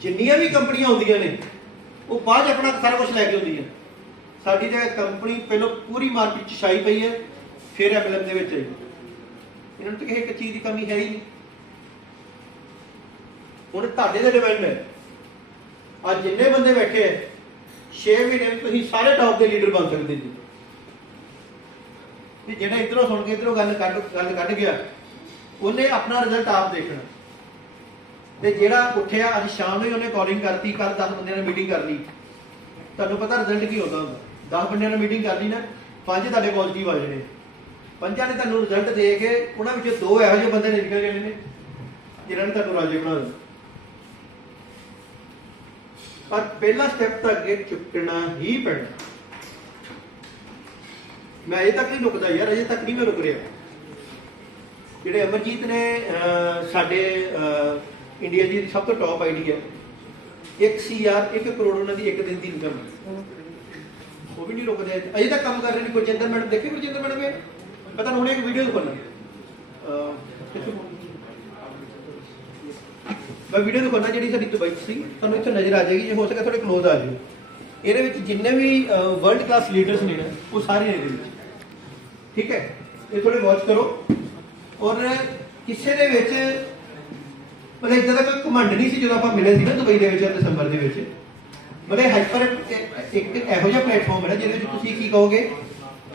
ਜਿੰਨੀਆਂ ਵੀ ਕੰਪਨੀਆਂ ਆਉਂਦੀਆਂ ਨੇ ਉਹ ਬਾਅਦ 'ਚ ਆਪਣਾ ਸਾਰਾ ਕੁਝ ਲੈ ਕੇ ਆਉਂਦੀਆਂ। ਸਾਡੀ ਤਾਂ ਕੰਪਨੀ ਪਹਿਲਾਂ ਪੂਰੀ ਮਾਰਕੀਟ 'ਚ ਛਾਈ ਪਈ ਹੈ, ਫਿਰ MLM ਦੇ ਵਿੱਚ ਆਈ। ਇਹਨਾਂ ਨੂੰ ਤਾਂ ਕਿਸੇ ਇੱਕ ਚੀਜ਼ ਦੀ ਕਮੀ ਹੈ ਹੀ ਨਹੀਂ। ਹੁਣ ਤੁਹਾਡੇ ਤੇ ਡਿਪੈਂਡ ਹੈ, ਅੱਜ ਜਿੰਨੇ ਬੰਦੇ ਬੈਠੇ ਹੈ 6 ਮਹੀਨੇ ਵਿੱਚ ਤੁਸੀਂ ਸਾਰੇ ਟੌਪ ਦੇ ਲੀਡਰ ਬਣ ਸਕਦੇ ਜੀ। ਤੇ ਜਿਹੜਾ ਇਧਰੋਂ ਸੁਣ ਕੇ ਇਧਰੋਂ ਗੱਲ ਕੱਢ ਗਿਆ, ਉਹਨੇ ਆਪਣਾ ਰਿਜ਼ਲਟ ਆਪ ਦੇਖਣਾ। ਤੇ ਜਿਹੜਾ ਉੱਠਿਆ ਅੱਜ ਸ਼ਾਮ ਨੂੰ ਹੀ ਉਹਨੇ ਕਾਲਿੰਗ ਕਰਤੀ, ਕੱਲ 10 ਬੰਦਿਆਂ ਨਾਲ ਮੀਟਿੰਗ ਕਰ ਲਈ, ਤੁਹਾਨੂੰ ਪਤਾ ਰਿਜ਼ਲਟ ਕੀ ਹੁੰਦਾ ਹੁੰਦਾ। 10 ਬੰਦਿਆਂ ਨਾਲ ਮੀਟਿੰਗ ਕਰ ਲਈ ਨਾ, 5 ਤੁਹਾਡੇ ਪੋਜ਼ਿਟਿਵ ਆ ਜਾਣੇ, 5 ਨੇ ਤੁਹਾਨੂੰ ਰਿਜ਼ਲਟ ਦੇ ਕੇ ਉਹਨਾਂ ਵਿੱਚੋਂ 2 ਇਹੋ ਜਿਹੇ ਬੰਦੇ ਨਿਕਲ ਜਾਣੇ ਨੇ ਜਿਨ੍ਹਾਂ ਨੇ ਤੁਹਾਨੂੰ ਰਾਜੇ ਬਣਾ ਦੇਣਾ। ਪਰ ਪਹਿਲਾ ਸਟੈਪ ਤਾਂ ਅੱਗੇ ਚੁੱਕਣਾ ਹੀ ਪੈਣਾ। ਮੈਂ ਅਜੇ ਤੱਕ ਨਹੀਂ ਰੁਕਦਾ ਯਾਰ, ਅਜੇ ਤੱਕ ਨਹੀਂ ਮੈਂ ਰੁਕ ਰਿਹਾ। ਜਿਹੜੇ ਅਮਰਜੀਤ ਨੇ ਸਾਡੇ ਇੰਡੀਆ ਦੀ ਸਭ ਤੋਂ ਟੌਪ ਆਈਡੀ ਹੈ, 1 ਕਰੋੜ ਉਹਨਾਂ ਦੀ ਇੱਕ ਦਿਨ ਦੀ ਇਨਕਮ, ਉਹ ਵੀ ਨਹੀਂ ਰੁਕਦੇ, ਅਜੇ ਤੱਕ ਕੰਮ ਕਰ ਰਹੇ ਨੇ। ਗੁਰਜਿੰਦਰ ਮੈਡਮ ਦੇਖੇ, ਗੁਰਜਿੰਦਰ ਮੈਡਮ ਮੈਂ ਤੁਹਾਨੂੰ ਹੁਣੇ ਇੱਕ ਵੀਡੀਓ ਦਿਖਾਉਣਾ, ਮੈਂ ਵੀਡੀਓ ਦਿਖਾਉਣਾ ਜਿਹੜੀ ਸਾਡੀ ਦੁਬਈ 'ਚ ਸੀ, ਤੁਹਾਨੂੰ ਇੱਥੇ ਨਜ਼ਰ ਆ ਜਾਏਗੀ, ਜੇ ਹੋ ਸਕੇ ਥੋੜੇ ਕਲੋਜ਼ ਆ ਜਾਓ। ਇਹਦੇ ਵਿੱਚ ਜਿੰਨੇ ਵੀ ਵਰਲਡ ਕਲਾਸ ਲੀਡਰਸ ਨੇ ਨਾ ਉਹ ਸਾਰੇ ਨੇ ਇਹਦੇ ਵਿੱਚ। ਠੀਕ ਹੈ, ਇਹ ਥੋੜੇ ਵਾਚ ਕਰੋ। ਔਰ ਕਿਸੇ ਦੇ ਵਿੱਚ ਮਤਲਬ ਇਦਾਂ ਦਾ ਕੋਈ ਘਮੰਡ ਨਹੀਂ ਸੀ ਜਦੋਂ ਆਪਾਂ ਮਿਲੇ ਸੀ ਨਾ ਦੁਬਈ ਦੇ ਵਿੱਚ ਦਸੰਬਰ ਦੇ ਵਿੱਚ। ਮਤਲਬ ਹਾਈਪਰ ਇੱਕ ਇਹੋ ਜਿਹਾ ਪਲੇਟਫਾਰਮ ਹੈ ਨਾ ਜਿਹਦੇ ਵਿੱਚ ਤੁਸੀਂ ਕੀ ਕਹੋਗੇ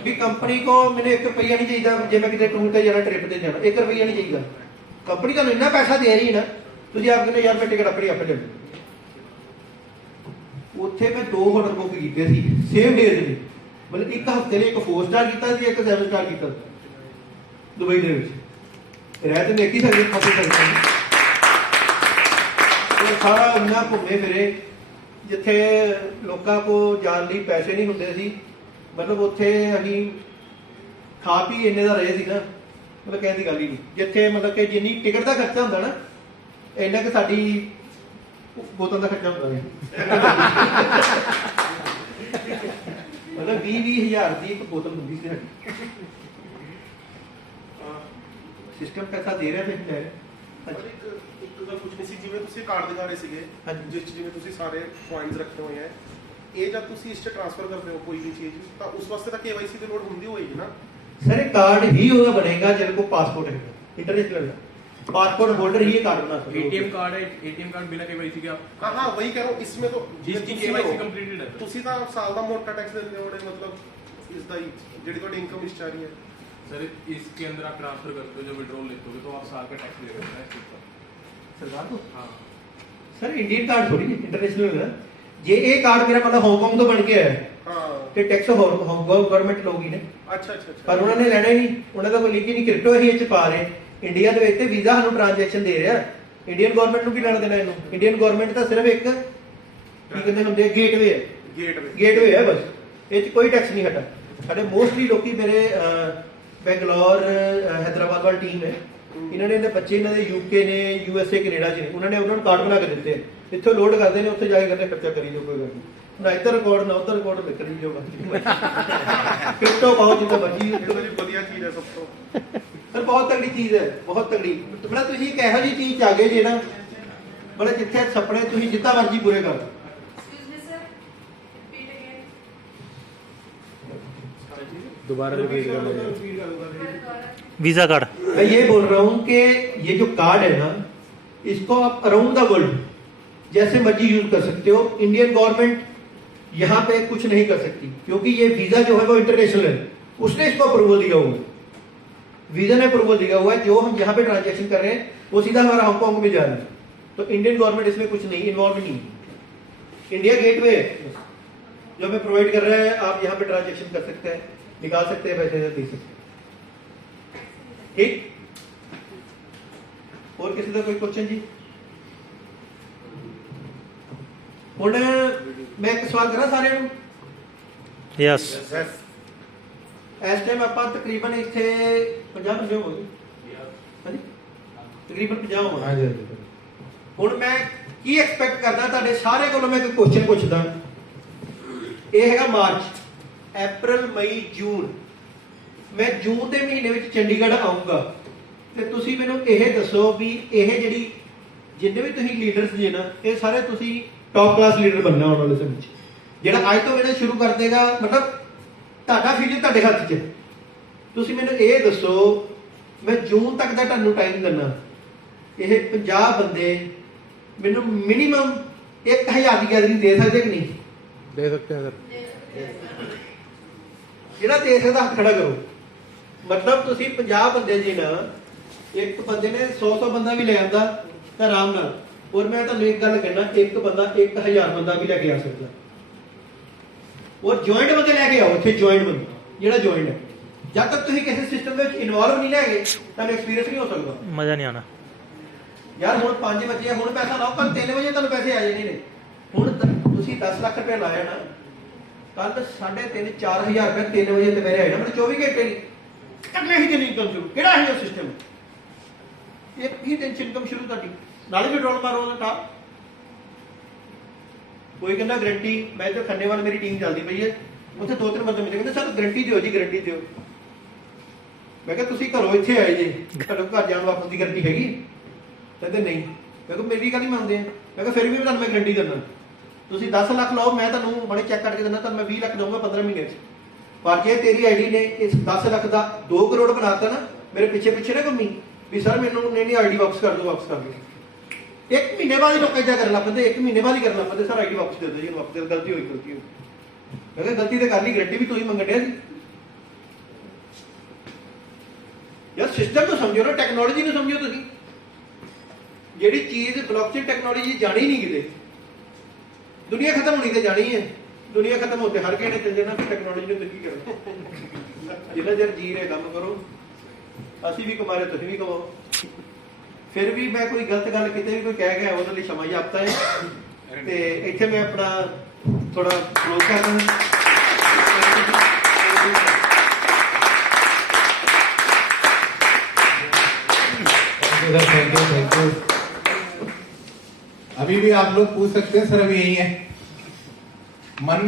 ਵੀ ਕੰਪਨੀ ਕੋ ਮੈਨੂੰ 1 ਰੁਪਈਆ ਨਹੀਂ ਚਾਹੀਦਾ, ਜੇ ਮੈਂ ਕਿਤੇ ਟੂਰ ਤੇ ਜਾਣਾ, ਟ੍ਰਿਪ ਤੇ ਜਾਣਾ, 1 ਰੁਪਈਆ ਨਹੀਂ ਚਾਹੀਦਾ। ਕੰਪਨੀ ਤੁਹਾਨੂੰ ਇੰਨਾ ਪੈਸਾ ਦੇ ਰਹੀ ਹੈ ਨਾ, ਤੁਸੀਂ ਆਪ ਕਹਿੰਦੇ ਯਾਰ ਮੈਂ ਟਿਕਟ ਆਪਣੀ ਆਪੇ ਜਾਣੀ। ਉੱਥੇ ਮੈਂ 2 ਹੋਟਲ ਬੁੱਕ ਕੀਤੇ ਸੀ ਸੇਮ ਡੇ ਦੇ, ਮਤਲਬ ਇੱਕ ਹਫ਼ਤੇ ਲਈ ਇੱਕ 4 ਸਟਾਰ ਕੀਤਾ ਸੀ, ਇੱਕ 7 ਸਟਾਰ ਕੀਤਾ ਦੁਬਈ ਦੇ ਵਿੱਚ। ਰਹਿ ਤੇ ਦੇਖੀ ਸਕਦੇ ਖਾਤੇ ਸਕਦੇ ਸਾਰਾ ਇੰਨਾ ਘੁੰਮੇ ਫਿਰੇ ਜਿੱਥੇ ਲੋਕਾਂ ਕੋ ਜਾਣ ਲਈ ਪੈਸੇ ਨਹੀਂ ਹੁੰਦੇ ਸੀ। ਮਤਲਬ ਉੱਥੇ ਅਸੀਂ ਖਾ ਪੀ ਇੰਨੇ ਦਾ ਰਹੇ ਸੀ ਨਾ, ਮਤਲਬ ਕਹਿਣ ਦੀ ਗੱਲ ਹੀ ਨਹੀਂ। ਜਿੱਥੇ ਮਤਲਬ ਕਿ ਜਿੰਨੀ ਟਿਕਟ ਦਾ ਖਰਚਾ ਹੁੰਦਾ ਨਾ, ਇੰਨਾ ਕਿ ਸਾਡੀ ਬੋਤਲ ਦਾ ਖਰਚਾ ਹੁੰਦਾ ਹੈ। ਮਤਲਬ 20-20 ਹਜ਼ਾਰ ਦੀ ਇੱਕ ਬੋਤਲ ਹੁੰਦੀ ਸੀ ਸਾਡੀ। ਸਿਸਟਮ ਪੈਸਾ ਦੇ ਰਿਹਾ ਤੇ ਲੈ ਰਿਹਾ। ਇੱਕ ਗੱਲ ਪੁੱਛਣੀ ਸੀ, ਜਿਵੇਂ ਤੁਸੀਂ ਕਾਰਡ ਦਿਖਾ ਰਹੇ ਸੀਗੇ ਜਿਸ 'ਚ ਜਿਵੇਂ ਤੁਸੀਂ ਸਾਰੇ ਪੁਆਇੰਟਸ ਰੱਖੇ ਹੋਏ ਹੈ, ਇਹ ਜਦ ਤੁਸੀਂ ਇਸ 'ਚ ਟ੍ਰਾਂਸਫਰ ਕਰਦੇ ਹੋ ਕੋਈ ਵੀ ਚੀਜ਼, ਤਾਂ ਉਸ ਵਾਸਤੇ ਤਾਂ KYC ਦੀ ਲੋੜ ਹੁੰਦੀ ਹੋਏਗੀ ਨਾ ਸਰ। ਇਹ ਕਾਰਡ ਹੀ ਉਹਦਾ ਬਣੇਗਾ ਜਿਹਦੇ ਕੋਲ ਪਾਸਪੋर्ट है, इंटरनेशनल पासपोर्ट होल्डर ही ये कार्ड बना सकते। एटीएम कार्ड है, एटीएम कार्ड बिना केवाईसी के आप हाँ वही कह रहा हूँ। इसमें तो जिसकी केवाईसी कंप्लीटेड है ਤੁਸੀਂ ਤਾਂ ਸਾਲ ਦਾ ਮੋਟਾ ਟੈਕਸ ਦਿੰਦੇ ਹੋੜੇ, ਮਤਲਬ ਇਸ ਦਾ ਹੀ ਜਿਹੜੀ ਤੁਹਾਡੀ ਇਨਕਮ ਇਸ 'ਚ ਆ ਰਹੀ ਹੈ। सर इसके अंदर आप ट्रांसफर करते हो, जो विड्रॉल लेते हो तो आप साल का टैक्स दे रहे हो सरकार को। हाँ सर इंडियन कार्ड थोड़ी इंटरनेशनल है। ਜੇ ਇਹ ਕਾਰਡ ਮੇਰਾ ਮਤਲਬ ਹਾਂਗਕਾਂਗ ਤੋਂ ਬਣ ਕੇ ਆਇਆ ਹਾਂ ਤੇ ਟੈਕਸ ਹਾਂਗਕਾਂਗ ਗਵਰਨਮੈਂਟ ਲਊਗੀ ਨੇ। ਅੱਛਾ। ਪਰ ਉਹਨਾਂ ਨੇ ਲੈਣਾ ਹੀ ਨਹੀਂ, ਉਹਨਾਂ ਦਾ ਕੋਈ ਲਿੰਕ ਹੀ ਨਹੀਂ। ਕ੍ਰਿਪਟੋ ਇਹ ਚ ਪਾ ਰਹੇ ਇੰਡੀਆ ਦੇ ਵਿੱਚ ਤੇ ਵੀਜ਼ਾ ਸਾਨੂੰ ਟ੍ਰਾਂਜੈਕਸ਼ਨ ਦੇ ਰਿਹਾ। ਇੰਡੀਅਨ ਗਵਰਨਮੈਂਟ ਨੂੰ ਵੀ ਲੈਣਾ ਦੇਣਾ ਇਹਨੂੰ। ਇੰਡੀਅਨ ਗਵਰਨਮੈਂਟ ਤਾਂ ਸਿਰਫ ਇੱਕ ਕੀ ਕਹਿੰਦੇ ਹੁੰਦੇ ਗੇਟਵੇ ਹੈ, ਗੇਟਵੇ ਹੈ ਬਸ, ਇਹ ਚ ਕੋਈ ਟੈਕਸ ਨਹੀਂ ਹਟਾ। ਸਾਡੇ ਮੋਸਟਲੀ ਲੋਕੀ ਮੇਰੇ ਬੈਂਗਲੌਰ ਹੈਦਰਾਬਾਦ ਵਾਲੀ ਟੀਮ ਹੈ, ਇਹਨਾਂ ਨੇ ਇਹਦੇ ਬੱਚੇ ਇਹਨਾਂ ਦੇ UK ਨੇ, USA ਕੈਨੇਡਾ 'ਚ ਨੇ, ਉਹਨਾਂ ਨੇ ਉਹਨਾਂ ਨੂੰ ਕਾਰਡ ਬਣਾ ਕੇ ਦਿੱਤੇ। ਇੱਥੋਂ ਲੋਡ ਕਰਦੇ ਨੇ, ਉੱਥੇ ਜਾ ਕੇ ਕਹਿੰਦੇ ਖਰਚਾ ਕਰੀ ਜਾਓ, ਕੋਈ ਗੱਲ ਨਹੀਂ, ਨਾ ਇੱਧਰ ਰਿਕਾਰਡ ਨਾ ਉੱਧਰ ਰਿਕਾਰਡ ਨਿਕਲੀ ਜਾਊਗਾ। ਕ੍ਰਿਪਟੋ ਪਾਓ ਜਿੱਦਾਂ ਮਰਜੀ। ਵਧੀਆ ਚੀਜ਼ ਹੈ ਸਭ ਤੋਂ। ਸਰ ਬਹੁਤ ਤਗੜੀ ਚੀਜ਼ ਹੈ, ਬਹੁਤ ਤਗੜੀ। ਮਤਲਬ ਤੁਸੀਂ ਇੱਕ ਇਹੋ ਜਿਹੀ ਚੀਜ਼ 'ਚ ਆ ਗਏ ਜੇ ਨਾ, ਮਤਲਬ ਜਿੱਥੇ ਸੁਪਨੇ ਤੁਸੀਂ ਜਿੱਦਾਂ ਮਰਜੀ ਪੂਰੇ ਕਰ ਦਿਓ। दोबारा रिपीट कर वीजा कार्ड मैं ये बोल रहा हूँ कि ये जो कार्ड है ना, इसको आप अराउंड द वर्ल्ड जैसे मर्जी यूज कर सकते हो। इंडियन गवर्नमेंट यहाँ पे कुछ नहीं कर सकती, क्योंकि ये वीजा जो है वो इंटरनेशनल है। उसने इसको अप्रूवल दिया हुआ है, वीजा ने अप्रूवल दिया हुआ है। जो हम यहाँ पे ट्रांजेक्शन कर रहे हैं वो सीधा हमारा हांगकांग में जा रहा है। तो इंडियन गवर्नमेंट इसमें कुछ नहीं इन्वॉल्व नहीं। इंडिया गेटवे जो हमें प्रोवाइड कर रहा है, आप यहाँ पे ट्रांजेक्शन कर सकते हैं, निकाल सकते हैं पैसे, दे सकते हैं। ठीक, और किसी का कोई क्वेश्चन जी? ਹੁਣ ਮੈਂ ਇੱਕ ਸਵਾਲ ਕਰਾਂ ਸਾਰਿਆਂ ਨੂੰ? यस ਇਸ ਟਾਈਮ ਆਪਾਂ ਤਕਰੀਬਨ ਇੱਥੇ 50 ਬੰਦੇ ਹੋਵਾਂਗੇ। ਹਾਂਜੀ ਤਕਰੀਬਨ 50 ਹੋਵਾਂਗੇ। हाँ जी। ਹੁਣ ਮੈਂ ਕੀ ਐਕਸਪੈਕਟ ਕਰਦਾ ਤੁਹਾਡੇ ਸਾਰੇ ਕੋਲੋਂ ਮੈਂ ਇੱਕ ਕੁਐਸਚਨ ਪੁੱਛਦਾ। ਇਹ ਹੈਗਾ ਮਾਰਚ, ਅਪ੍ਰੈਲ, ਮਈ, ਜੂਨ। ਮੈਂ ਜੂਨ ਦੇ ਮਹੀਨੇ ਵਿੱਚ ਚੰਡੀਗੜ੍ਹ ਆਉਂਗਾ ਤੇ ਤੁਸੀਂ ਮੈਨੂੰ ਇਹ ਦੱਸੋ ਵੀ ਇਹ ਜਿਹੜੀ ਜਿੰਨੇ ਵੀ ਤੁਸੀਂ ਲੀਡਰਸ ਜੀ ਨਾ, ਇਹ ਸਾਰੇ ਤੁਸੀਂ ਟੌਪ ਕਲਾਸ ਲੀਡਰ ਬਣਨਾ ਆਉਣ ਵਾਲੇ ਸਮੇਂ 'ਚ। ਜਿਹੜਾ ਅੱਜ ਤੋਂ ਜਿਹੜਾ ਸ਼ੁਰੂ ਕਰ ਦੇਗਾ, ਮਤਲਬ ਤੁਹਾਡਾ ਫਿਊਚਰ ਤੁਹਾਡੇ ਹੱਥ 'ਚ। ਤੁਸੀਂ ਮੈਨੂੰ ਇਹ ਦੱਸੋ, ਮੈਂ ਜੂਨ ਤੱਕ ਦਾ ਤੁਹਾਨੂੰ ਟਾਈਮ ਦਿੰਦਾ, ਇਹ 50 ਬੰਦੇ ਮੈਨੂੰ ਮਿਨੀਮਮ 1000 ਦੀ ਗੈਦਰਿੰਗ ਦੇ ਸਕਦੇ ਕਿ ਨਹੀਂ? दे सकते हैं सर। ਜਿਹੜਾ ਦੇ ਸਕਦਾ ਹੱਥ ਖੜਾ ਕਰੋ। ਮਤਲਬ ਤੁਸੀਂ 50 ਬੰਦੇ ਜੀ ਨਾ, ਇੱਕ ਬੰਦੇ ਨੇ 100 ਬੰਦਾ ਵੀ ਲੈ ਆਂਦਾ ਤਾਂ ਆਰਾਮ ਨਾਲ। ਔਰ ਮੈਂ ਤੁਹਾਨੂੰ ਇੱਕ ਗੱਲ ਕਹਿਣਾ, ਇੱਕ ਬੰਦਾ 1000 ਬੰਦਾ ਵੀ ਲੈ ਕੇ ਆ ਸਕਦਾ। ਔਰ ਜੁਆਇੰਟ ਬੰਦੇ ਲੈ ਕੇ ਆਓ ਇੱਥੇ, ਜੁਆਇੰਟ ਬੰਦਾ ਜਿਹੜਾ ਜੁਆਇੰਟ ਹੈ। ਜਦ ਤੱਕ ਤੁਸੀਂ ਕਿਸੇ ਸਿਸਟਮ ਵਿੱਚ ਇਨਵੋਲਵ ਨਹੀਂ ਲੈ ਗਏ ਤੁਹਾਨੂੰ ਐਕਸਪੀਰੀਅੰਸ ਨਹੀਂ ਹੋ ਸਕਦਾ। मजा नहीं आना। ਯਾਰ ਹੁਣ 5 ਵਜੇ, ਹੁਣ ਪੈਸਾ ਲਾਓ, ਕੱਲ 3 ਵਜੇ ਤੁਹਾਨੂੰ ਪੈਸੇ ਆ ਜਾਣੇ ਨੇ। ਹੁਣ ਤੁਸੀਂ 10 ਲੱਖ ਰੁਪਏ ਲਾਇਆ ਨਾ, ਕੱਲ 3.5 4,000 ਰੁਪਏ 3 ਵਜੇ ਤੇ ਮੇਰੇ ਆਏ ਨਾ, ਮੈਨੂੰ 24 ਘੰਟੇ ਨਹੀਂ, ਅਗਲੇ ਹੀ ਦਿਨ ਇਨਕਮ ਸ਼ੁਰੂ। ਕਿਹੜਾ ਹੈ ਉਹ ਸਿਸਟਮ? ਇੱਕ ਹੀ ਦਿਨ ਚ ਇਨਕਮ ਸ਼ੁਰੂ ਤੁਹਾਡੀ, ਨਾਲੇ ਵਿਡਰੋਲ ਮਾਰੋ ਉਹਦਾ ਟਾਪ। ਕੋਈ ਕਹਿੰਦਾ ਗਰੰਟੀ, ਮੈਂ ਤਾਂ ਖੰਨੇਵਾਲ ਮੇਰੀ ਟੀਮ ਚੱਲਦੀ ਪਈ ਹੈ, ਉੱਥੇ 2-3 ਬੰਦੇ ਮਿਲੇ, ਕਹਿੰਦੇ ਸਰ ਗਰੰਟੀ ਦਿਓ ਜੀ, ਗਰੰਟੀ ਦਿਓ। ਮੈਂ ਕਿਹਾ ਤੁਸੀਂ ਘਰੋਂ ਇੱਥੇ ਆਏ ਜੀ, ਘਰੋਂ ਘਰ ਜਾਣ ਵਾਪਸ ਦੀ ਗਰੰਟੀ ਹੈਗੀ? ਕਹਿੰਦੇ ਨਹੀਂ। ਮੈਂ ਕਿਹਾ ਮੇਰੀ ਗੱਲ ਹੀ ਮੰਨਦੇ ਆ। ਮੈਂ ਕਿਹਾ ਫਿਰ ਵੀ ਤੁਹਾਨੂੰ ਮੈਂ ਗਰੰਟੀ ਦਿੰਦਾ, ਤੁਸੀਂ 10 ਲੱਖ ਲਾਓ, ਮੈਂ ਤੁਹਾਨੂੰ ਹੁਣੇ ਚੈੱਕ ਕਰਕੇ ਦਿੰਦਾ, ਤੁਹਾਨੂੰ ਮੈਂ 20 ਲੱਖ ਦਊਂਗਾ 15 ਮਹੀਨੇ 'ਚ। ਪਰ ਜੇ ਤੇਰੀ ਆਈਡੀ ਨੇ ਇਸ 10 ਲੱਖ ਦਾ 2 ਕਰੋੜ ਬਣਾਤਾ ਨਾ, ਮੇਰੇ ਪਿੱਛੇ ਪਿੱਛੇ ਨਾ ਘੁੰਮੀ ਵੀ ਸਰ ਮੈਨੂੰ ਨਹੀਂ ਆਈਡੀ ਵਾਪਸ ਕਰ ਦਿਓ, ਵਾਪਸ ਕਰ ਦਿਓ। 1 ਮਹੀਨੇ ਬਾਅਦ ਹੀ ਲੋਕ ਇੱਦਾਂ ਕਰਨ ਲੱਗ ਪੈਂਦੇ, 1 ਮਹੀਨੇ ਬਾਅਦ ਹੀ ਕਰਨ ਲੱਗ ਪੈਂਦੇ, ਸਰ ਆਈਡੀ ਵਾਪਸ ਦੇ ਦਿਓ ਜੀ, ਵਾਪਸ ਦੇ ਦਿਓ, ਗਲਤੀ ਹੋਈ, ਗਲਤੀ ਹੋਈ। ਮੈਂ ਕਿਹਾ ਗਲਤੀ ਤੇ ਕਰ ਲਈ, ਗਰੰਟੀ ਵੀ ਤੂੰ ਹੀ ਮੰਗਣ ਡਿਆ ਸੀ। ਯਾਰ ਸਿਸਟਮ ਨੂੰ ਸਮਝੋ ਨਾ, ਟੈਕਨੋਲੋਜੀ ਨੂੰ ਸਮਝੋ। ਤੁਸੀਂ ਜਿਹੜੀ ਚੀਜ਼ ਬਲੌਕਚੇਨ ਟੈਕਨੋਲੋਜੀ ਜਾਣੀ ਨਹੀਂ ਕਿਤੇ, ਦੁਨੀਆ ਖਤਮ ਹੋਣੀ ਤੇ ਜਾਣੀ ਹੈ। ਦੁਨੀਆ ਖਤਮ ਹੋਤੇ ਹਰ ਕਿਸੇ ਨੇ ਚੱਲ ਜਾਣਾ, ਟੈਕਨੋਲੋਜੀ ਨੇ ਤਾਂ ਕੀ ਕਰਨਾ। ਜਿੰਨਾ ਚਿਰ ਜੀ ਰਹੇ ਕੰਮ ਕਰੋ, ਅਸੀਂ ਵੀ ਕਮਾ ਰਹੇ, ਤੁਸੀਂ ਵੀ ਕਮਾਓ। ਫਿਰ ਵੀ ਮੈਂ ਕੋਈ ਗਲਤ ਗੱਲ ਕਿਤੇ ਵੀ ਕੋਈ ਕਹਿ ਗਿਆ, ਉਹਦੇ ਲਈ क्षमा याचता ਹੈ। ਤੇ ਇੱਥੇ ਮੈਂ ਆਪਣਾ ਥੋੜਾ ਕਲੋਜ਼ ਕਰਦਾ। Sir thank you, thank you. अभी भी आप लोग पूछ सकते हैं सर, अभी यही है मन में।